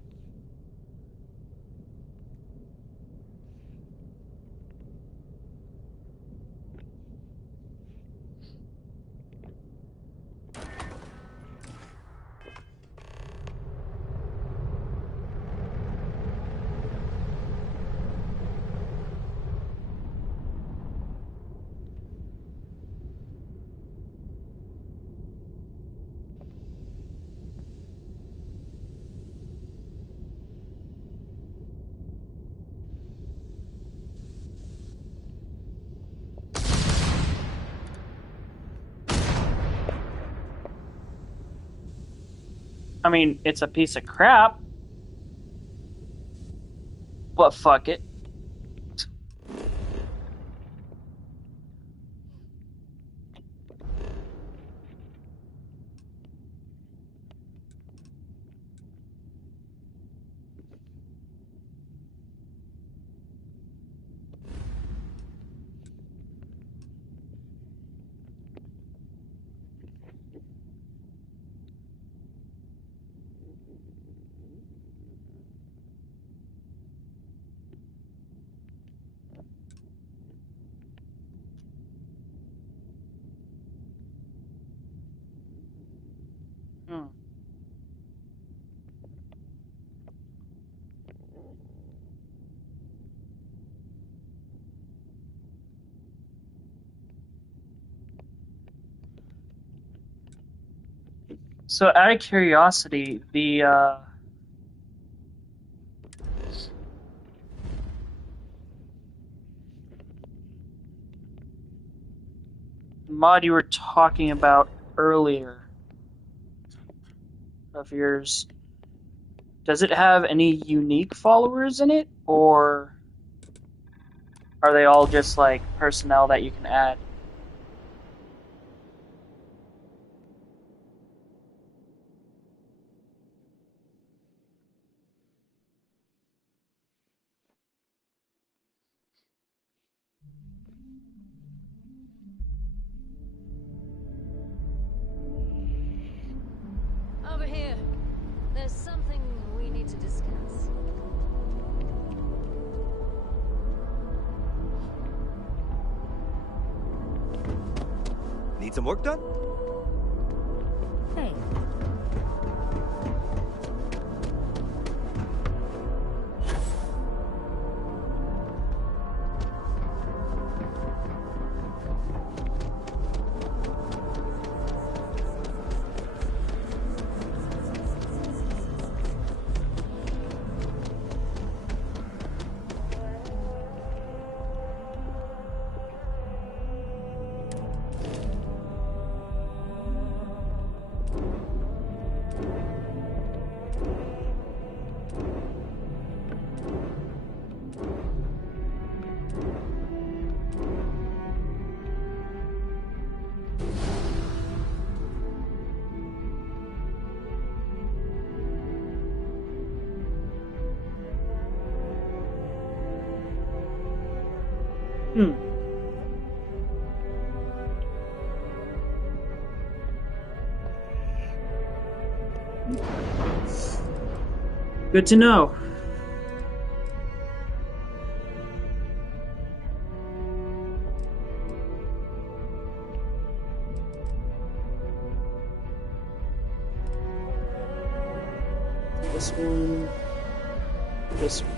I mean, it's a piece of crap, but fuck it. Hmm. So, out of curiosity, the mod you were talking about earlier of yours, does it have any unique followers in it, or are they all just like personnel that you can add? Over here. There's something we need to discuss. Need some work done? Hey. Hmm. Good to know. This one. This one.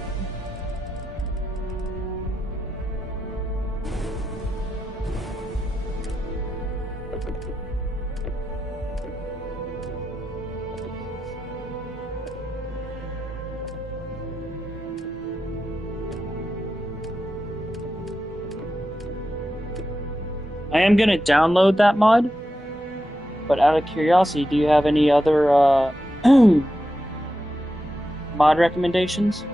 I am gonna download that mod, but out of curiosity, do you have any other mod recommendations?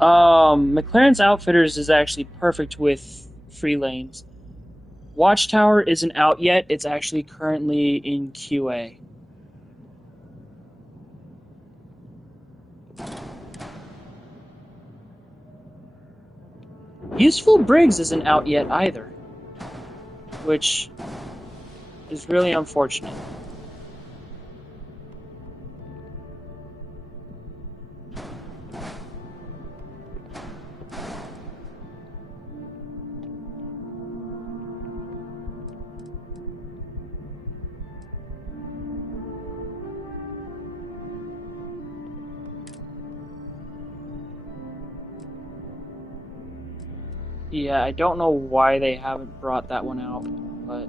McLaren's Outfitters is actually perfect with free lanes. Watchtower isn't out yet. It's actually currently in QA. Useful Briggs isn't out yet either, which is really unfortunate. Yeah, I don't know why they haven't brought that one out, but...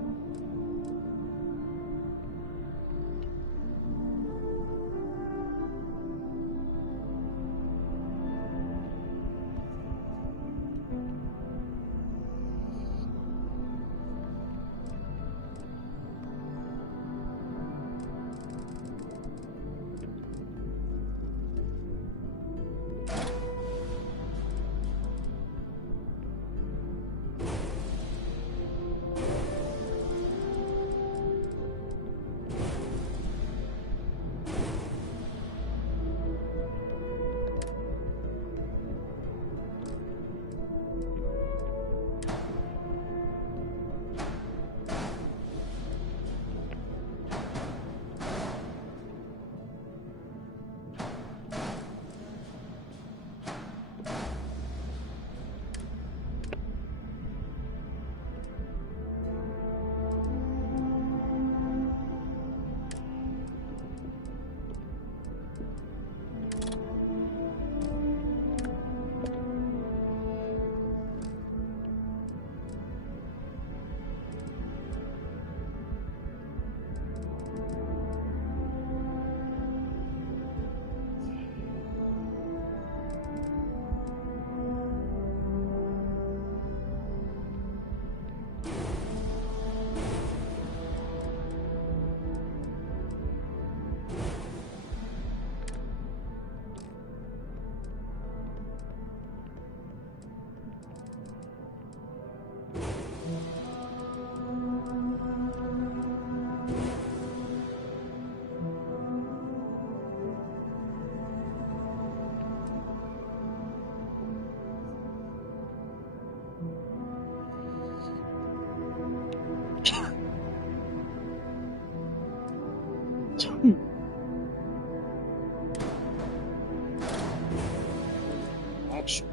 Actually...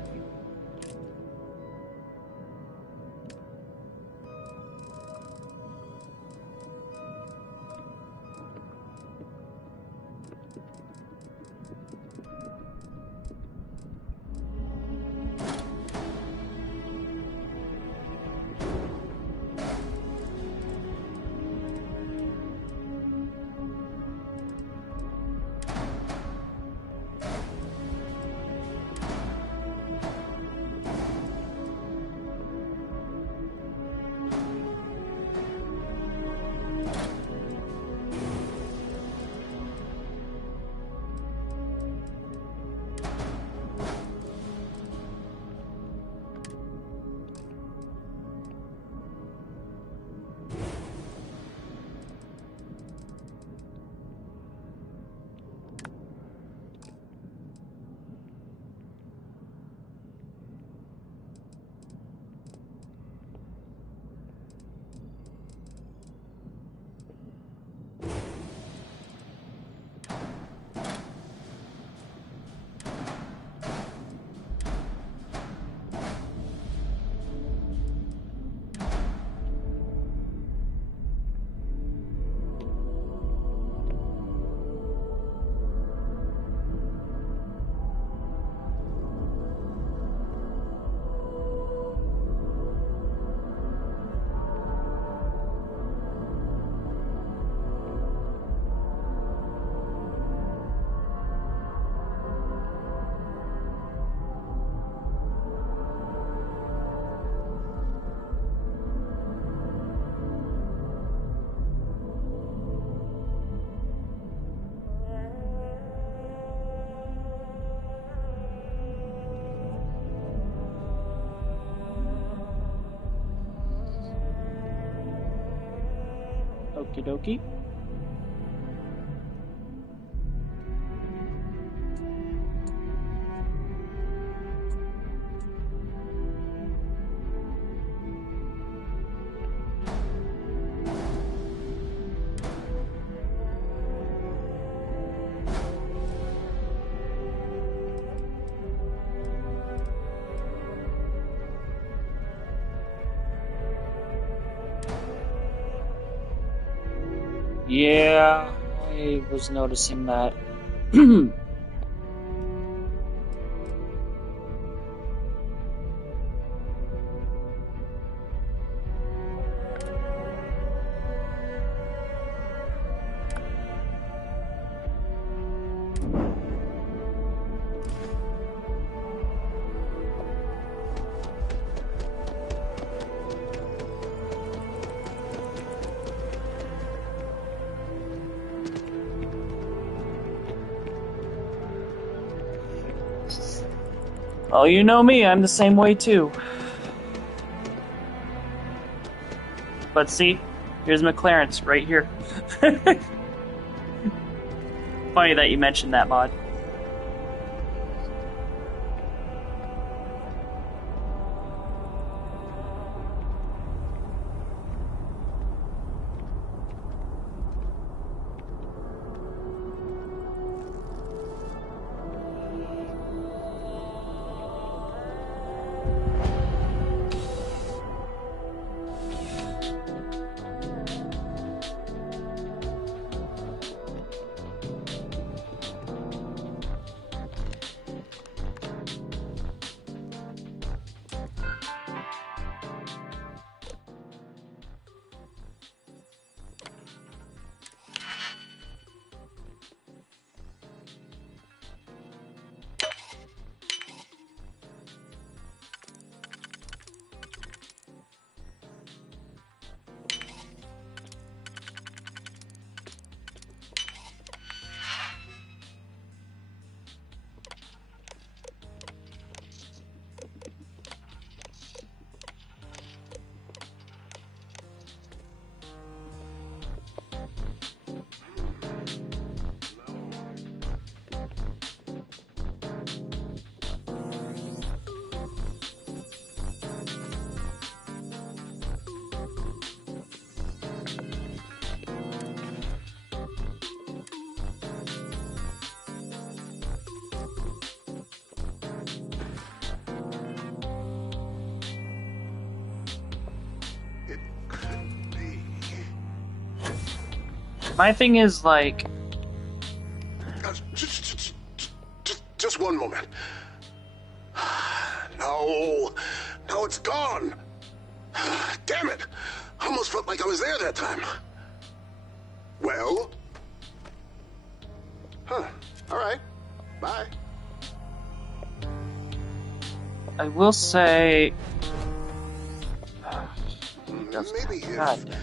Okie dokie. Yeah, I was noticing that. Well, you know me, I'm the same way too. But see, here's McLaren's right here. Funny that you mentioned that, mod. My thing is, like... Just one moment. No, it's gone. Damn it. I almost felt like I was there that time. Well? Huh. All right. Bye. I will say... Maybe God.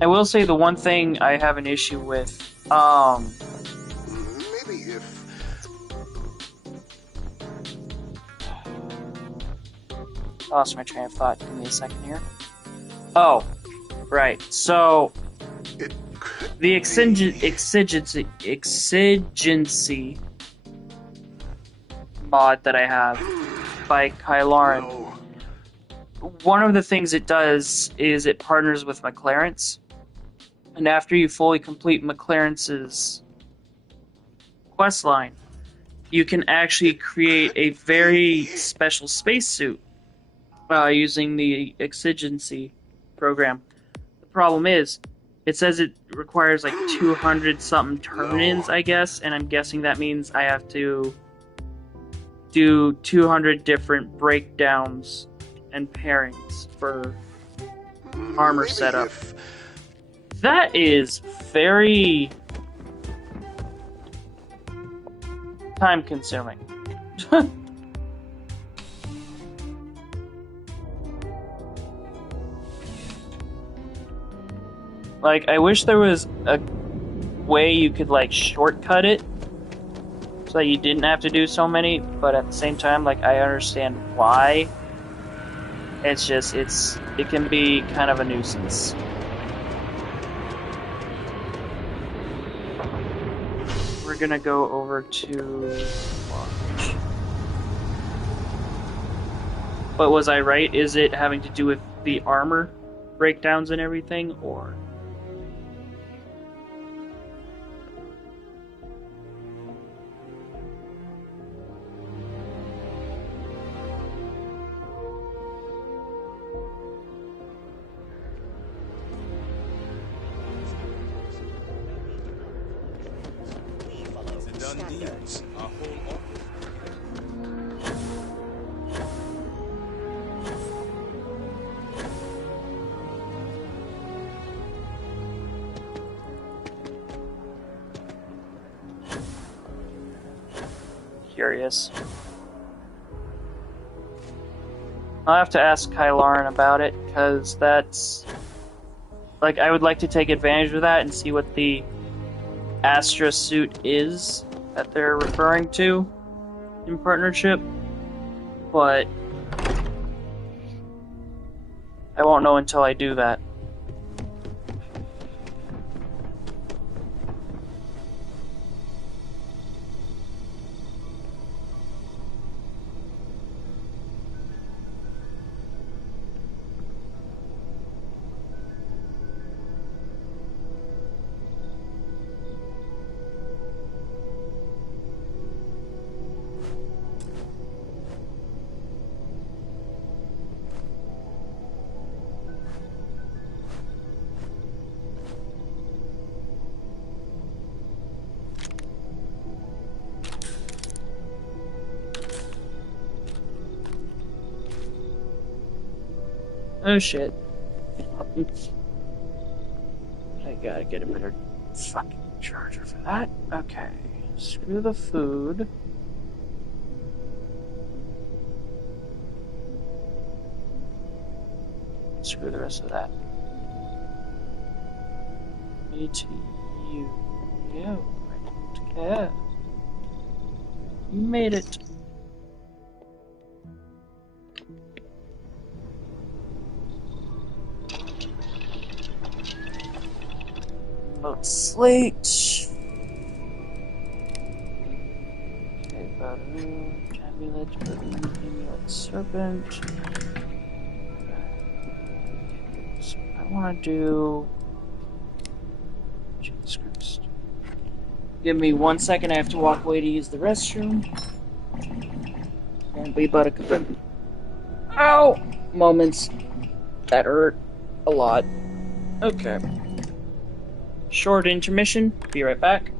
I will say the one thing I have an issue with, maybe if... Lost my train of thought. Give me a second here. Oh, right. So, the exigency mod that I have by Kylarin, one of the things it does is it partners with McLaren's. And after you fully complete McLaren's quest line, you can actually create a very special spacesuit using the exigency program. The problem is, it says it requires like 200 something turn-ins, I guess, and I'm guessing that means I have to do 200 different breakdowns and pairings for armor setup. That is very time-consuming. Like, I wish there was a way you could, like, shortcut it so that you didn't have to do so many, but at the same time, like, I understand why It's just, it can be kind of a nuisance. We're gonna go over to Lodge. But was I right? Is it having to do with the armor breakdowns and everything, or? Curious. I'll have to ask Kylarn about it, because that's... Like, I would like to take advantage of that and see what the Astra suit is that they're referring to in partnership, but I won't know until I do that. Oh shit. I gotta get a better fucking charger for that. Okay. Screw the food. Screw the rest of that. Me to you. You. I don't care. You made it. About slate. Okay, Baru, Amulet, Amulet, Serpent. So I want to do. Jesus Christ. Give me 1 second, I have to walk away to use the restroom. Won't be but a couple. Ow! Moments. That hurt a lot. Okay. Short intermission. Be right back.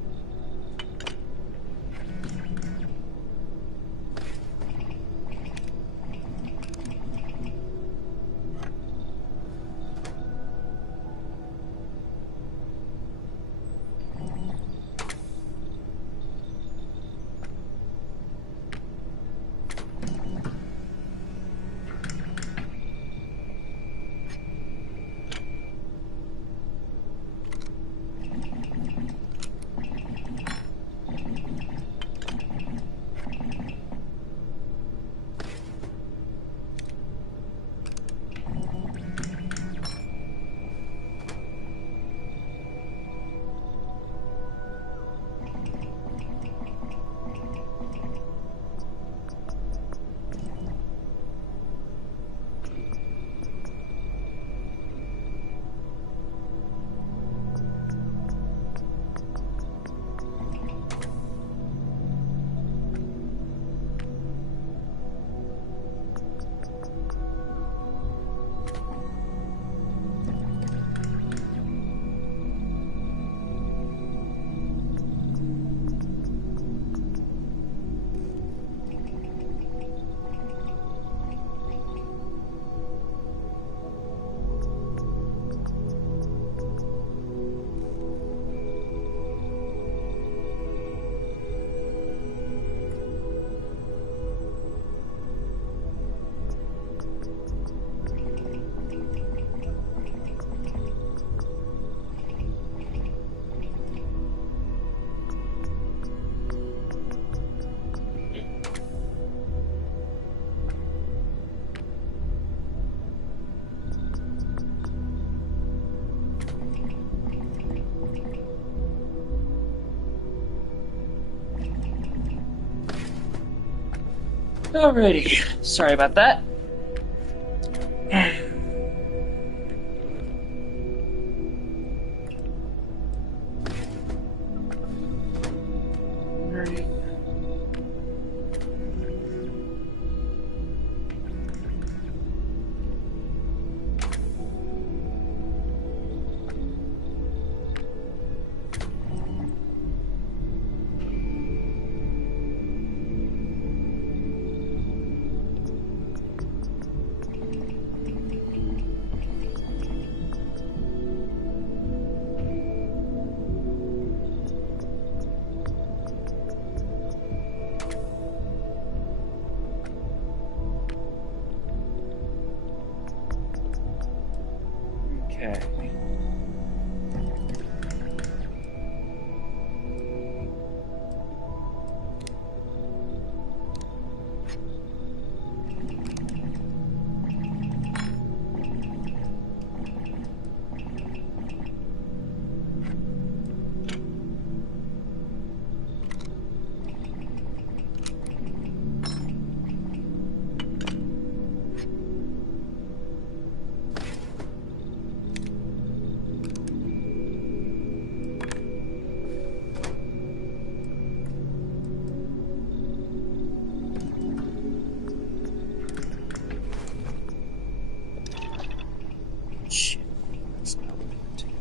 Alrighty. Sorry about that. Alright. Okay. Shit. That's not what I meant to do.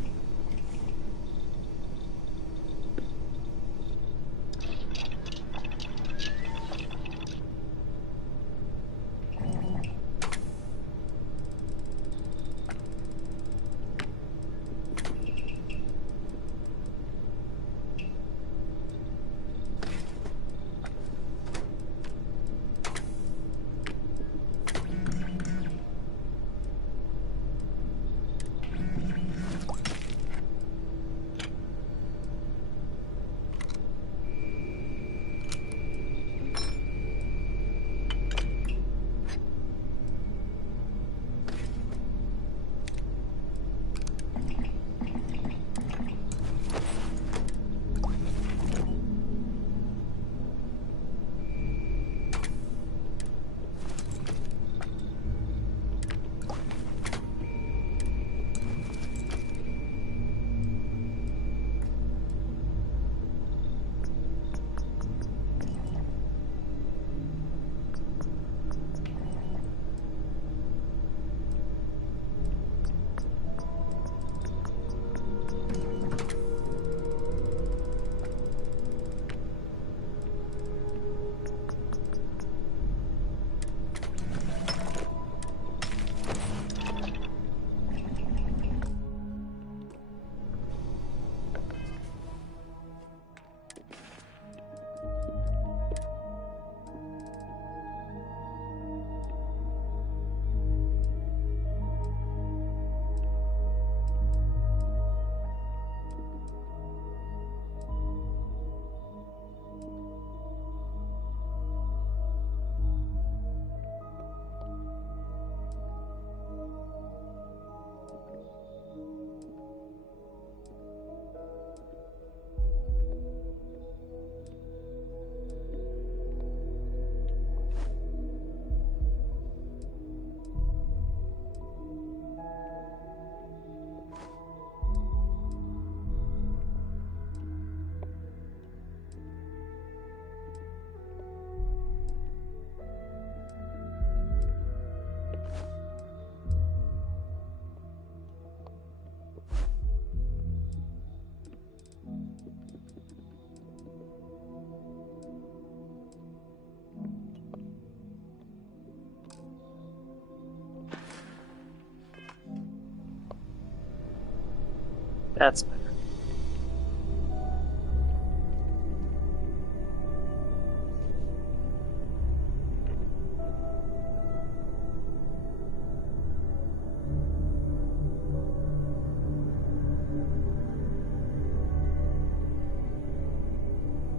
That's better.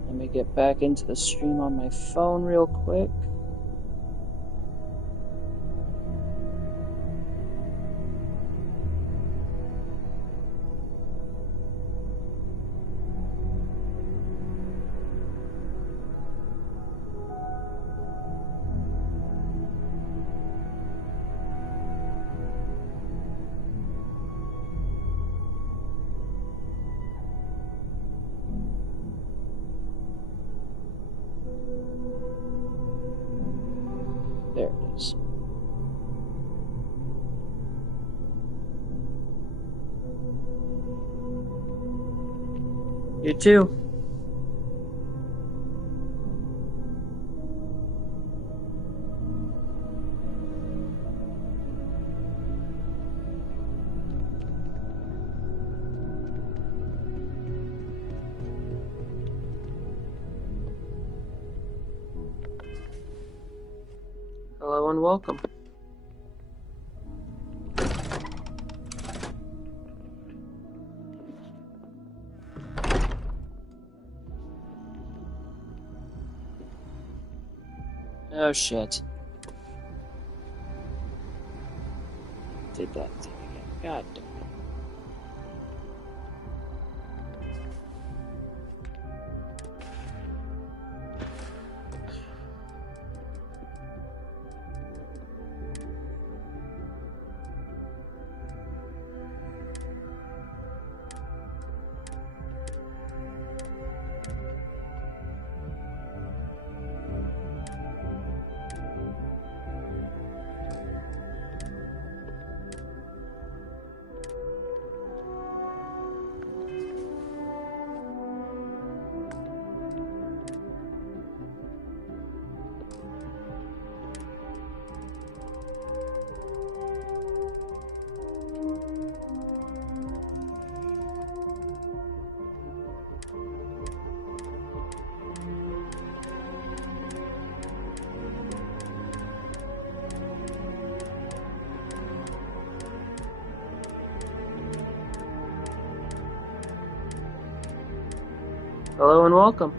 Let me get back into the stream on my phone real quick. You too. Hello and welcome. Oh shit. Did that thing again. God damn it. Hello and welcome.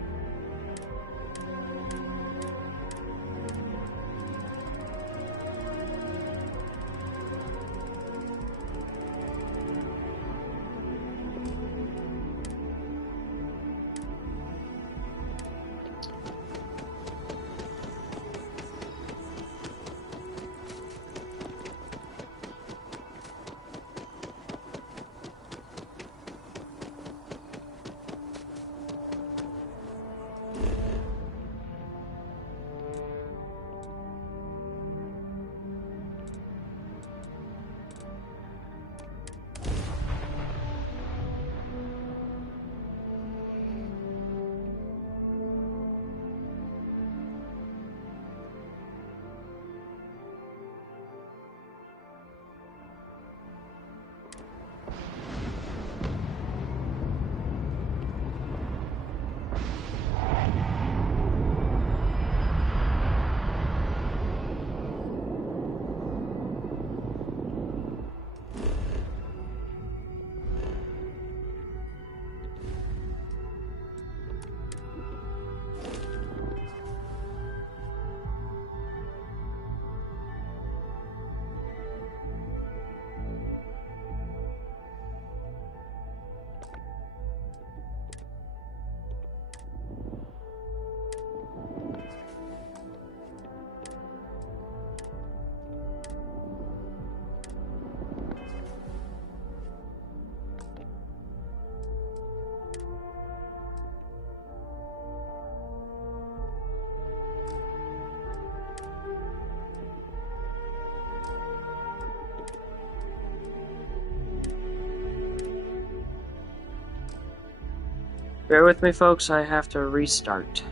Bear with me, folks, I have to restart.